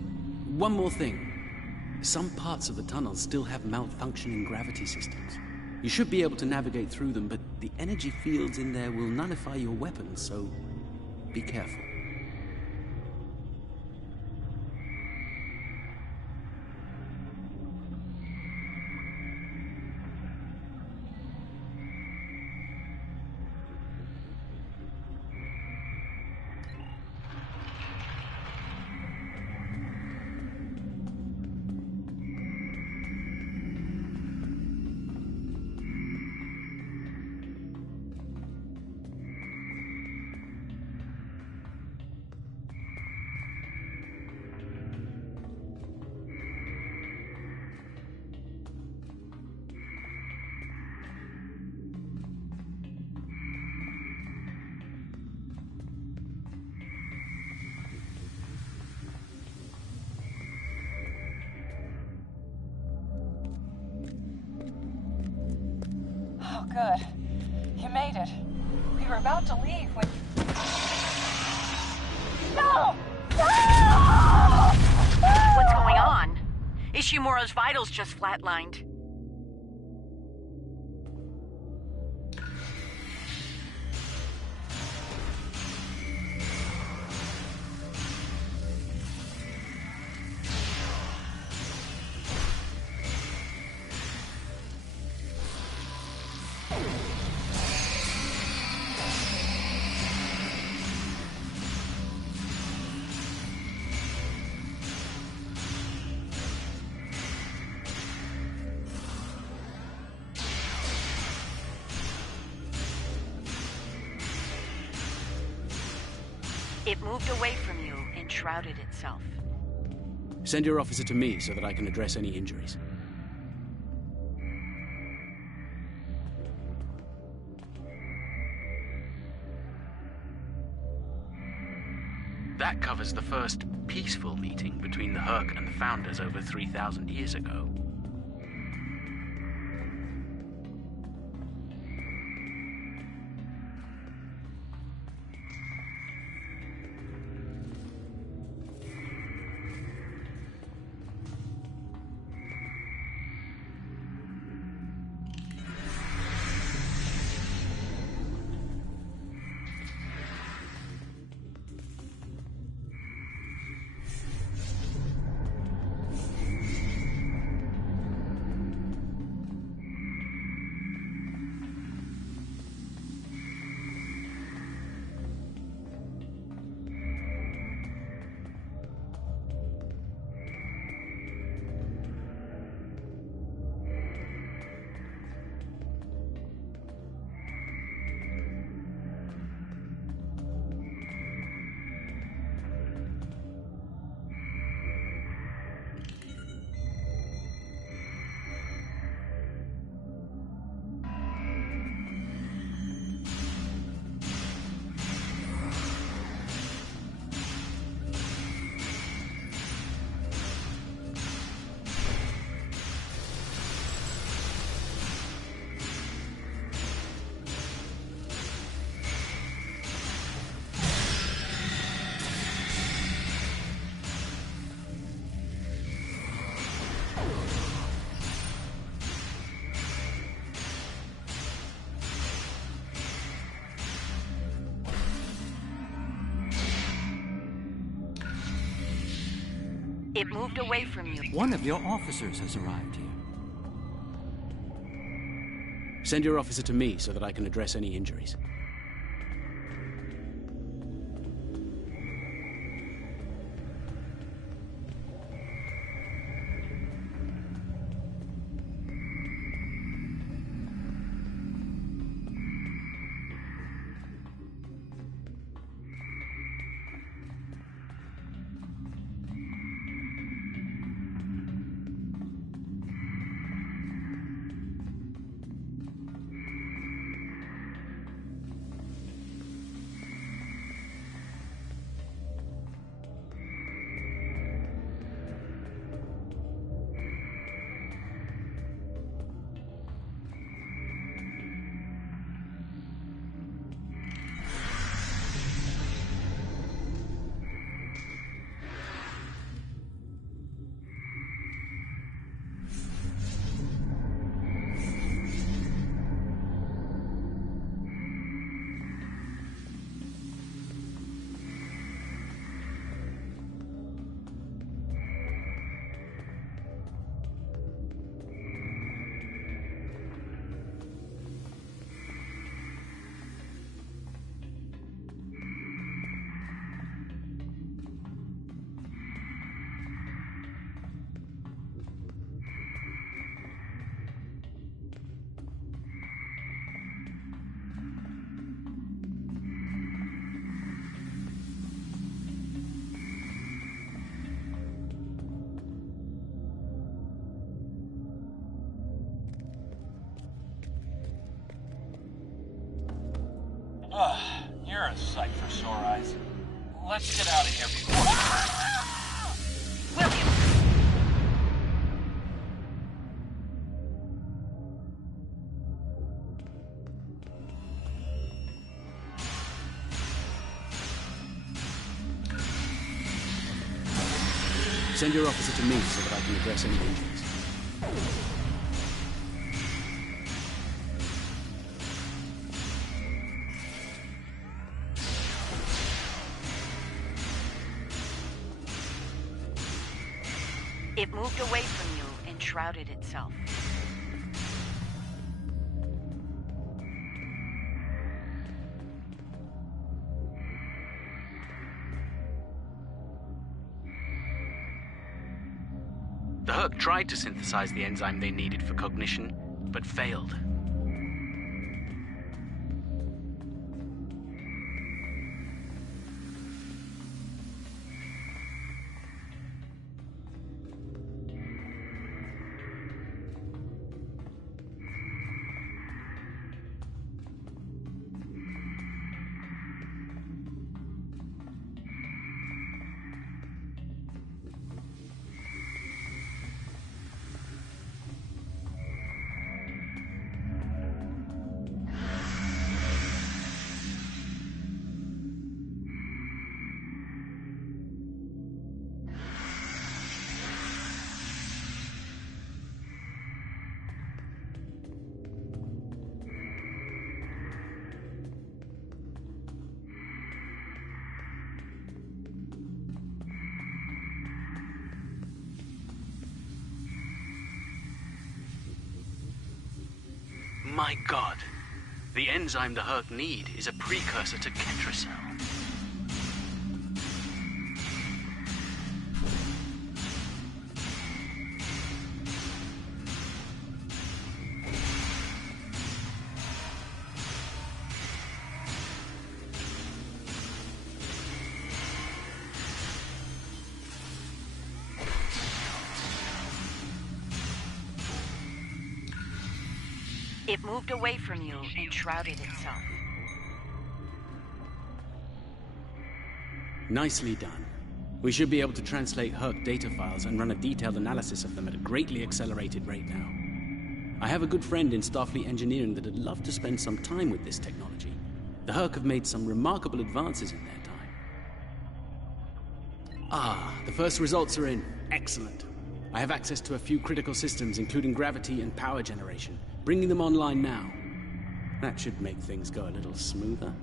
One more thing. Some parts of the tunnels still have malfunctioning gravity systems. You should be able to navigate through them, but the energy fields in there will nullify your weapons, so be careful. Oh, good. You made it. We were about to leave when you... No! No! What's going on? Ishimura's vitals just flatlined. It moved away from you and shrouded itself. Send your officer to me so that I can address any injuries. covers the first peaceful meeting between the Herc and the Founders over 3,000 years ago. It moved away from you. One of your officers has arrived here. Send your officer to me so that I can address any injuries. You're a sight for sore eyes. Let's get out of here before... Send your officer to me so that I can address any injuries. It moved away from you and shrouded itself. The Herc tried to synthesize the enzyme they needed for cognition, but failed. my god. The enzyme the Herc need is a precursor to Ketracel. It moved away from you and shrouded itself. Nicely done. We should be able to translate Herc data files and run a detailed analysis of them at a greatly accelerated rate now. I have a good friend in Starfleet Engineering that'd love to spend some time with this technology. The Herc have made some remarkable advances in their time. The first results are in. Excellent. I have access to a few critical systems, including gravity and power generation. Bringing them online now. That should make things go a little smoother.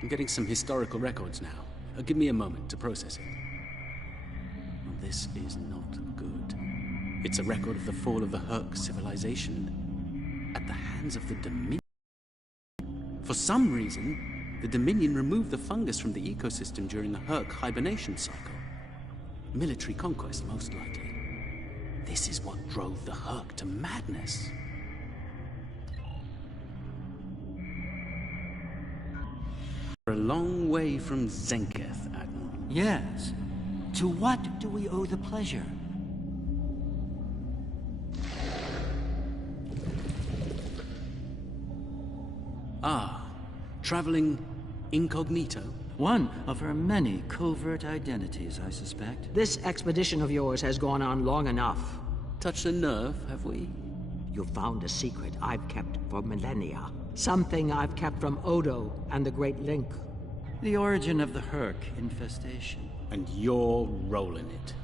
I'm getting some historical records now. Give me a moment to process it. Well, this is not good. It's a record of the fall of the Herc civilization at the hands of the Dominion. For some reason, the Dominion removed the fungus from the ecosystem during the Herc hibernation cycle. Military conquest, most likely. This is what drove the Herc to madness. We're a long way from Zenketh, Admiral. Yes. To what do we owe the pleasure? Traveling incognito? One of her many covert identities, I suspect. This expedition of yours has gone on long enough. Touched a nerve, have we? You found a secret I've kept for millennia. Something I've kept from Odo and the Great Link. The origin of the Herc infestation. And your role in it.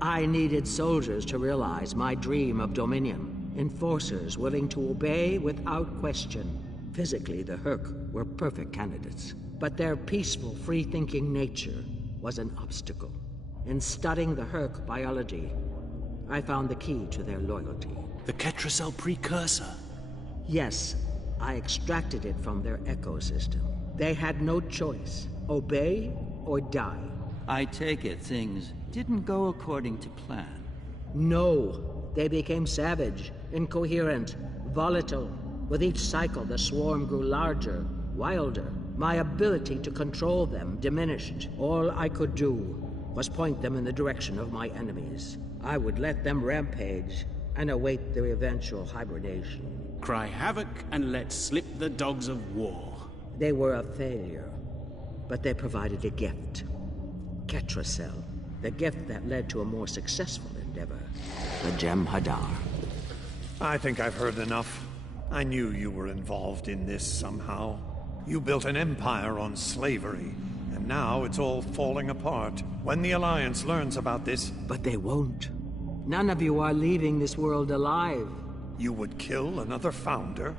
I needed soldiers to realize my dream of dominion. Enforcers willing to obey without question. Physically, the Herc were perfect candidates. But their peaceful, free-thinking nature was an obstacle. In studying the Herc biology, I found the key to their loyalty. The Ketracel precursor? Yes, I extracted it from their ecosystem. They had no choice. Obey or die. I take it things didn't go according to plan. No. They became savage, incoherent, volatile. With each cycle, the swarm grew larger, wilder. My ability to control them diminished. All I could do was point them in the direction of my enemies. I would let them rampage and await their eventual hibernation. Cry havoc and let slip the dogs of war. They were a failure, but they provided a gift. Ketracel, the gift that led to a more successful endeavor. The Jem'Hadar. I think I've heard enough. I knew you were involved in this somehow. You built an empire on slavery, and now it's all falling apart. When the Alliance learns about this... But they won't. None of you are leaving this world alive. You would kill another founder?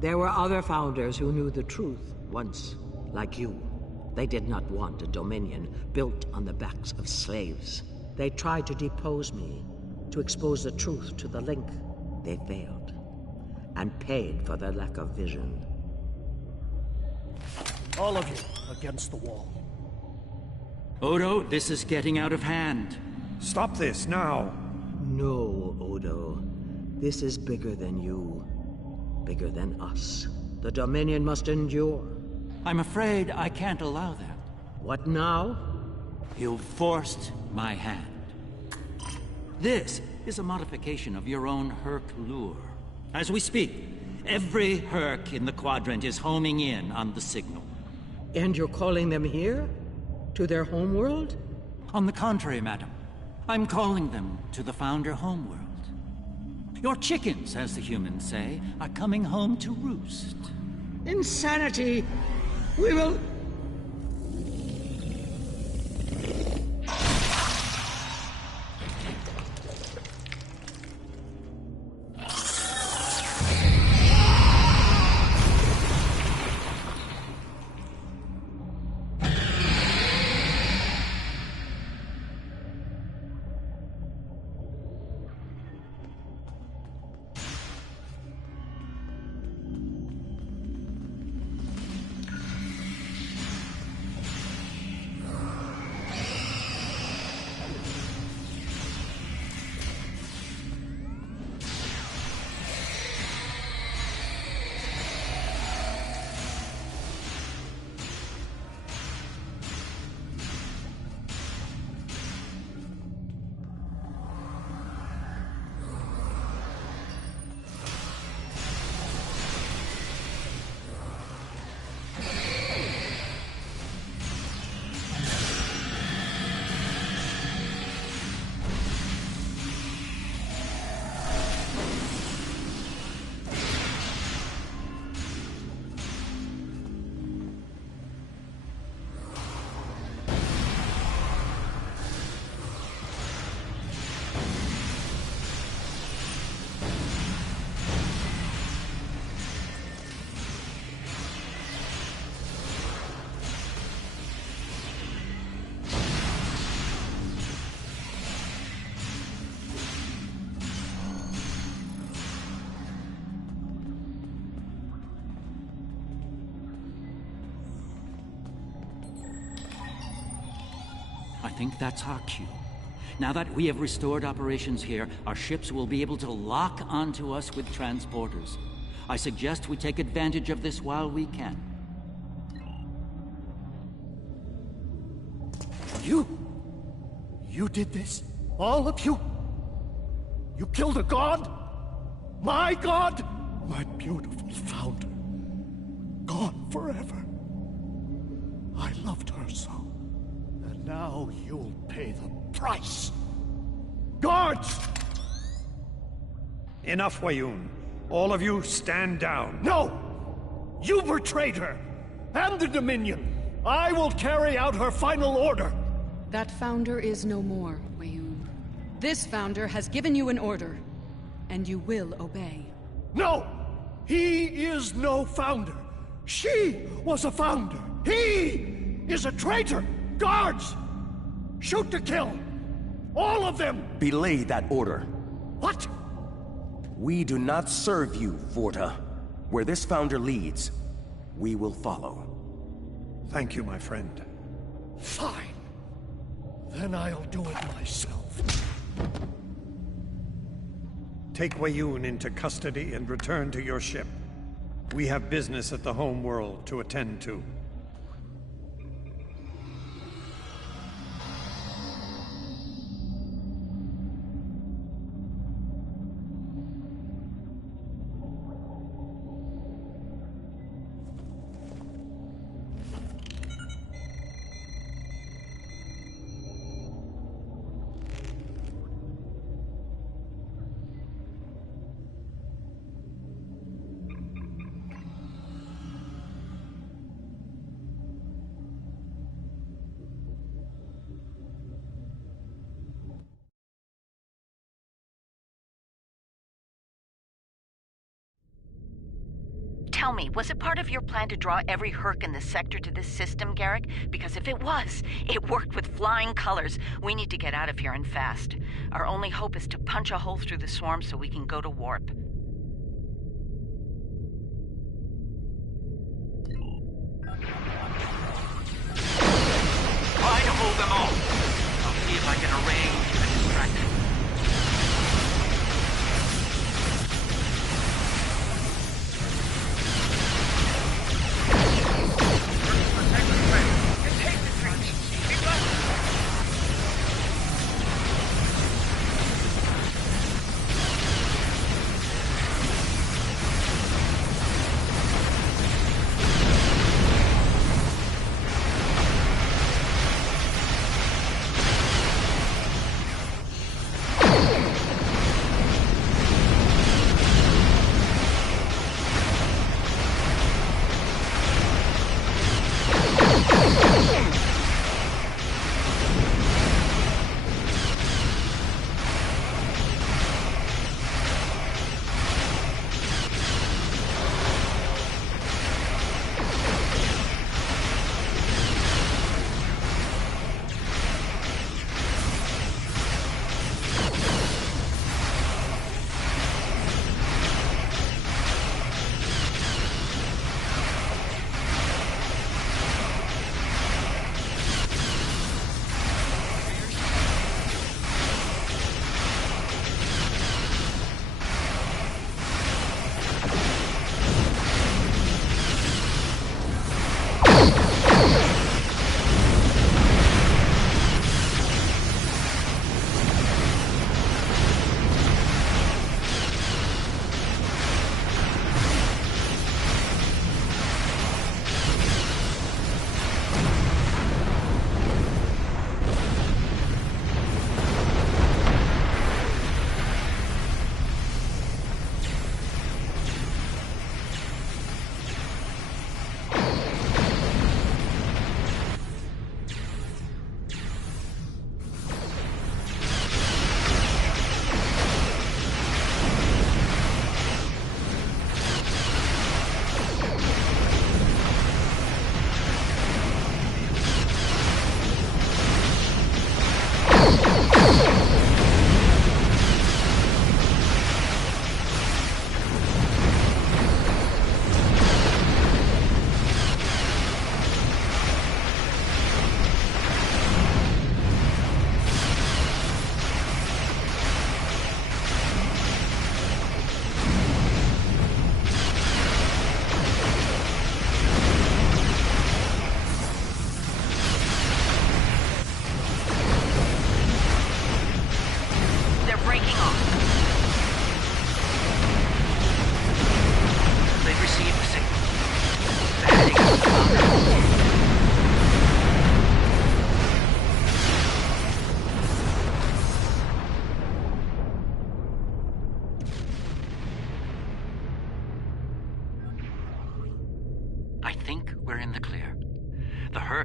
There were other founders who knew the truth once, like you. They did not want a dominion built on the backs of slaves. They tried to depose me, to expose the truth to the Link. They failed, and paid for their lack of vision. All of you against the wall. Odo, this is getting out of hand. Stop this now. No, Odo. This is bigger than you. Bigger than us. The Dominion must endure. I'm afraid I can't allow that. What now? You forced my hand. This is a modification of your own Herc lure. As we speak, every Herc in the quadrant is homing in on the signal. And you're calling them here? To their homeworld? On the contrary, madam. I'm calling them to the Founder homeworld. Your chickens, as the humans say, are coming home to roost. Insanity! We will... I think that's our cue. Now that we have restored operations here, our ships will be able to lock onto us with transporters. I suggest we take advantage of this while we can. You did this? All of you? You killed a god? My god? My beautiful founder. Gone forever. I loved her so. And now you'll pay the price. Guards! Enough, Wayun. All of you stand down. No! You betrayed her! And the Dominion! I will carry out her final order! That founder is no more, Wayun. This founder has given you an order, and you will obey. No! He is no founder! She was a founder! He is a traitor! Guards! Shoot to kill! All of them! Belay that order. What? We do not serve you, Vorta. Where this founder leads, we will follow. Thank you, my friend. Fine. Then I'll do it myself. Take Wayun into custody and return to your ship. We have business at the home world to attend to. Tell me, was it part of your plan to draw every Herc in the sector to this system, Garrick? Because if it was, it worked with flying colors. We need to get out of here and fast. Our only hope is to punch a hole through the swarm so we can go to warp. Try to hold them off. I'll see if I can arrange a distraction.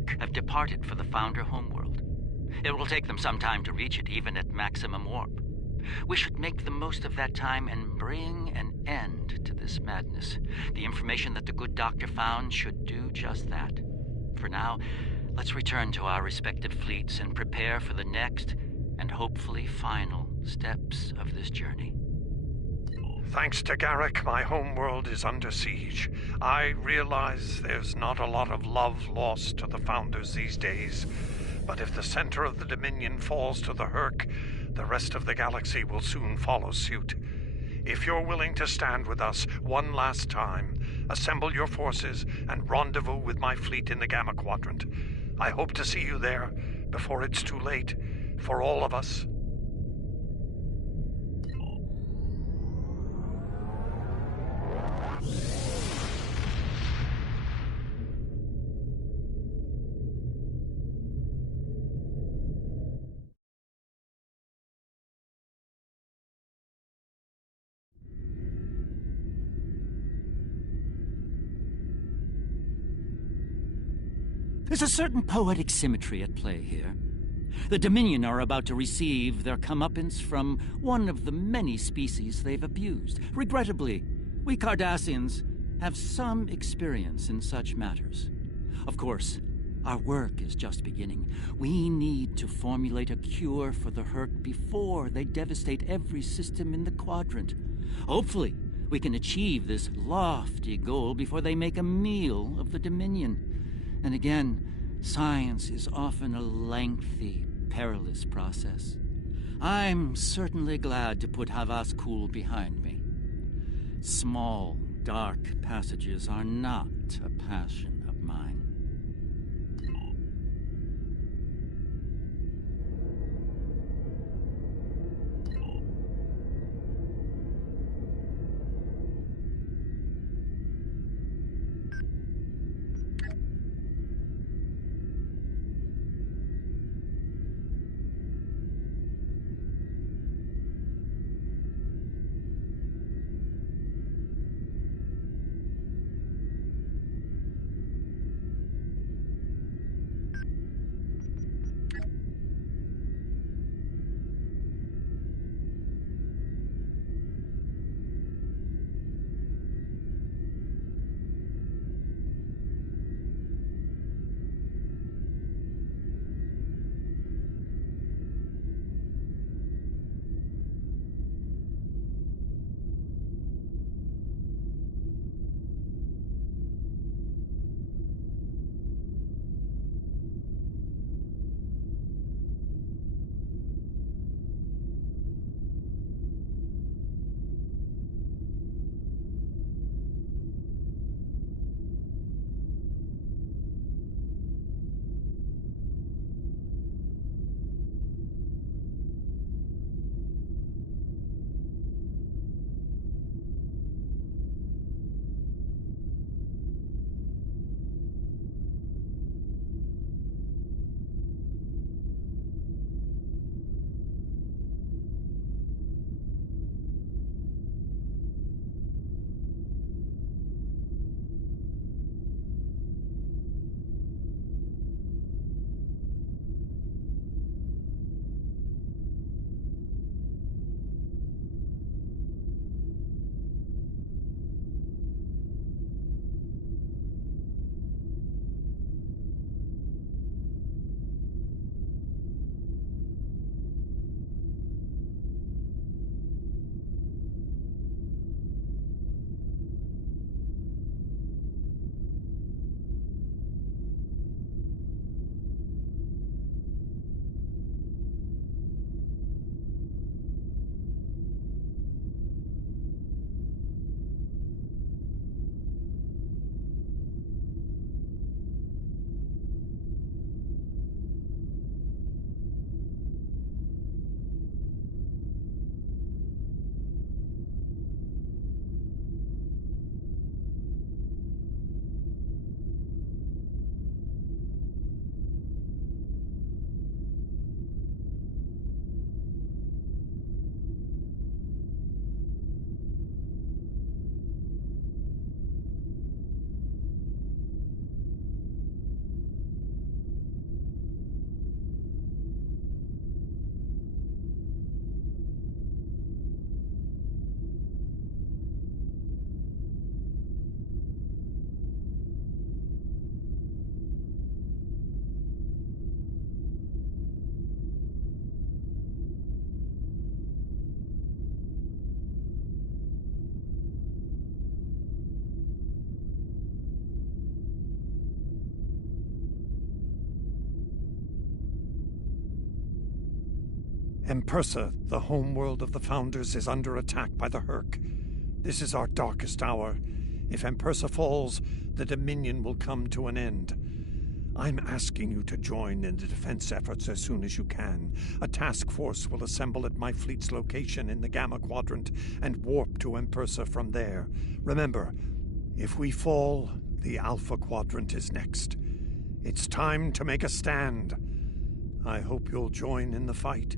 Herc have departed for the Founder homeworld. It will take them some time to reach it, even at maximum warp. We should make the most of that time and bring an end to this madness. The information that the good doctor found should do just that. For now, let's return to our respective fleets and prepare for the next and hopefully final steps of this journey. Thanks to Garrick, my homeworld is under siege. I realize there's not a lot of love lost to the Founders these days, but if the center of the Dominion falls to the Herc, the rest of the galaxy will soon follow suit. If you're willing to stand with us one last time, assemble your forces and rendezvous with my fleet in the Gamma Quadrant. I hope to see you there before it's too late for all of us. There's a certain poetic symmetry at play here. The Dominion are about to receive their comeuppance from one of the many species they've abused. Regrettably, we Cardassians have some experience in such matters. Of course, our work is just beginning. We need to formulate a cure for the Herc before they devastate every system in the quadrant. Hopefully, we can achieve this lofty goal before they make a meal of the Dominion. And again, science is often a lengthy, perilous process. I'm certainly glad to put Havas Kul behind me. Small, dark passages are not a passion of mine. Empersa, the homeworld of the Founders, is under attack by the Herc. This is our darkest hour. If Empersa falls, the Dominion will come to an end. I'm asking you to join in the defense efforts as soon as you can. A task force will assemble at my fleet's location in the Gamma Quadrant and warp to Empersa from there. Remember, if we fall, the Alpha Quadrant is next. It's time to make a stand. I hope you'll join in the fight.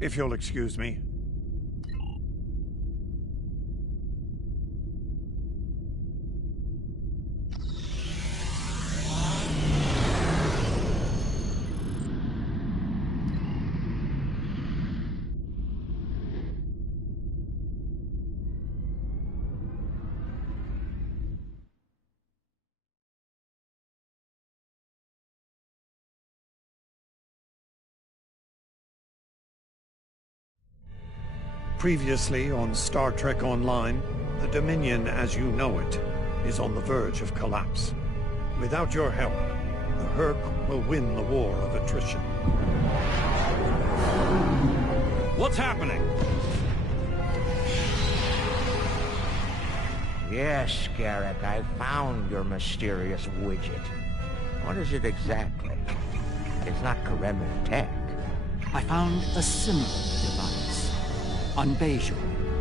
If you'll excuse me. Previously on Star Trek Online, the Dominion as you know it is on the verge of collapse. Without your help, the Herc will win the war of attrition. What's happening? Yes, Garrick, I found your mysterious widget. What is it exactly? It's not Karemman tech. I found a similar device on Bejor.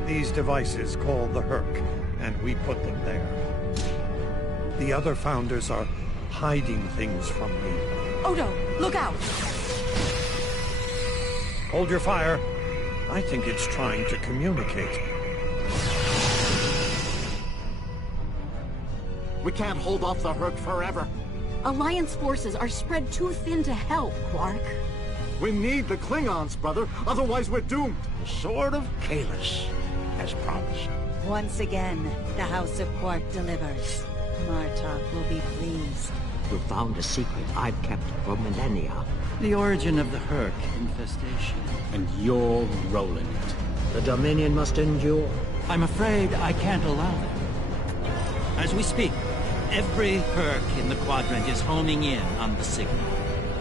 These devices called the Herc, and we put them there. The other Founders are hiding things from me. Odo, look out! Hold your fire. I think it's trying to communicate. We can't hold off the Herc forever. Alliance forces are spread too thin to help, Quark. We need the Klingons, brother. Otherwise we're doomed. The Sword of Kahless, as promised. Once again, the House of Quark delivers. Martok will be pleased. You found a secret I've kept for millennia. The origin of the Herc infestation. And you're rolling it. The Dominion must endure. I'm afraid I can't allow that. As we speak, every Herc in the Quadrant is homing in on the signal.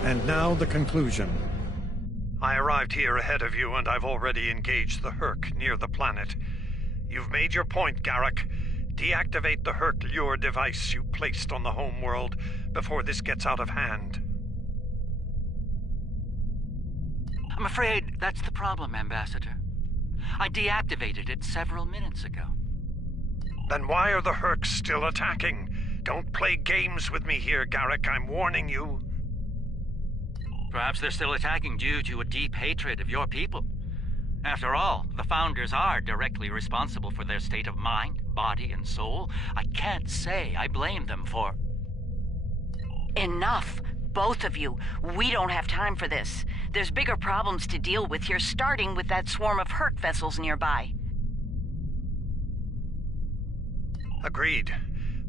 And now the conclusion. I arrived here ahead of you, and I've already engaged the Herc near the planet. You've made your point, Garrick. Deactivate the Herc lure device you placed on the homeworld before this gets out of hand. I'm afraid that's the problem, Ambassador. I deactivated it several minutes ago. Then why are the Hercs still attacking? Don't play games with me here, Garrick. I'm warning you. Perhaps they're still attacking due to a deep hatred of your people. After all, the Founders are directly responsible for their state of mind, body, and soul. I can't say I blame them for... Enough! Both of you. We don't have time for this. There's bigger problems to deal with here, starting with that swarm of Herc vessels nearby. Agreed.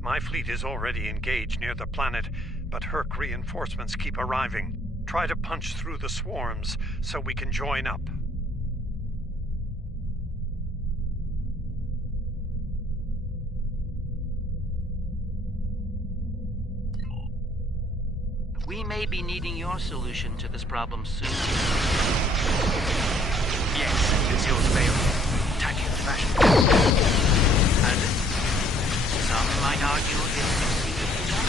My fleet is already engaged near the planet, but Herc reinforcements keep arriving. Try to punch through the swarms so we can join up. We may be needing your solution to this problem soon. Yes, it's yours available. Touching fashion. And some might argue it's conceivably done.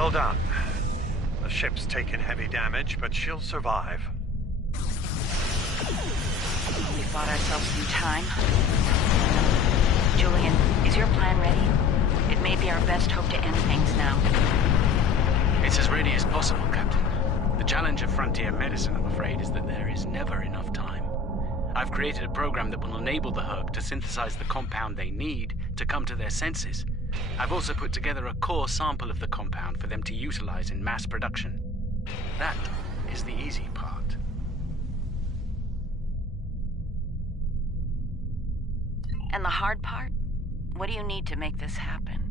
Well done. The ship's taken heavy damage, but she'll survive. We bought ourselves some time. Julian, is your plan ready? It may be our best hope to end things now. It's as ready as possible, Captain. The challenge of frontier medicine, I'm afraid, is that there is never enough time. I've created a program that will enable the Herc to synthesize the compound they need to come to their senses. I've also put together a core sample of the compound for them to utilize in mass production. That is the easy part. And the hard part? What do you need to make this happen?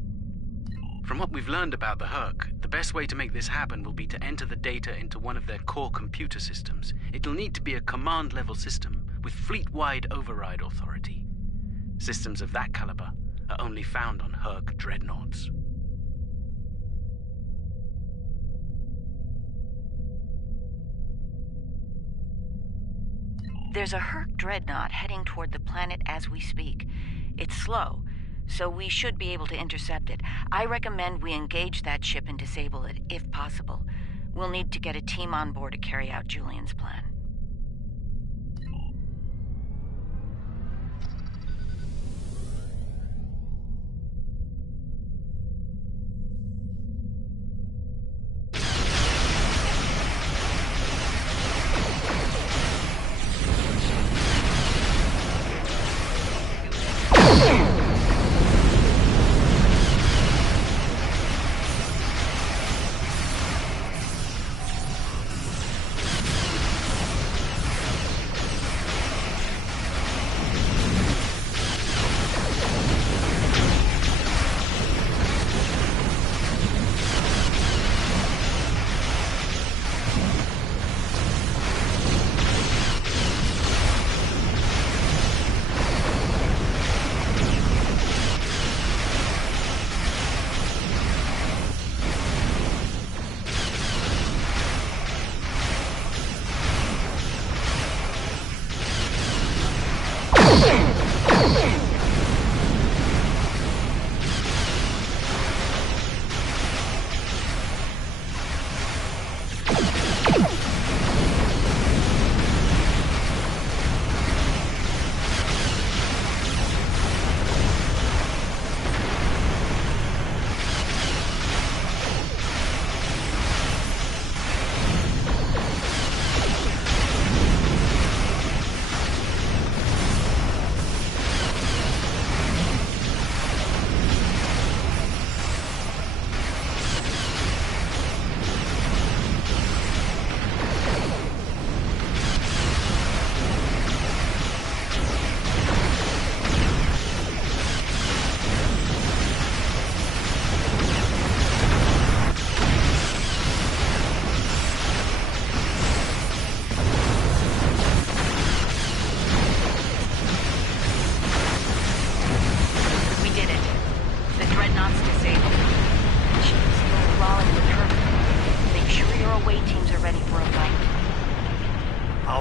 From what we've learned about the Herc, the best way to make this happen will be to enter the data into one of their core computer systems. It'll need to be a command-level system with fleet-wide override authority. Systems of that caliber are only found on Herc dreadnoughts. There's a Herc dreadnought heading toward the planet as we speak. It's slow, so we should be able to intercept it. I recommend we engage that ship and disable it, if possible. We'll need to get a team on board to carry out Julian's plan.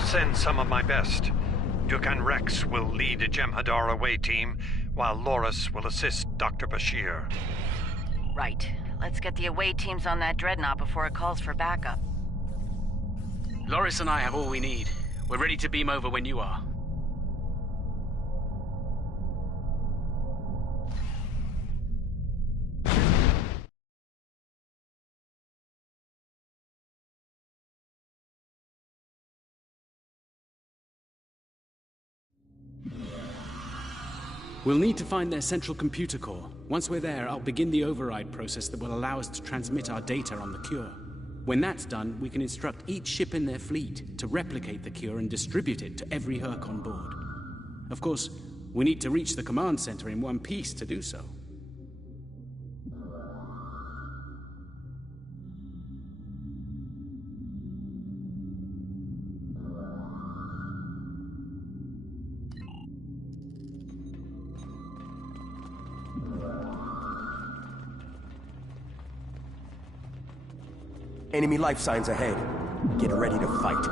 Send some of my best. Dukan Rex will lead a Jem'Hadar away team, while Loris will assist Dr. Bashir. Right. Let's get the away teams on that dreadnought before it calls for backup. Loris and I have all we need. We're ready to beam over when you are. We'll need to find their central computer core. Once we're there, I'll begin the override process that will allow us to transmit our data on the cure. When that's done, we can instruct each ship in their fleet to replicate the cure and distribute it to every Herc on board. Of course, we need to reach the command center in one piece to do so. Enemy life signs ahead. Get ready to fight.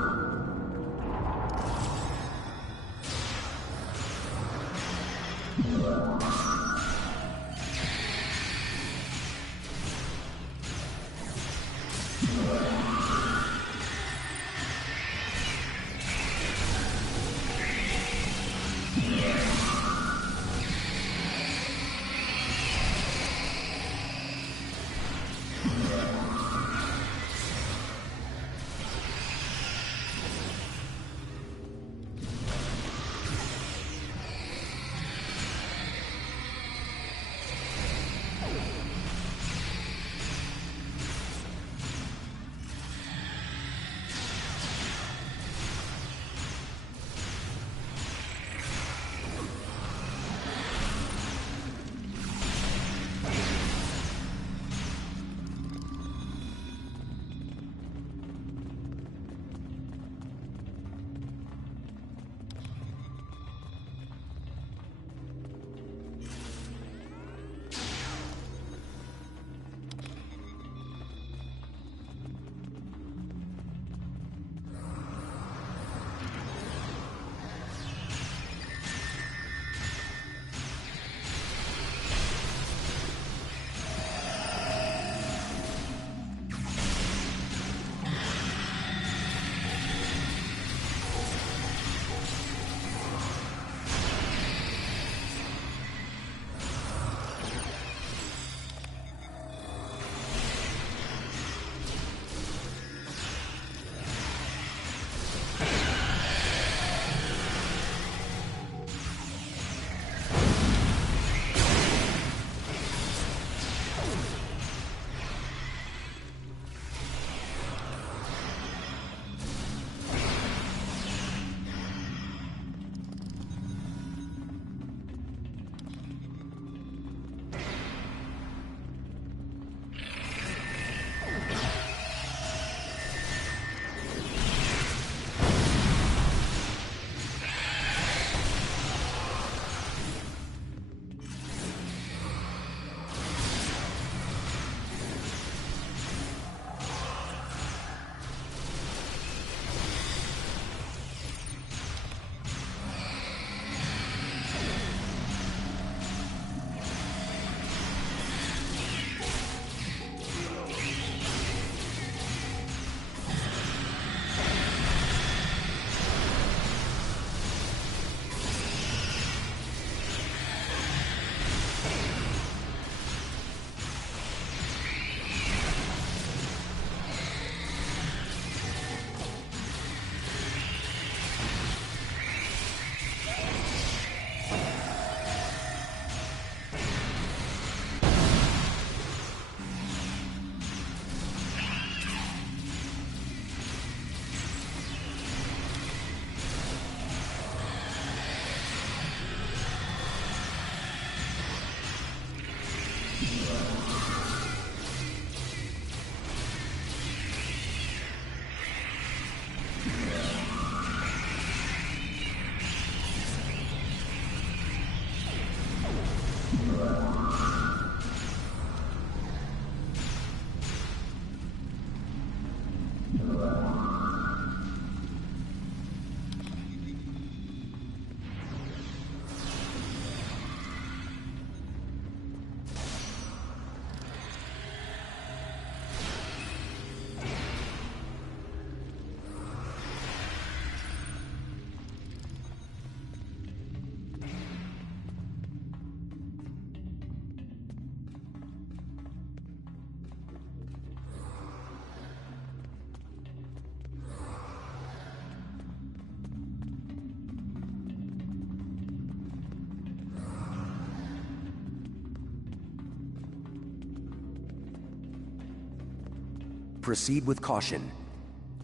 Proceed with caution.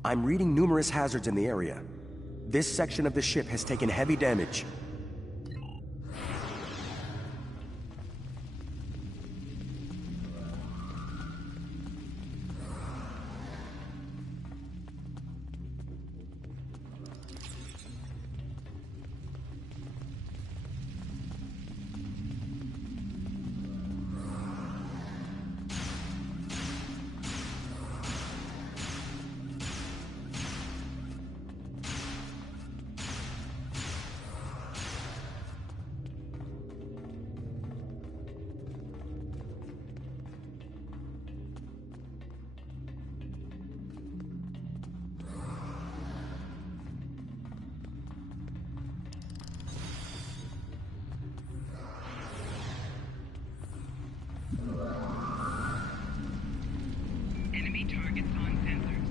I'm reading numerous hazards in the area. This section of the ship has taken heavy damage. Enemy targets on sensors.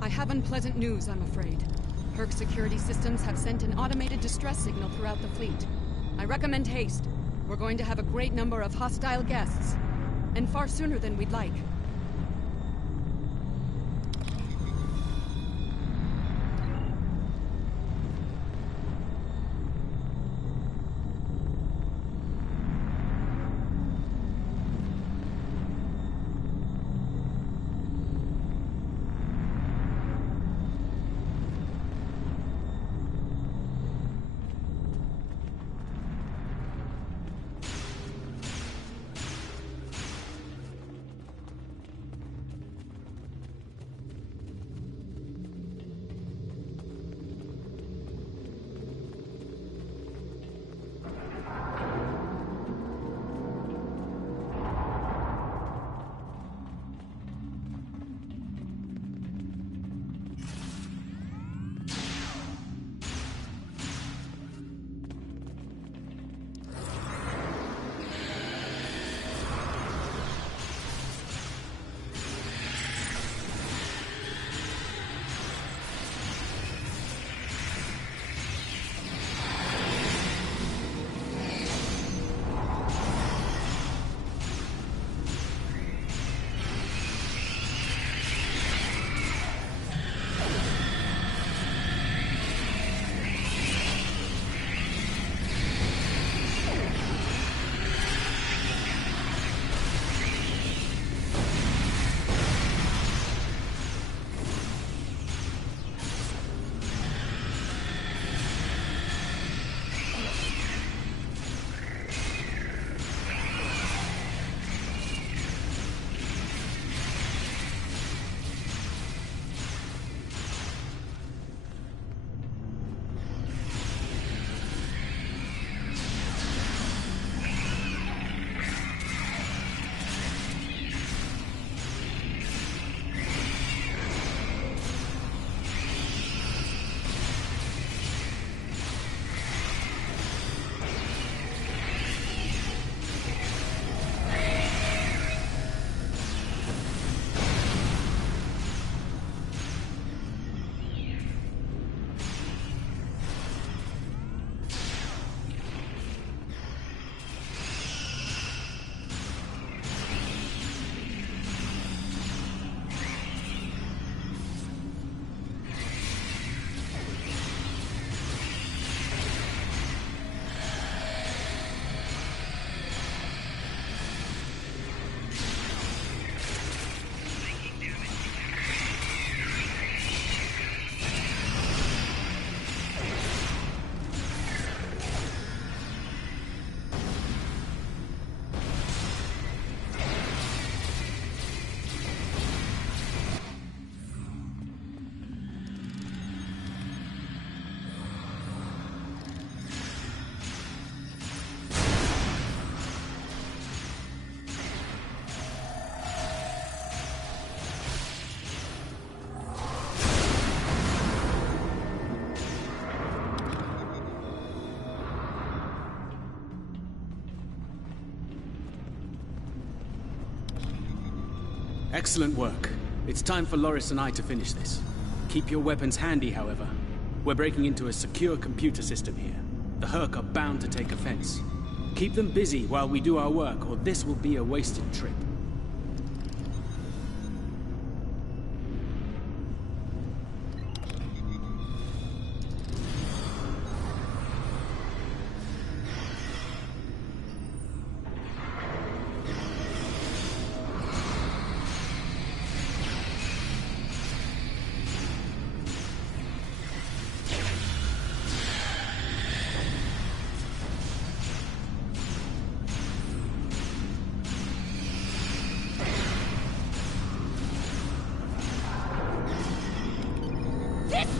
I have unpleasant news, I'm afraid. Herc security systems have sent an automated distress signal throughout the fleet. I recommend haste. We're going to have a great number of hostile guests, and far sooner than we'd like. Excellent work. It's time for Loris and I to finish this. Keep your weapons handy, however. We're breaking into a secure computer system here. The Herc are bound to take offense. Keep them busy while we do our work, or this will be a wasted trip.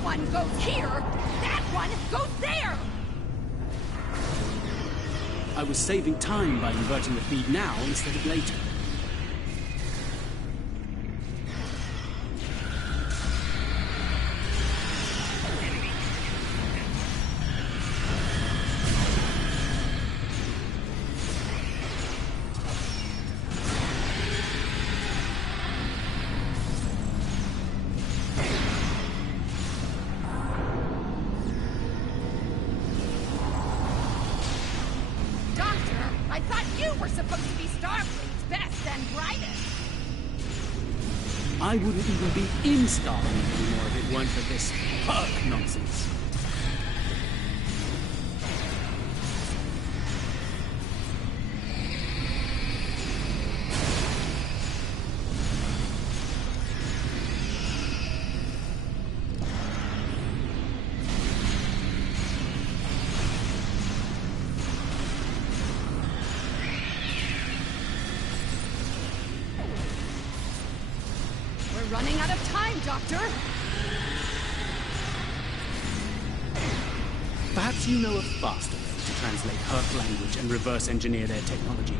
One goes here, that one goes there! I was saving time by inverting the feed now instead of later. I wouldn't even be in Starfleet anymore if it weren't for this Herc nonsense. Running out of time, Doctor! Perhaps you know a faster way to translate Herc language and reverse engineer their technology.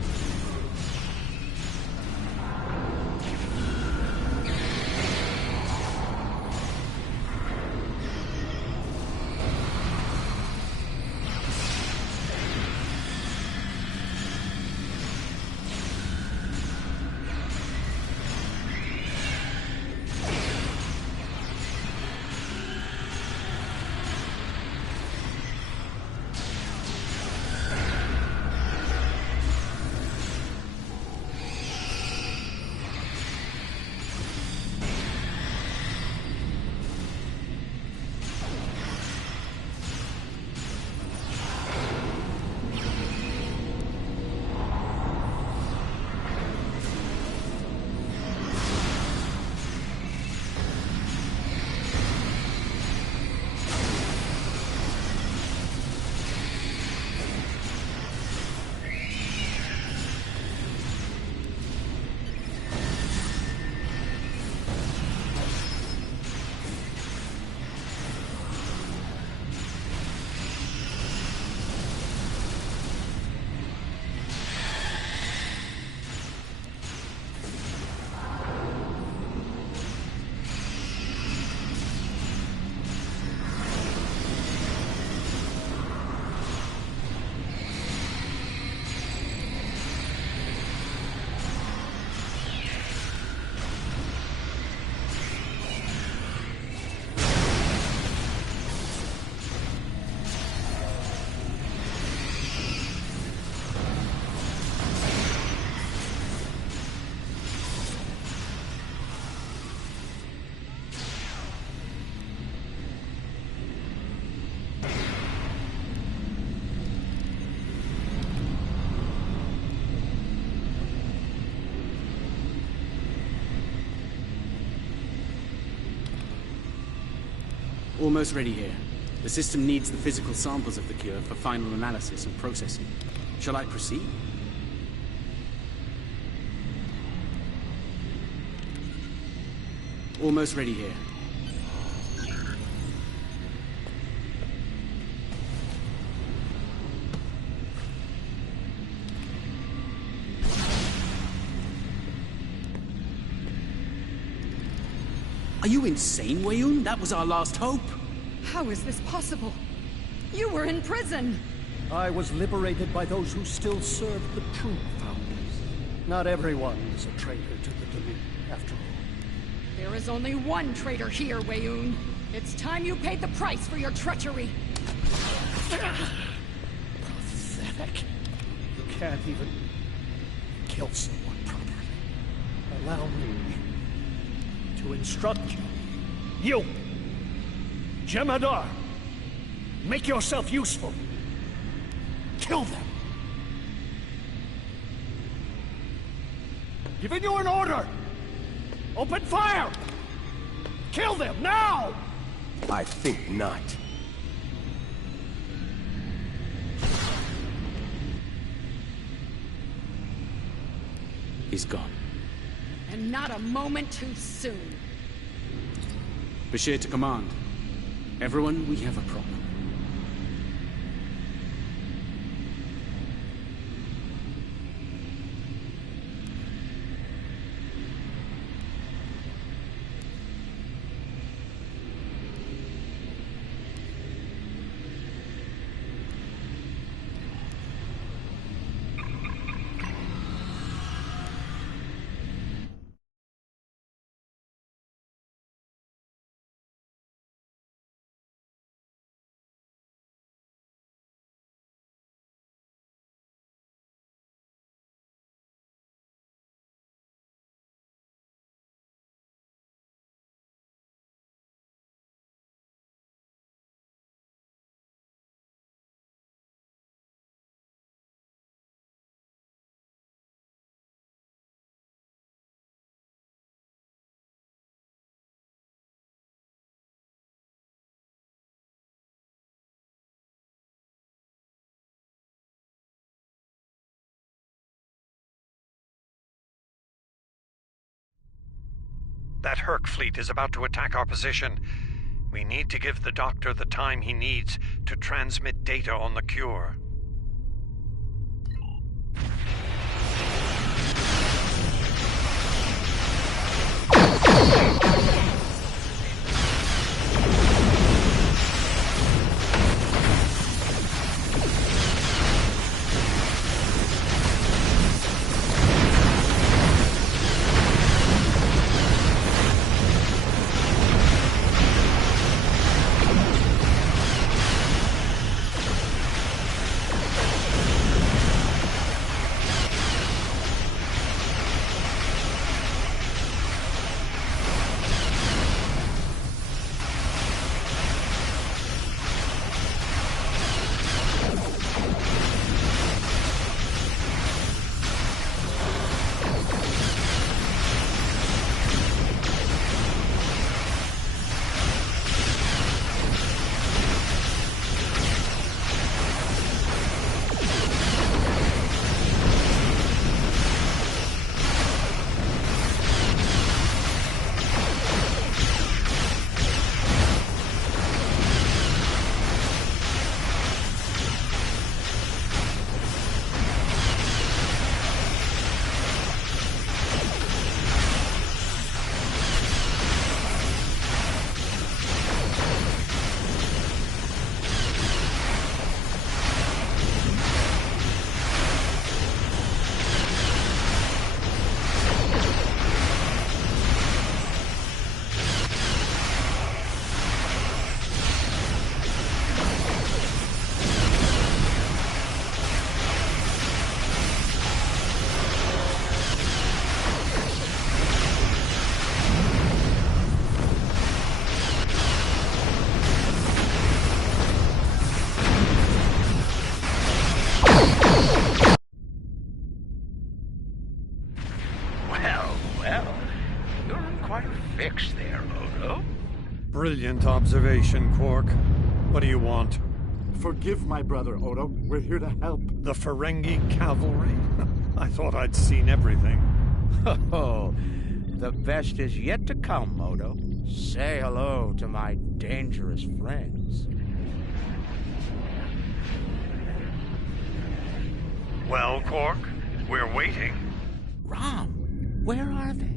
Almost ready here. The system needs the physical samples of the cure for final analysis and processing. Shall I proceed? Almost ready here. Are you insane, Wayun? That was our last hope. How is this possible? You were in prison! I was liberated by those who still served the true Founders. Not everyone is a traitor to the Dominion, after all. There is only one traitor here, Weyoun. It's time you paid the price for your treachery. Pathetic. You can't even kill someone properly. Allow me to instruct you. You! Jemadar! Make yourself useful. Kill them. Giving you an order! Open fire! Kill them, now! I think not. He's gone. And not a moment too soon. Bashir to command. Everyone, we have a problem. That Herc fleet is about to attack our position. We need to give the Doctor the time he needs to transmit data on the cure. Brilliant observation, Quark. What do you want? Forgive my brother, Odo. We're here to help. The Ferengi cavalry? I thought I'd seen everything. Oh, the best is yet to come, Odo. Say hello to my dangerous friends. Well, Quark, we're waiting. Rom, where are they?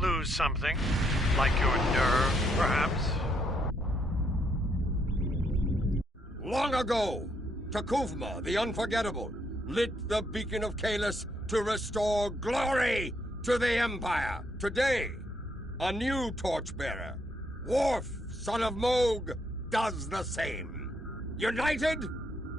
Lose something? Like your nerve, perhaps? Long ago, Takuvma, the Unforgettable, lit the beacon of Kahless to restore glory to the Empire. Today, a new torchbearer, Worf, son of Moog, does the same. United,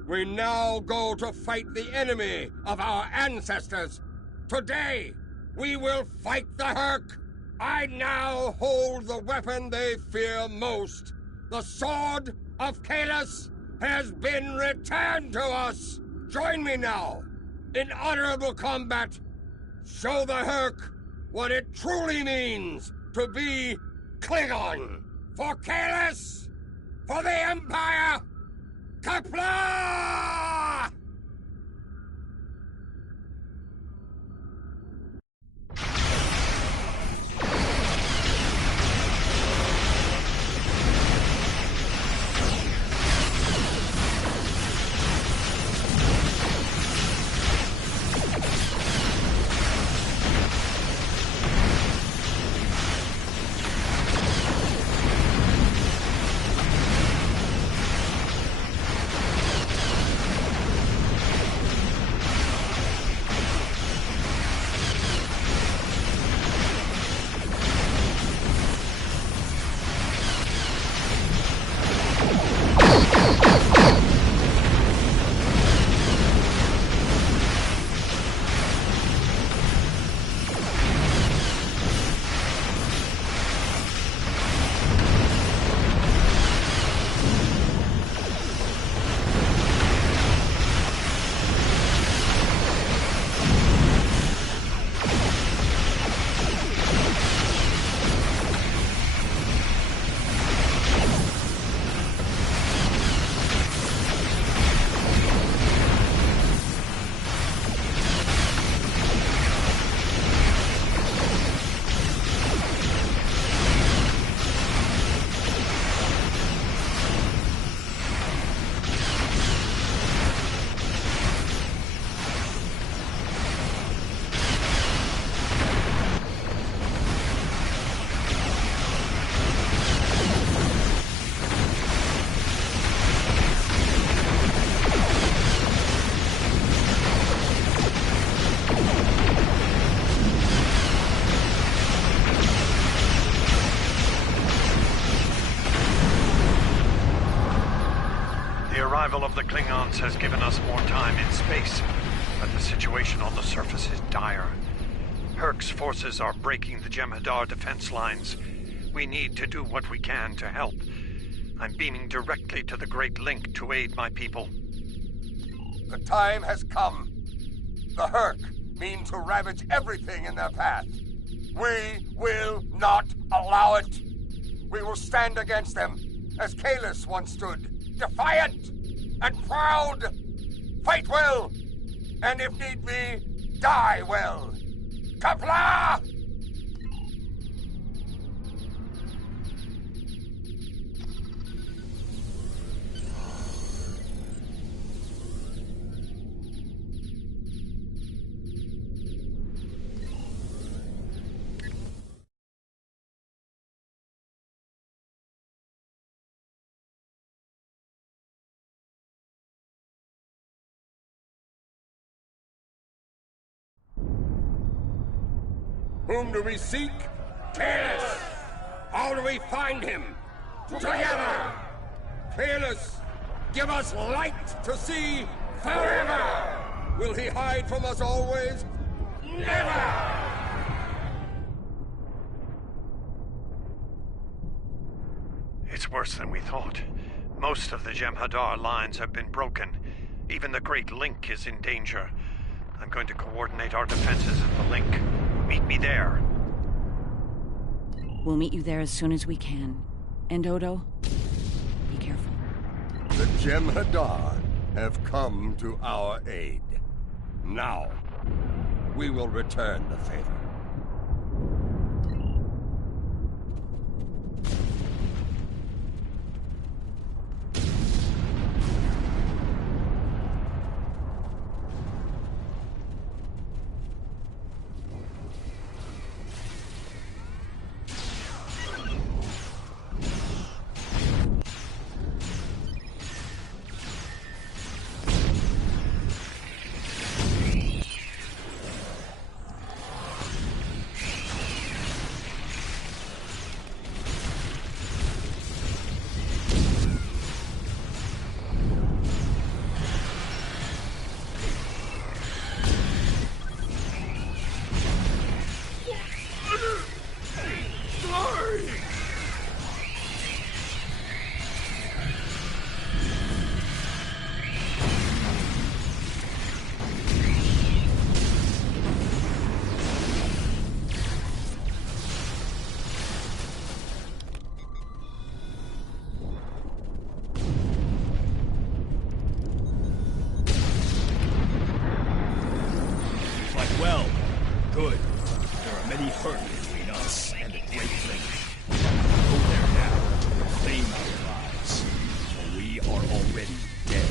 we now go to fight the enemy of our ancestors. Today, we will fight the Hurk. I now hold the weapon they fear most. The Sword of Kahless has been returned to us. Join me now in honorable combat. Show the Hurk what it truly means to be Klingon. For Kahless, for the Empire, Kapla! The arrival of the Klingons has given us more time in space, but the situation on the surface is dire. Hurk's forces are breaking the Jem'Hadar defense lines. We need to do what we can to help. I'm beaming directly to the Great Link to aid my people. The time has come. The Hurk mean to ravage everything in their path. We will not allow it. We will stand against them, as Kahless once stood, defiant and proud. Fight well, and if need be, die well. Kapla! Whom do we seek? Kahless! How do we find him? Together! Kahless, give us light to see forever! Will he hide from us always? Never! It's worse than we thought. Most of the Jem'Hadar lines have been broken. Even the Great Link is in danger. I'm going to coordinate our defenses at the Link. Meet me there. We'll meet you there as soon as we can. And Odo, be careful. The Jem'Hadar have come to our aid. Now, we will return the favor. many hurt between us and the Great Lake. Go there now, and claim our lives, for we are already dead.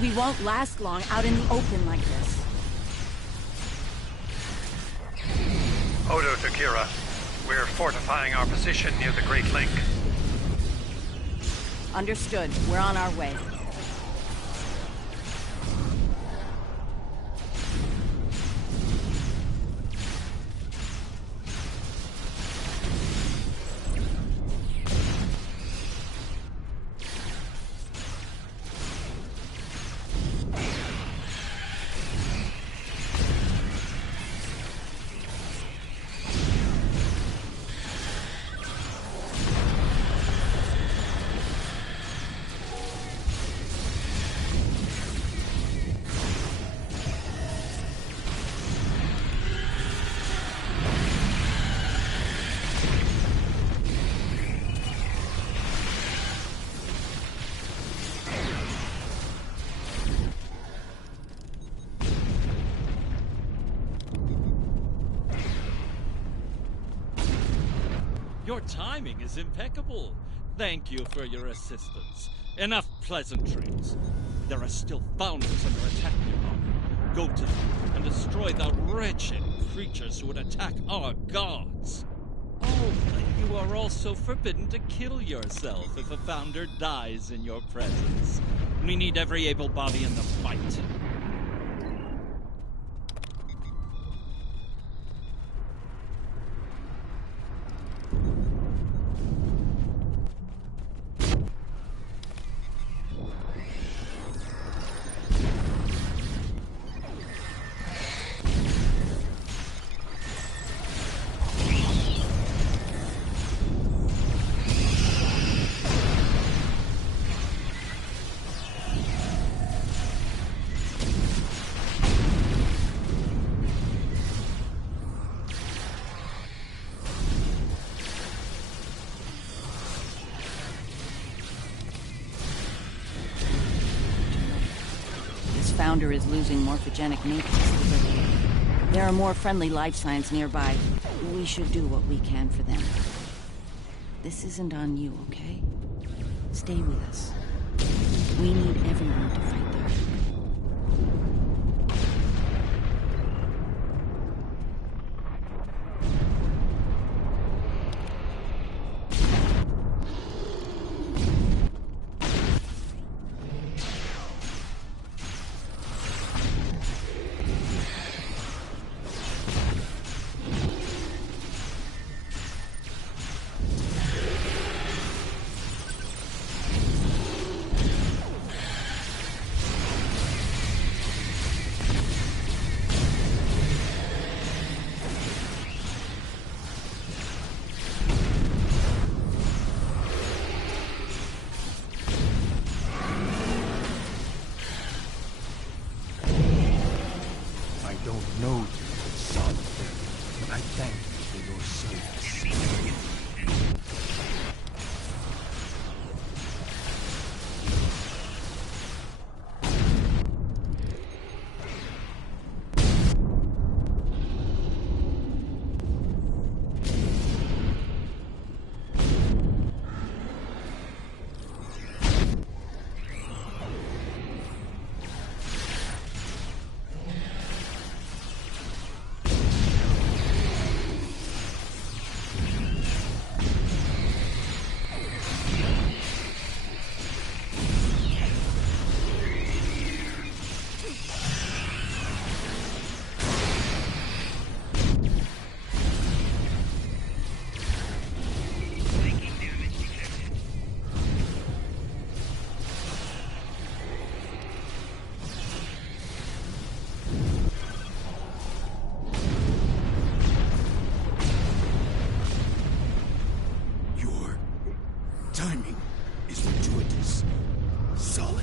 We won't last long out in the open like this. Odo to Kira. We're fortifying our position near the Great Lake. Understood. We're on our way. Your timing is impeccable. Thank you for your assistance. Enough pleasantries. There are still founders under attack nearby. Go to them and destroy the wretched creatures who would attack our gods. Oh, you are also forbidden to kill yourself if a founder dies in your presence. We need every able body in the fight. Founder is losing morphogenic matrix. There are more friendly life signs nearby. We should do what we can for them. This isn't on you, okay? Stay with us. We need everyone to fight the herd. timing is fortuitous. Solid.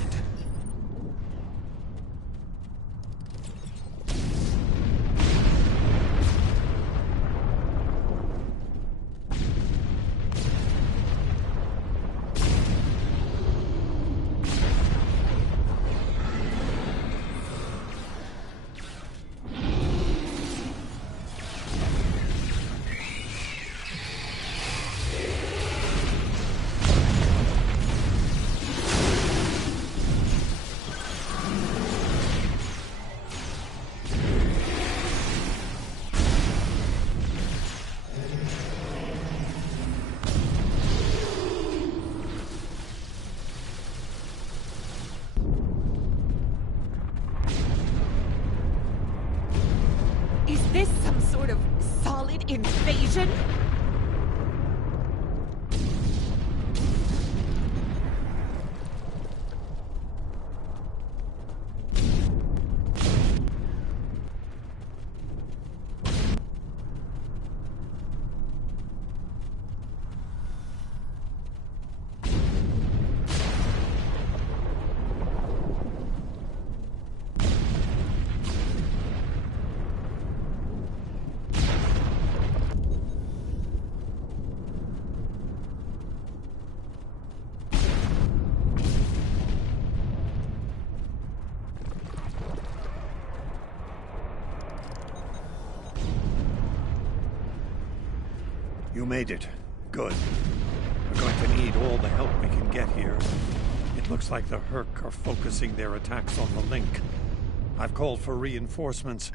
Is this some sort of solid invasion? You made it. Good. We're going to need all the help we can get here. It looks like the Herc are focusing their attacks on the link. I've called for reinforcements.